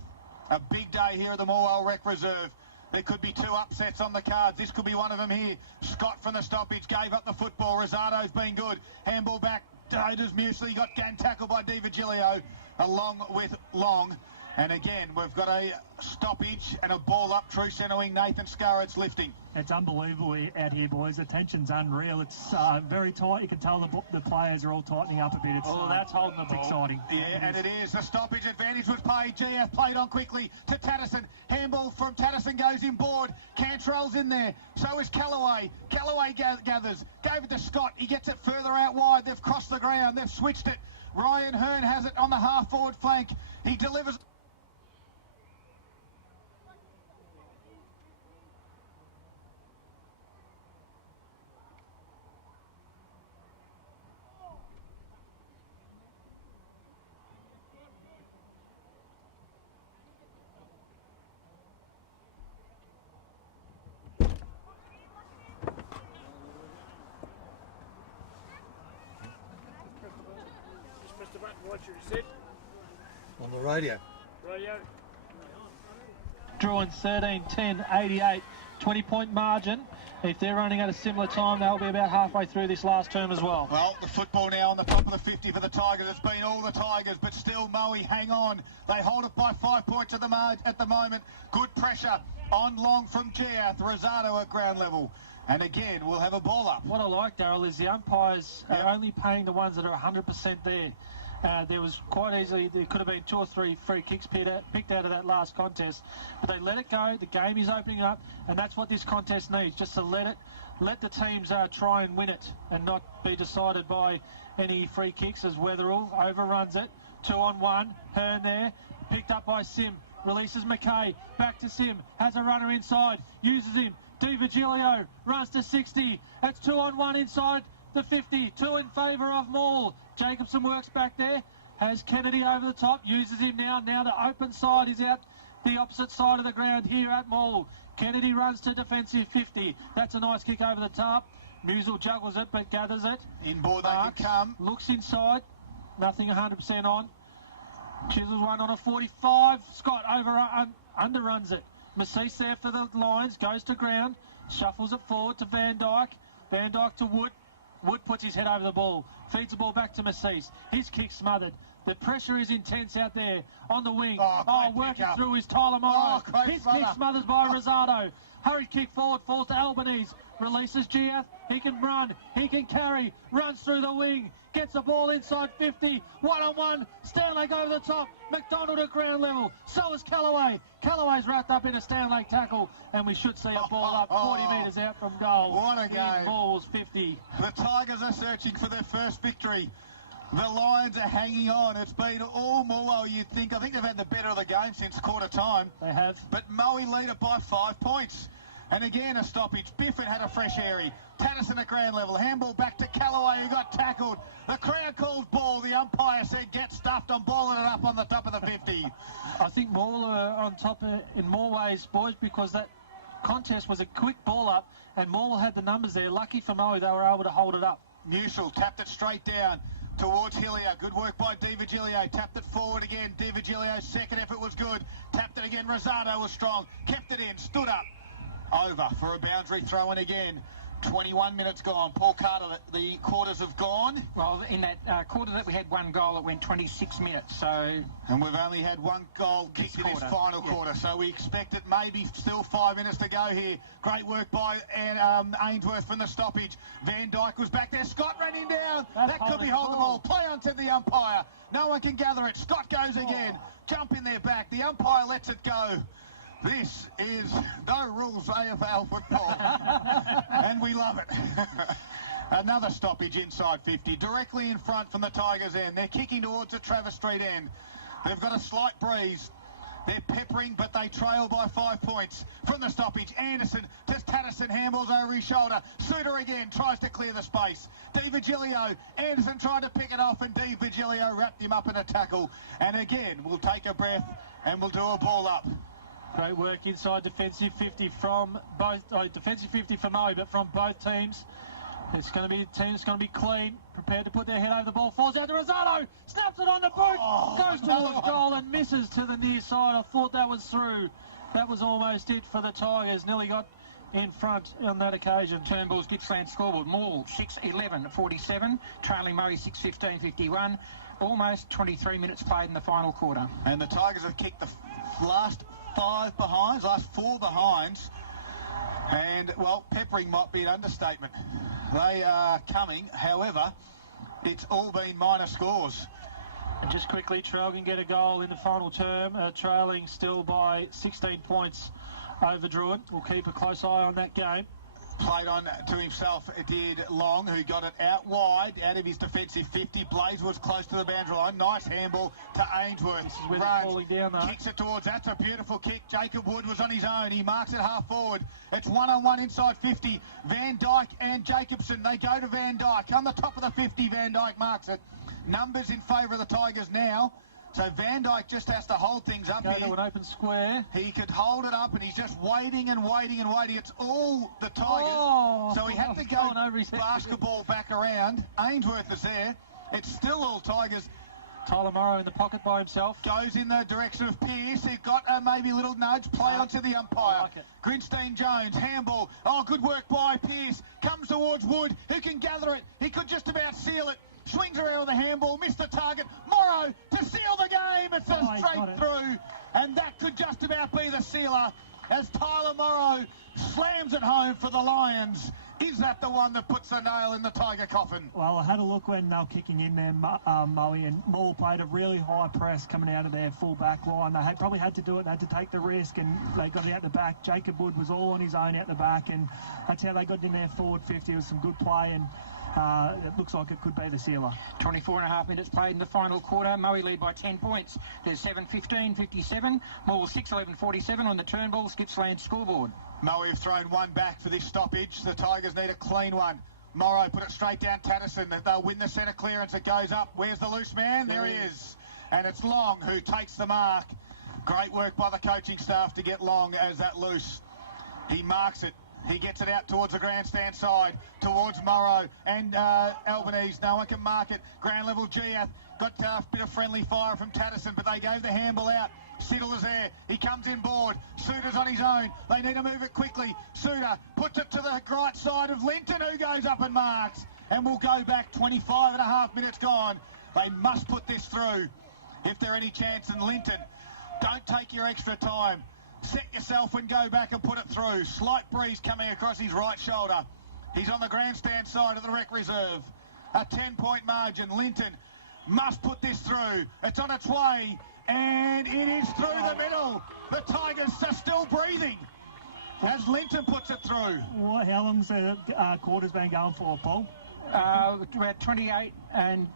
A big day here at the Morwell Rec Reserve. There could be two upsets on the cards. This could be one of them here. Scott from the stoppage gave up the football. Rosato's been good. Handball back. Doders Muesli got tackled by Di Virgilio along with Long. And again, we've got a stoppage and a ball up true centre wing. Nathan Scarrett's lifting. It's unbelievable out here, boys. The tension's unreal. It's very tight. You can tell the players are all tightening up a bit. That's holding the ball. Exciting. Yeah, and it is. The stoppage advantage was paid. GF played on quickly to Tatterson. Handball from Tatterson goes inboard. Cantrell's in there. So is Callaway. Callaway gathers. Gave it to Scott. He gets it further out wide. They've crossed the ground. They've switched it. Ryan Hearn has it on the half-forward flank. He delivers... On the radio. Drawing 13:10:88, 20-point margin. If they're running at a similar time, they'll be about halfway through this last term as well. Well, the football now on the top of the 50 for the Tigers. It's been all the Tigers, but still Moe hang on. They hold it by 5 points at the moment. Good pressure on long from Giath. Rosado at ground level. And again, we'll have a ball up. What I like, Daryl, is the umpires are only paying the ones that are 100% there. There was quite easily, there could have been 2 or 3 free kicks picked out of that last contest, but they let it go. The game is opening up, and that's what this contest needs, just to let the teams try and win it and not be decided by any free kicks, as Wetherell overruns it. 2-on-1, Hearn there, picked up by Sim, releases McKay, back to Sim, has a runner inside, uses him, Di Virgilio runs to 60, it's 2-on-1 inside the 50, 2 in favour of Morwell. Jacobson works back there, has Kennedy over the top, uses him now the open side is out the opposite side of the ground here at Morwell. Kennedy runs to defensive 50, that's a nice kick over the top. Musil juggles it but gathers it. Inboard they can come. Looks inside, nothing 100% on. Chisels one on a 45, Scott underruns it. Massis there for the Lions, goes to ground, shuffles it forward to Van Dyke. Van Dyke to Wood. Wood puts his head over the ball, feeds the ball back to Massis. His kick smothered. The pressure is intense out there on the wing. Working through his Tyler Morrow. His kick smothered by Rosado. Hurried kick forward, falls to Albanese. Releases Giath. He can run. He can carry. Runs through the wing. Gets the ball inside 50. 1-on-1. Stanlake over the top. McDonald at ground level. So is Callaway. Callaway's wrapped up in a Stanlake tackle. And we should see a ball up 40 metres out from goal. What a game. Balls 50. The Tigers are searching for their first victory. The Lions are hanging on. It's been all Morwell, you'd think. I think they've had the better of the game since quarter time. They have. But Moe lead it by 5 points. And again, a stoppage. Biffin had a fresh airy. Tatterson at ground level. Handball back to Callaway, who got tackled. The crowd calls ball. The umpire said, get stuffed. I'm balling it up on the top of the 50. I think Morwell are on top in more ways, boys, because that contest was a quick ball up, and Morwell had the numbers there. Lucky for Moe, they were able to hold it up. Musil tapped it straight down towards Hillier. Good work by Di Virgilio. Tapped it forward again. Di Virgilio's second effort was good. Tapped it again. Rosado was strong. Kept it in. Stood up. Over for a boundary throw in again. 21 minutes gone. Paul Carter, the quarters have gone. Well, in that quarter that we had 1 goal, it went 26 minutes, so... And we've only had 1 goal kicked in this final quarter, so we expect it maybe still 5 minutes to go here. Great work by Ainsworth from the stoppage. Van Dyke was back there. Scott ran him down. That could be hold the ball. Play on to the umpire. No one can gather it. Scott goes again. Jump in their back. The umpire lets it go. This is no rules AFL football, and we love it. Another stoppage inside 50, directly in front from the Tigers' end. They're kicking towards the Travis Street end. They've got a slight breeze. They're peppering, but they trail by 5 points from the stoppage. Anderson, just Tatterson, handballs over his shoulder. Suter again, tries to clear the space. Di Virgilio, Anderson tried to pick it off, and Di Virgilio wrapped him up in a tackle. And again, we'll take a breath, and we'll do a ball up. Great work inside defensive 50 from both, defensive 50 from Moe, but from both teams. It's going to be a team that's going to be clean, prepared to put their head over the ball. Falls out to Rosado, snaps it on the boot, goes towards goal and misses to the near side. I thought that was through. That was almost it for the Tigers. Nearly got in front on that occasion. Turnbull's Gippsland scoreboard. Morwell 6-11-47, trailing Moe 6-15-51. Almost 23 minutes played in the final quarter. And the Tigers have kicked the last 4 behinds, and well, peppering might be an understatement. They are coming, however, it's all been minor scores. And just quickly, Trail can get a goal in the final term, trailing still by 16 points over Druid. We'll keep a close eye on that game. Played on to himself, did Long, who got it out wide, out of his defensive 50. Blaze was close to the boundary line. Nice handball to Ainsworth. Falling down, kicks it towards, that's a beautiful kick. Jacob Wood was on his own. He marks it half forward. It's 1-on-1 inside 50. Van Dyke and Jacobson, they go to Van Dyke. On the top of the 50, Van Dyke marks it. Numbers in favour of the Tigers now. So Van Dyke just has to hold things up here. To an open square. He could hold it up, and he's just waiting and waiting and waiting. It's all the Tigers. So he had to go basketball back around. Ainsworth is there. It's still all Tigers. Tyler Morrow in the pocket by himself. Goes in the direction of Pearce. He got maybe a little nudge. Play onto the umpire. Like it. Grinstein Jones, handball. Oh, good work by Pearce. Comes towards Wood, who can gather it. He could just about seal it. Swings around with the handball, missed the target. Morrow to seal the game. It's a straight through, and that could just about be the sealer as Tyler Morrow slams it home for the Lions. Is that the one that puts the nail in the Tiger coffin? Well, I had a look when they were kicking in there, Moe, and Morwell played a really high press coming out of their full back line. They probably had to do it, they had to take the risk, and they got it out the back. Jacob Wood was all on his own out the back, and that's how they got in their forward 50. It was some good play, and it looks like it could be the sealer. 24.5 minutes played in the final quarter. Moe lead by 10 points. There's 7:15.57. Morwell 6:11.47 on the Turnbull Gippsland scoreboard. Moe have thrown one back for this stoppage. The Tigers need a clean one. Morrow put it straight down Tatterson. They'll win the centre clearance. It goes up. Where's the loose man? There he is. And it's Long who takes the mark. Great work by the coaching staff to get Long as that loose. He marks it. He gets it out towards the grandstand side, towards Morrow and Albanese. No one can mark it. Ground level Giath got a bit of friendly fire from Tatterson, but they gave the handball out. Siddle is there. He comes in board. Suter's on his own. They need to move it quickly. Suter puts it to the right side of Linton, who goes up and marks. And we'll go back 25.5 minutes gone. They must put this through if they're any chance in Linton. Don't take your extra time. Set yourself and go back and put it through. Slight breeze coming across his right shoulder. He's on the grandstand side of the rec reserve. A 10-point margin. Linton must put this through. It's on its way. And it is through the middle. The Tigers are still breathing as Linton puts it through. Well, how long's the quarter's been going for, Paul? About 28, and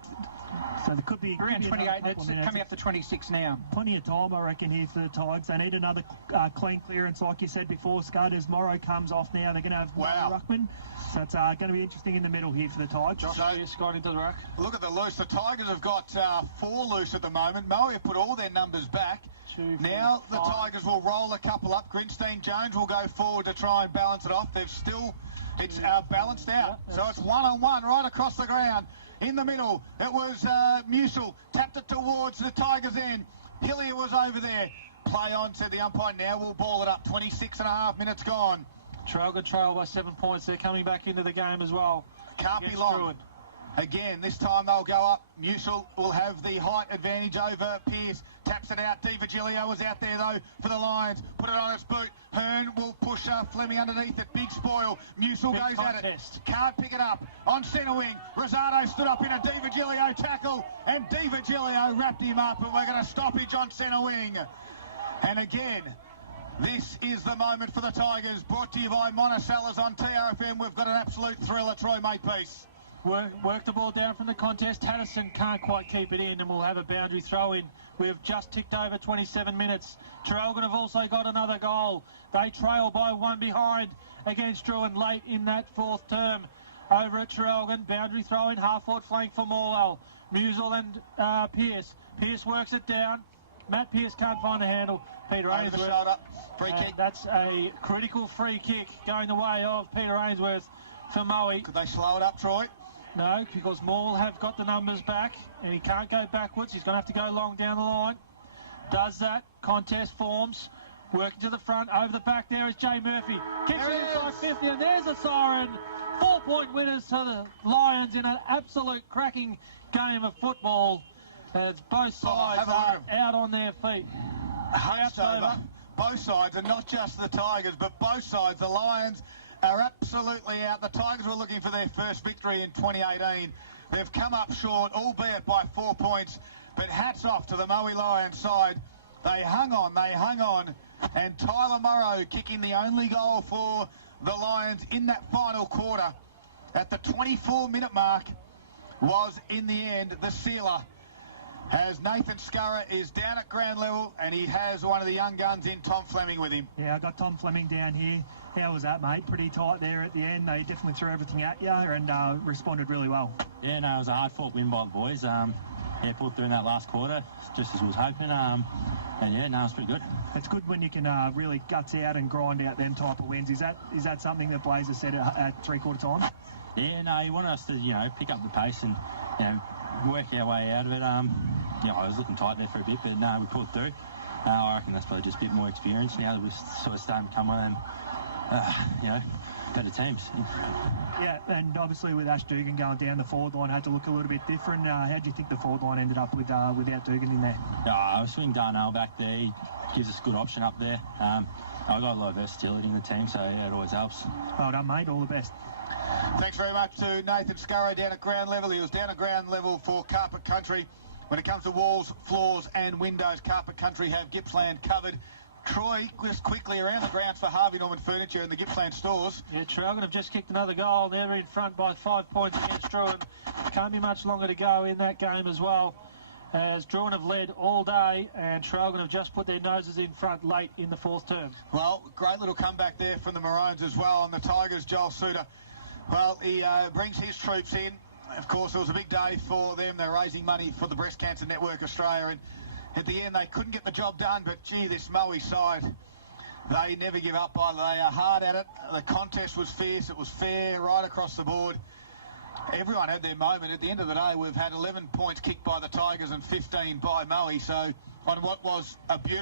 so there could be around 28. It's coming up to 26 now. Plenty of time, I reckon, here for the Tigers. They need another clean clearance, like you said before, Scud. As Morrow comes off now, they're going to have Ruckman. So it's going to be interesting in the middle here for the Tigers. Josh got into the ruck. Look at the loose. The Tigers have got 4 loose at the moment. Moe have put all their numbers back. Now the Tigers will roll a couple up. Grinstein Jones will go forward to try and balance it off. They've still, it's balanced out. So it's 1-on-1 right across the ground. In the middle, it was Musil. Tapped it towards the Tigers' end. Hillier was over there. Play on, said the umpire. Now we'll ball it up. 26.5 minutes gone. Traralgon trail by 7 points. They're coming back into the game as well. Can't be long. Again, this time they'll go up. Musil will have the height advantage over Pearce. Taps it out. Di Virgilio was out there, though, for the Lions. Put it on its boot. Hearn will push Fleming underneath it. Big spoil. Musil goes at it. Can't pick it up. On centre wing, Rosado stood up in a Di Virgilio tackle, and Di Virgilio wrapped him up, and we're going to stoppage on centre wing. And again, this is the moment for the Tigers. Brought to you by Monticello's on TRFM. We've got an absolute thriller. Troy Makepeace. Work the ball down from the contest. Tatterson can't quite keep it in, and we'll have a boundary throw in. We've just ticked over 27 minutes. Traralgon have also got another goal. They trail by 1 behind against Druin late in that 4th term. Over at Traralgon, boundary throw in, half-forward flank for Morwell. Musil and Pearce. Pearce works it down. Matt Pearce can't find the handle. Peter Ainsworth. Free kick. That's a critical free kick going the way of Peter Ainsworth for Moe. Could they slow it up, Troy? No, because Morwell have got the numbers back, and he can't go backwards. He's going to have to go long down the line. Does that. Contest forms. Working to the front. Over the back there is Jay Murphy. Kicks it inside 50, and there's a siren. 4-point winners to the Lions in an absolute cracking game of football. As both sides are out on their feet. Over. Both sides, and not just the Tigers, but both sides. The Lions are absolutely out. The Tigers were looking for their first victory in 2018. They've come up short, albeit by 4 points. But hats off to the Moe Lions side. They hung on, and Tyler Morrow kicking the only goal for the Lions in that final quarter at the 24-minute mark was, in the end, the sealer. As Nathan Scurra is down at ground level, and he has one of the young guns in, Tom Fleming, with him. Yeah, I got Tom Fleming down here. How was that, mate? Pretty tight there at the end. They definitely threw everything at you and responded really well. Yeah, no, it was a hard-fought win by the boys. Yeah, pulled through in that last quarter, just as we was hoping. And yeah, no, it's pretty good. It's good when you can really guts out and grind out them type of wins. Is that something that Blazer said at 3/4 time? Yeah, no, he wanted us to, pick up the pace and, working our way out of it. I was looking tight there for a bit, but no, we pulled through. I reckon that's probably just a bit more experience now that we're sort of starting to come on and, better teams. Yeah, and obviously with Ash Dugan going down, the forward line had to look a little bit different. How do you think the forward line ended up without Dugan in there? I was swinging Darnell back there. He gives us a good option up there. I've got a lot of versatility in the team, so yeah, it always helps. Well done, mate. All the best. Thanks very much to Nathan Scurro down at ground level. He was down at ground level for Carpet Country. When it comes to walls, floors and windows, Carpet Country have Gippsland covered. Troy, just quickly around the grounds for Harvey Norman Furniture and the Gippsland stores. Yeah, Traralgon have just kicked another goal. They're in front by 5 points against Druin. Can't be much longer to go in that game as well, as Druin have led all day and Traralgon have just put their noses in front late in the fourth term. Well, great little comeback there from the Maroons as well. And the Tigers, Joel Suter, well, he brings his troops in. Of course, it was a big day for them. They're raising money for the Breast Cancer Network Australia, and at the end they couldn't get the job done, but gee, this Moe side, they never give up either. They are hard at it. The contest was fierce. It was fair right across the board. Everyone had their moment. At the end of the day, we've had 11 points kicked by the Tigers and 15 by Moe, so on what was a beautiful